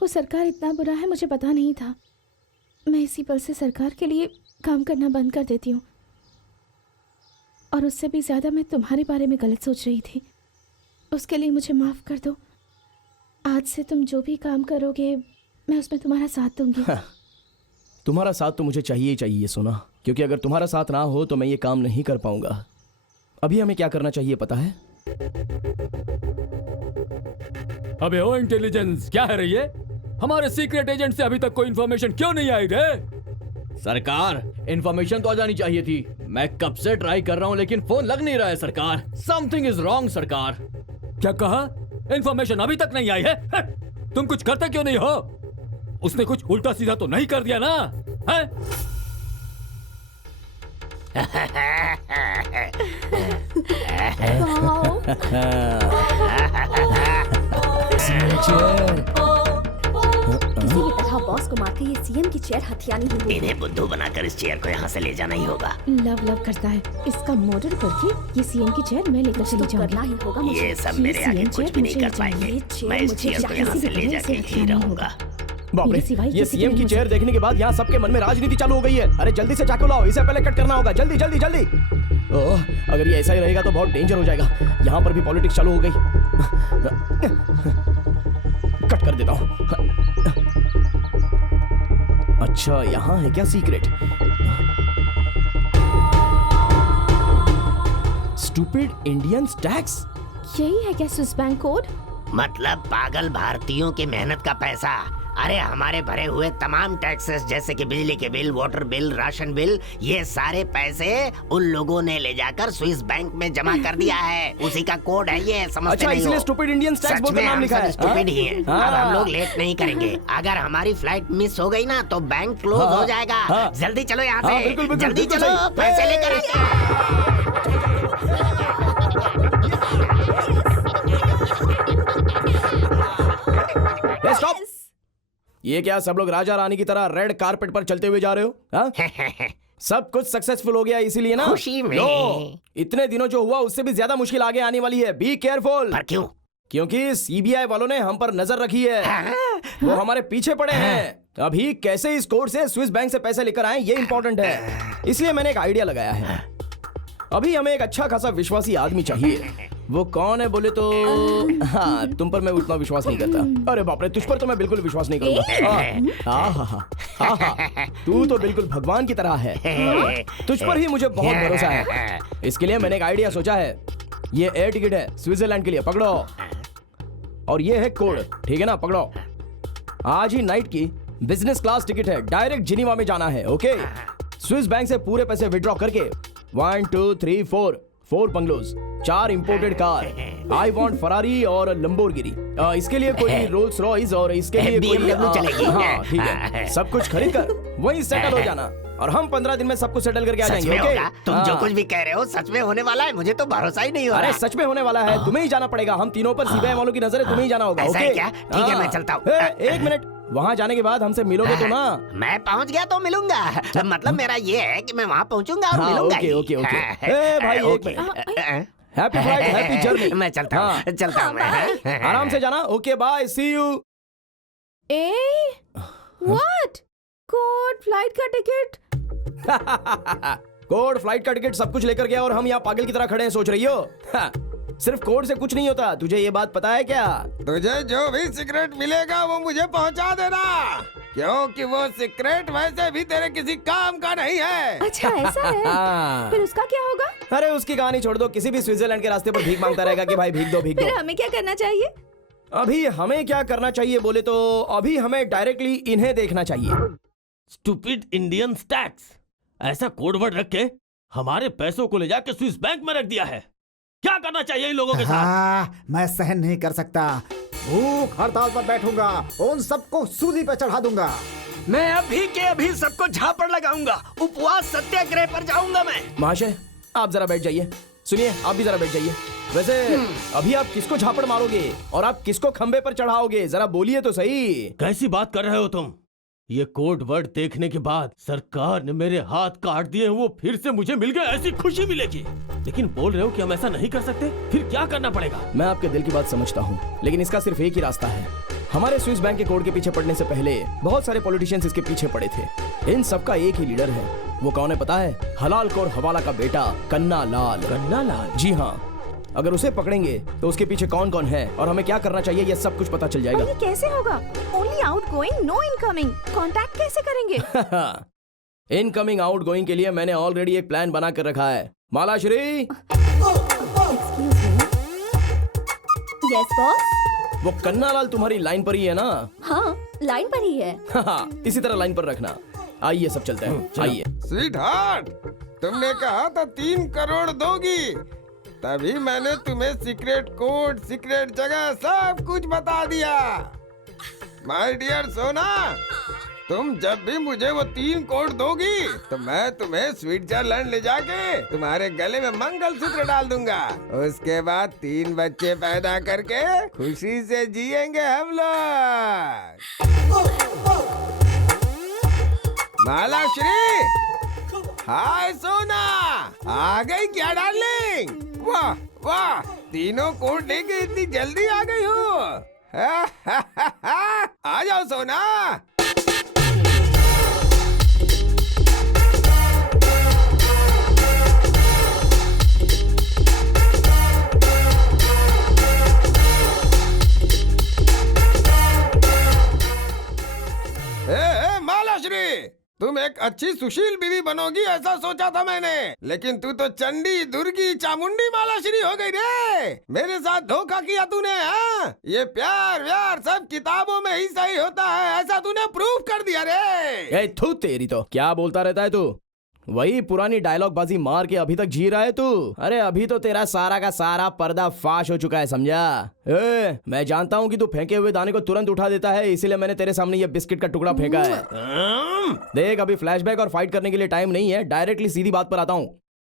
वो सरकार इतना बुरा है मुझे पता नहीं था। मैं इसी पल से सरकार के लिए काम करना बंद कर देती हूँ। और उससे भी ज़्यादा मैं तुम्हारे बारे में गलत सोच रही थी। उसके लिए मुझे माफ़ कर दो। आज से तुम जो भी काम करोगे मैं उसमें तुम्हारा साथ दूंगी। तुम्हारा साथ तो मुझे चाहिए ही चाहिए सोना, क्योंकि अगर तुम्हारा साथ ना हो तो मैं ये काम नहीं कर पाऊंगा। अभी हमें क्या करना चाहिए पता है? अबे ओ इंटेलिजेंस, क्या है रे ये? हमारे सीक्रेट एजेंट से अभी तक कोई इन्फॉर्मेशन क्यों नहीं आई रे? सरकार, इन्फॉर्मेशन तो आ जानी चाहिए थी। मैं कब से ट्राई कर रहा हूँ लेकिन फोन लग नहीं रहा है सरकार। समथिंग इज रॉन्ग सरकार। क्या कहा? इन्फॉर्मेशन अभी तक नहीं आई है? तुम कुछ करते क्यों नहीं हो? उसने कुछ उल्टा सीधा तो नहीं कर दिया ना? है? किसी भी तरह बॉस को मार के ये सीएम की चेयर हथियानी ही होगी। इन्हें बुद्धू बनाकर इस चेयर को यहाँ से ले जाना ही होगा। लव करता है। इसका मर्डर करके ये सीएम की चेयर मैं लेकर चली जाऊंगी। करना ही होगा मुझे। ये सब मेरे आगे कुछ भी नहीं कर पाएंगे। मैं इस चेयर को यहाँ से ले जाके ही रहूंगा। बाप रे, ये सीएम की चेयर देखने के बाद यहाँ सबके मन में राजनीति चालू हो गई है। अरे जल्दी से चाकू लाओ, इसे पहले कट करना होगा। जल्दी जल्दी जल्दी। ओह, अगर ये ऐसा ही रहेगा तो बहुत डेंजर हो जाएगा। यहाँ पर भी पॉलिटिक्स चालू हो गई। कट कर देता हूँ। अच्छा, यहाँ है क्या सीक्रेट? Stupid Indians tax. यही है क्या स्विस बैंक कोड? मतलब पागल भारतीयों की मेहनत का पैसा। अरे हमारे भरे हुए तमाम टैक्सेस जैसे कि बिजली के bill, water bill, ration bill, ये सारे पैसे उन लोगों ने ले जाकर स्विस बैंक में जमा कर दिया है। उसी का कोड है ये, समझते अच्छा, नहीं हो? इसलिए स्टूपिड इंडियंस टैक्स बोलकर नाम लिखा है। स्टूपिड ही है। अब हम लोग लेट नहीं करेंगे। अगर हमारी फ्लाइट मिस हो गई ना तो बैंक क्लोज हो जाएगा। जल्दी चलो यहाँ से, जल्दी चलो, पैसे लेकर आइए। स्टॉप। ये क्या सब लोग राजा रानी की तरह रेड कारपेट पर चलते हुए जा रहे हो? हाँ? सब कुछ सक्सेसफुल हो गया इसीलिए ना? खुशी में। इतने दिनों जो हुआ उससे भी ज्यादा मुश्किल आगे आने वाली है। Be careful. पर क्यों? क्योंकि सीबीआई वालों ने हम पर नजर रखी है। वो हमारे पीछे पड़े हैं। अभी कैसे इस कोड से स्विस बैंक से पैसे लेकर आए ये इंपॉर्टेंट है। इसलिए मैंने एक आइडिया लगाया है। अभी हमें एक अच्छा खासा विश्वासी आदमी चाहिए। वो कौन है बोले तो हाँ, तुम पर मैं उतना विश्वास नहीं करता। अरे बाप रे, तुझ पर तो मैं बिल्कुल विश्वास नहीं करूंगा। तू तो बिल्कुल भगवान की तरह है। तुझ पर ही मुझे बहुत भरोसा है। इसके लिए मैंने एक आइडिया सोचा है। ये एयर टिकट है स्विट्जरलैंड के लिए, पकड़ो। और ये है कोड, ठीक है ना? पकड़ो। आज ही नाइट की बिजनेस क्लास टिकट है, डायरेक्ट जिनीवा में जाना है। ओके, स्विस बैंक से पूरे पैसे विड्रॉ करके 1 2 3 4 bungalows, 4 imported car. I want Ferrari और लंबोर्गिनी। इसके लिए कोई रोल्स रॉयस और इसके लिए कोई चलेगी। हाँ ठीक है, सब कुछ खरीद कर वहीं सेटल हो जाना और हम 15 दिन में सब कुछ सेटल करके आ जाएंगे। ओके? तुम जो कुछ भी कह रहे हो सच में होने वाला है? मुझे तो भरोसा ही नहीं हो रहा। अरे सच में होने वाला है, तुम्हें ही जाना पड़ेगा। हम तीनों पर सीबीआई वालों की नजर है, तुम्हें ही जाना होगा। ऐसा है क्या? ठीक है, मैं चलता हूँ। एक मिनट, वहाँ जाने के बाद हमसे मिलोगे तो ना? मैं पहुँच गया तो मिलूंगा। मतलब मेरा ये है कि मैं वहाँ पहुँचूंगा और मिलूंगा। Okay okay okay. भाई एक minute. Happy flight, happy journey. मैं चलता हूँ, चलता हूँ मैं। आराम से जाना। Okay bye, see you. What? Code, flight का टिकट? कोड, फ्लाइट का टिकट सब कुछ लेकर गया और हम यहाँ पागल की तरह खड़े हैं, सोच रही हो? सिर्फ कोड से कुछ नहीं होता। तुझे ये बात पता है क्या? तुझे जो भी सीक्रेट मिलेगा वो मुझे पहुंचा देना, क्योंकि वो सीक्रेट वैसे भी तेरे किसी काम का नहीं है। अच्छा ऐसा है? फिर उसका क्या होगा? अरे उसकी कहानी छोड़ दो। किसी भी स्विट्जरलैंड के रास्ते पर भीख मांगता रहेगा कि भाई भीख दो, भीख दो। फिर हमें क्या करना चाहिए? अभी हमें क्या करना चाहिए बोले तो अभी हमें डायरेक्टली इन्हें देखना चाहिए। स्टूपिड इंडियन टैक्स, ऐसा कोड वर्ड रख के हमारे पैसों को ले जाके स्विस बैंक में रख दिया है। क्या करना चाहिए इन लोगों के साथ? मैं सहन नहीं कर सकता। भूख हड़ताल पर बैठूंगा, उन सबको सूली पर चढ़ा दूंगा। मैं अभी के अभी सबको झापड़ लगाऊंगा, उपवास सत्याग्रह पर जाऊंगा मैं। महाशय आप जरा बैठ जाइए। सुनिए, आप भी जरा बैठ जाइए। वैसे अभी आप किसको झापड़ मारोगे और आप किसको खंबे पर चढ़ाओगे, जरा बोलिए तो सही। कैसी बात कर रहे हो तुम? ये कोड वर्ड देखने के बाद सरकार ने मेरे हाथ काट दिए, वो फिर से मुझे मिल गए, ऐसी खुशी मिलेगी। लेकिन बोल रहे हो कि हम ऐसा नहीं कर सकते? फिर क्या करना पड़ेगा? मैं आपके दिल की बात समझता हूँ, लेकिन इसका सिर्फ एक ही रास्ता है। हमारे स्विस बैंक के कोड के पीछे पड़ने से पहले बहुत सारे पॉलिटिशियंस इसके पीछे पड़े थे। इन सबका एक ही लीडर है। वो कौन है पता है? हलाल कौर हवाला का बेटा कन्ना लाल। कन्ना लाल? जी हाँ। अगर उसे पकड़ेंगे तो उसके पीछे कौन कौन है और हमें क्या करना चाहिए, ये सब कुछ पता चल जाएगा। ये कैसे होगा? Only outgoing, no incoming. Contact कैसे करेंगे? इनकमिंग आउटगोइंग के लिए मैंने ऑलरेडी एक प्लान बना कर रखा है। मालाश्री। Yes boss. वो कन्ना लाल तुम्हारी लाइन पर ही है ना? हाँ, लाइन पर ही है। इसी तरह लाइन पर रखना। आइए सब चलते हैं, आइए। स्वीट हार्ट, तुमने कहा था 3 करोड़ दोगी, तभी मैंने तुम्हें सीक्रेट कोड, सीक्रेट जगह सब कुछ बता दिया। माय डियर सोना, तुम जब भी मुझे वो 3 करोड़ दोगी तो मैं तुम्हें स्विट्जरलैंड ले जाके तुम्हारे गले में मंगलसूत्र डाल दूंगा। उसके बाद 3 बच्चे पैदा करके खुशी से जिएंगे हम लोग। मालाश्री, हाय सोना, आ गई क्या डार्लिंग? वाह वाह, 3 कोड लेके इतनी जल्दी आ गई हो। आ जाओ सोना। मालाश्री, तुम एक अच्छी सुशील बीवी बनोगी ऐसा सोचा था मैंने, लेकिन तू तो चंडी, दुर्गी, चामुंडी मालाश्री हो गई रे। मेरे साथ धोखा किया तूने। हाँ, ये प्यार व्यार सब किताबों में ही सही होता है, ऐसा तूने प्रूफ कर दिया रे। ए थू तेरी तो, क्या बोलता रहता है तू? वही पुरानी डायलॉग बाजी मार के अभी तक जी रहा है तू? अरे अभी तो तेरा सारा का सारा पर्दा फाश हो चुका है, समझा? मैं जानता हूँ कि तू फेंके हुए दाने को तुरंत उठा देता है, इसीलिए मैंने तेरे सामने ये बिस्किट का टुकड़ा फेंका है। देख, अभी फ्लैशबैक और फाइट करने के लिए टाइम नहीं है, डायरेक्टली सीधी बात पर आता हूँ।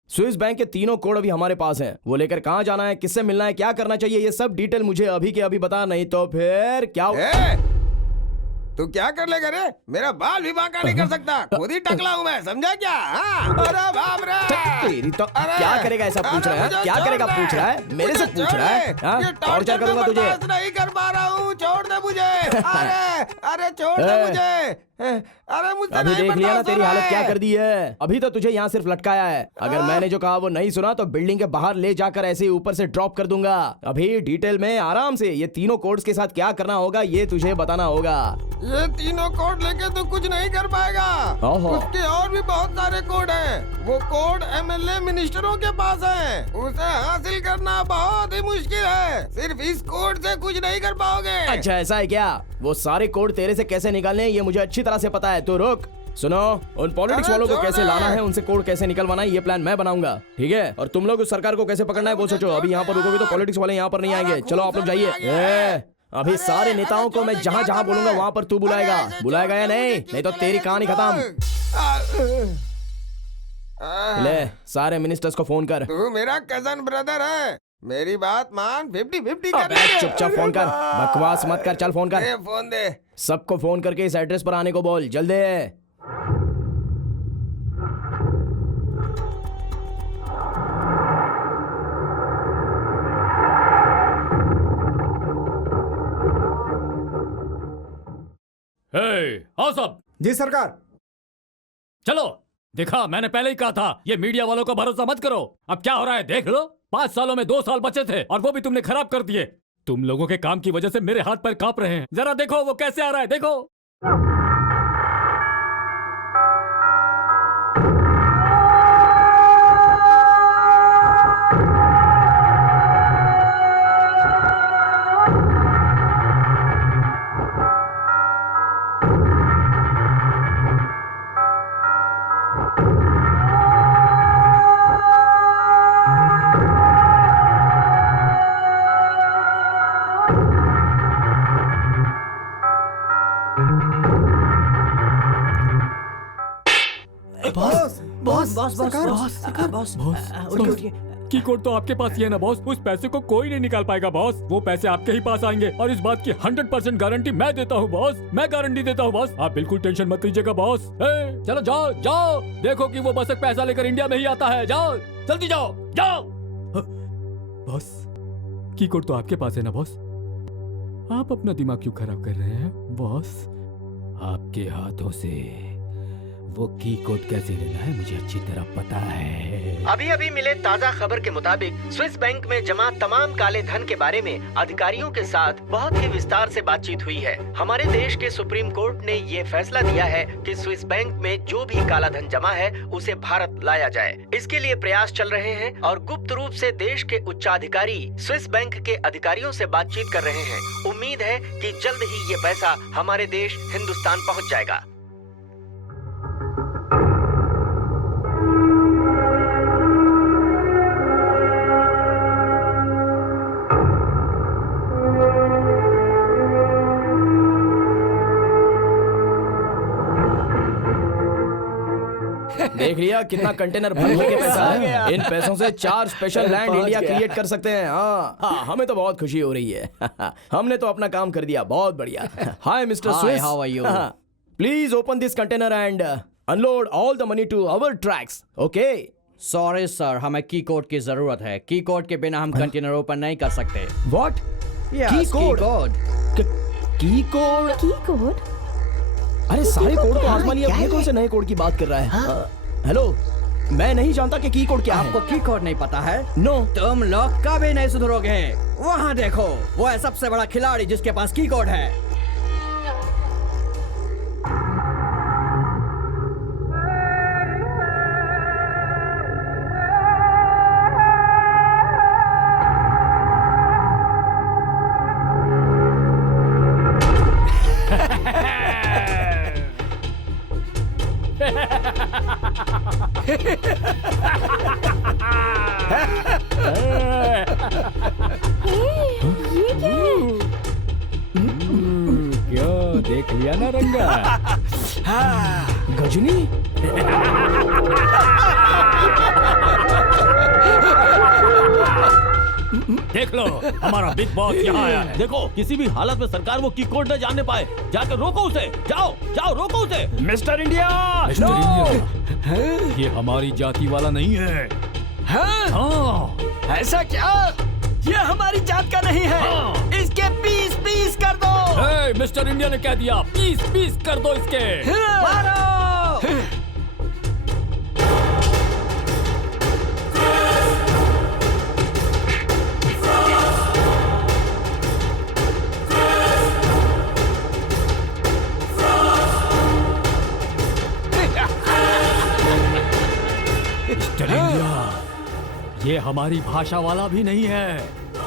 स्विस बैंक के 3 कोड अभी हमारे पास हैं। वो लेकर कहाँ जाना है, किससे मिलना है, क्या करना चाहिए, ये सब डिटेल मुझे अभी के अभी बता, नहीं तो फिर क्या। तू क्या कर लेगा रे? मेरा बाल भी बांका नहीं कर सकता, खुद ही टकला हूँ मैं, समझा क्या? अरे बाप रे, तेरी तो क्या करेगा ऐसा पूछ रहा है? क्या करेगा पूछ रहा है? मेरे से पूछ रहा है? टॉर्चर करूंगा तुझे। नहीं कर पा रहा हूँ, छोड़ दे मुझे। अरे छोड़ दे मुझे। अरे मुझसे अभी देख लिया ना तेरी हालत क्या कर दी है। अभी तो तुझे यहाँ सिर्फ लटकाया है। अगर मैंने जो कहा वो नहीं सुना तो बिल्डिंग के बाहर ले जाकर ऐसे ऊपर से ड्रॉप कर दूंगा। अभी डिटेल में आराम से ये 3 कोड्स के साथ क्या करना होगा ये तुझे बताना होगा। ये 3 कोड लेके तो कुछ नहीं कर पाएगा। उसके और भी बहुत सारे कोड हैं। वो कोड MLA मिनिस्टरों के पास है, उसे हासिल करना बहुत ही मुश्किल है। सिर्फ इस कोड से कुछ नहीं कर पाओगे। अच्छा ऐसा है क्या? वो सारे कोड तेरे से कैसे निकालने ये मुझे अच्छी तरह से पता है। तो रुक, सुनो, उन पॉलिटिक्स वालों को कैसे लाना है, उनसे कोड कैसे निकलवाना है, ये प्लान मैं बनाऊंगा, ठीक है? और तुम लोग उस सरकार को कैसे पकड़ना है वो सोचो। अभी यहाँ पर रुकोगे तो पॉलिटिक्स वाले यहाँ पर नहीं आएंगे। चलो आप लोग जाइए। अभी सारे नेताओं को मैं जहाँ जहाँ बोलूंगा वहाँ पर तू बुलाएगा या नहीं तो तेरी कहानी खत्म। ले सारे मिनिस्टर्स को फोन कर। तू मेरा कजन ब्रदर है, मेरी बात मान। 50-50 कर। चुपचाप फोन कर, बकवास मत कर, चल फोन कर। फोन दे। सबको फोन करके इस एड्रेस पर आने को बोल, जल्दी। आओ सब। जी सरकार। चलो, देखा, मैंने पहले ही कहा था ये मीडिया वालों का भरोसा मत करो। अब क्या हो रहा है देख लो। 5 सालों में 2 साल बचे थे और वो भी तुमने खराब कर दिए। तुम लोगों के काम की वजह से मेरे हाथ पैर कांप रहे हैं। जरा देखो वो कैसे आ रहा है, देखो। की कोड तो आपके पास ही है ना बॉस। उस पैसे को कोई नहीं निकाल पाएगा बॉस। वो पैसे आपके ही पास आएंगे और इस बात की 100% गारंटी मैं देता हूँ बॉस। मैं गारंटी देता हूँ बॉस। आप बिल्कुल टेंशन मत लीजिएगा बॉस। चलो जाओ जाओ, देखो कि वो बस एक पैसा लेकर इंडिया में ही आता है। जाओ जल्दी जाओ जाओ। बॉस की कोड तो आपके पास है ना बॉस? आप अपना दिमाग क्यों खराब कर रहे हैं बॉस? आपके हाथों से वो की कोड कैसे लेना है मुझे अच्छी तरह पता है। अभी अभी मिले ताजा खबर के मुताबिक स्विस बैंक में जमा तमाम काले धन के बारे में अधिकारियों के साथ बहुत ही विस्तार से बातचीत हुई है। हमारे देश के सुप्रीम कोर्ट ने ये फैसला दिया है कि स्विस बैंक में जो भी काला धन जमा है उसे भारत लाया जाए। इसके लिए प्रयास चल रहे हैं और गुप्त रूप से देश के उच्चाधिकारी स्विस बैंक के अधिकारियों से बातचीत कर रहे हैं। उम्मीद है कि जल्द ही ये पैसा हमारे देश हिंदुस्तान पहुँच जाएगा। देख लिया कितना कंटेनर भर के पैसा है। इन पैसों से 4 स्पेशल लैंड इंडिया क्रिएट कर सकते हैं। हाँ, हमें तो बहुत खुशी हो रही है। हमने तो अपना काम कर दिया, बहुत बढ़िया। Hi mister Swiss, how are you? Please open this container and unload all the money to our trucks. Okay? Sorry sir, हमें की कोड की जरूरत है। की कोड के बिना हम कंटेनर ओपन नहीं कर सकते। व्हाट? की कोड? की कोड? की कोड? अरे सारे कोड तो आसमानी है, कौन से नए कोड की बात कर रहा है? हेलो, मैं नहीं जानता कि की कोड क्या है। आपको की कोड नहीं पता है? नो। तुम लोग कभी नहीं सुधरोगे। वहाँ देखो, वो है सबसे बड़ा खिलाड़ी जिसके पास की कोड है। क्या देख लिया ना रंगा? गजनी? देख लो, हमारा बिग बॉस यहाँ आया है। देखो, किसी भी हालत में सरकार वो की कोड न जानने पाए। जाकर रोको उसे। जाओ जाओ, रोको उसे। Mister India! ये हमारी जाति वाला नहीं है। हाँ। ऐसा क्या? ये हमारी जात का नहीं है। इसके पीस पीस कर दो। मिस्टर इंडिया ने कह दिया, पीस पीस कर दो इसके। मारो। मिस्टर इंडिया, ये हमारी भाषा वाला भी नहीं है।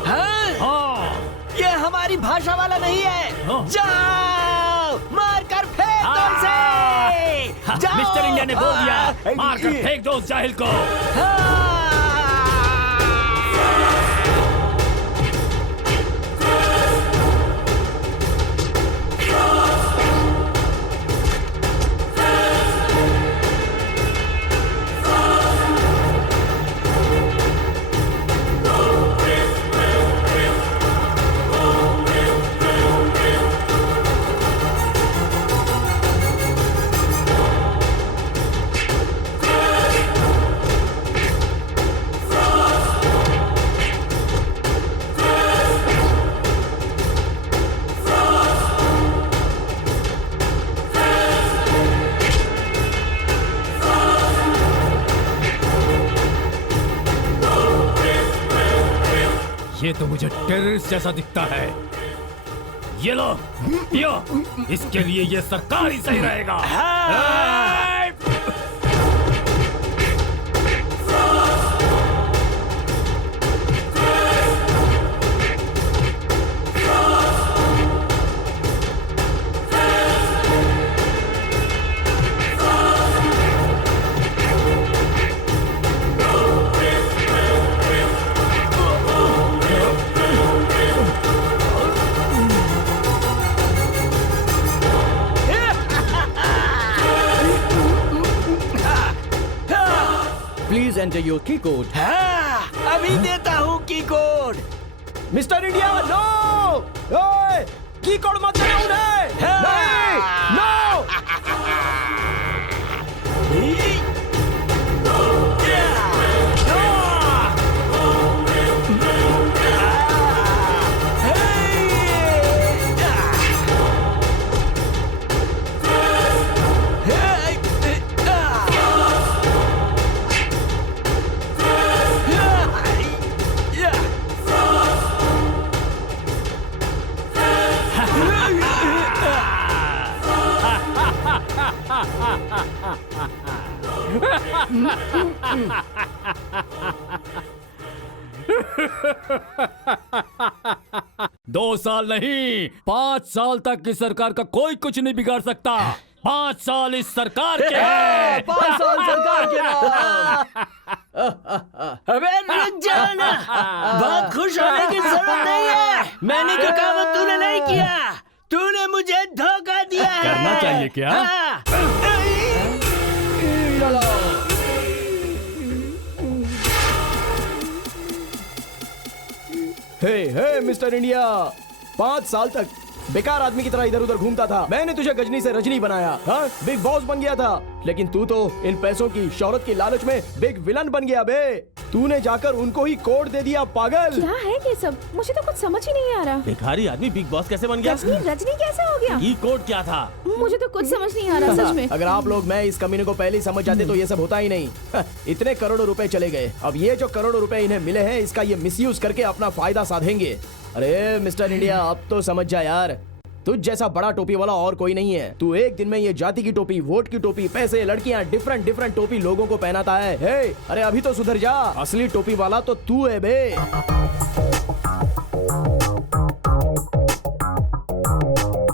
हाँ? ये हमारी भाषा वाला नहीं है। जाओ, मार कर फेंक दो इसे। जाओ। मिस्टर इंडिया ने बोल दिया, मार कर फेंक दो उस जाहिल को। ये तो मुझे टेररिस्ट जैसा दिखता है। ये लो, पियो। इसके लिए ये सरकार ही सही रहेगा। Please enter your key code. हाँ, अभी देता हूँ की कोड। Mister India, no! ओए, की कोड मत देना उन्हें! नहीं! नो! दो साल नहीं, 5 साल तक इस सरकार का कोई कुछ नहीं बिगाड़ सकता। 5 साल इस सरकार के हैं। 5 साल सरकार के नाम। अबे रुक जाओ ना, बहुत खुश होने की जरूरत नहीं है। मैंने जो कहा वो तूने नहीं किया, तूने मुझे धोखा दिया है। करना चाहिए क्या? हाँ। हे मिस्टर इंडिया, 5 साल तक बेकार आदमी की तरह इधर उधर घूमता था। मैंने तुझे गजनी से रजनी बनाया, हाँ? बिग बॉस बन गया था। लेकिन तू तो इन पैसों की शौहरत की लालच में बिग विलन बन गया बे। तूने जाकर उनको ही कोड दे दिया, पागल। क्या है ये सब? मुझे तो कुछ समझ ही नहीं आ रहा। भिखारी आदमी बिग बॉस कैसे बन गया? रजनी कैसे हो गया? ई कोड क्या था? मुझे तो कुछ समझ नहीं आ रहा सच में। अगर आप लोग मैं इस कमीने को पहले ही समझ जाते तो ये सब होता ही नहीं। इतने करोड़ों रुपए चले गए। अब ये जो करोड़ों रुपए इन्हें मिले हैं, इसका ये मिसयूज करके अपना फायदा साधेंगे। अरे मिस्टर इंडिया, अब तो समझ जा यार, तुझ जैसा बड़ा टोपी वाला और कोई नहीं है। तू एक दिन में ये जाति की टोपी, वोट की टोपी, पैसे, लड़कियां, डिफरेंट टोपी लोगों को पहनाता है। हे, अरे अभी तो सुधर जा, असली टोपी वाला तो तू है बे।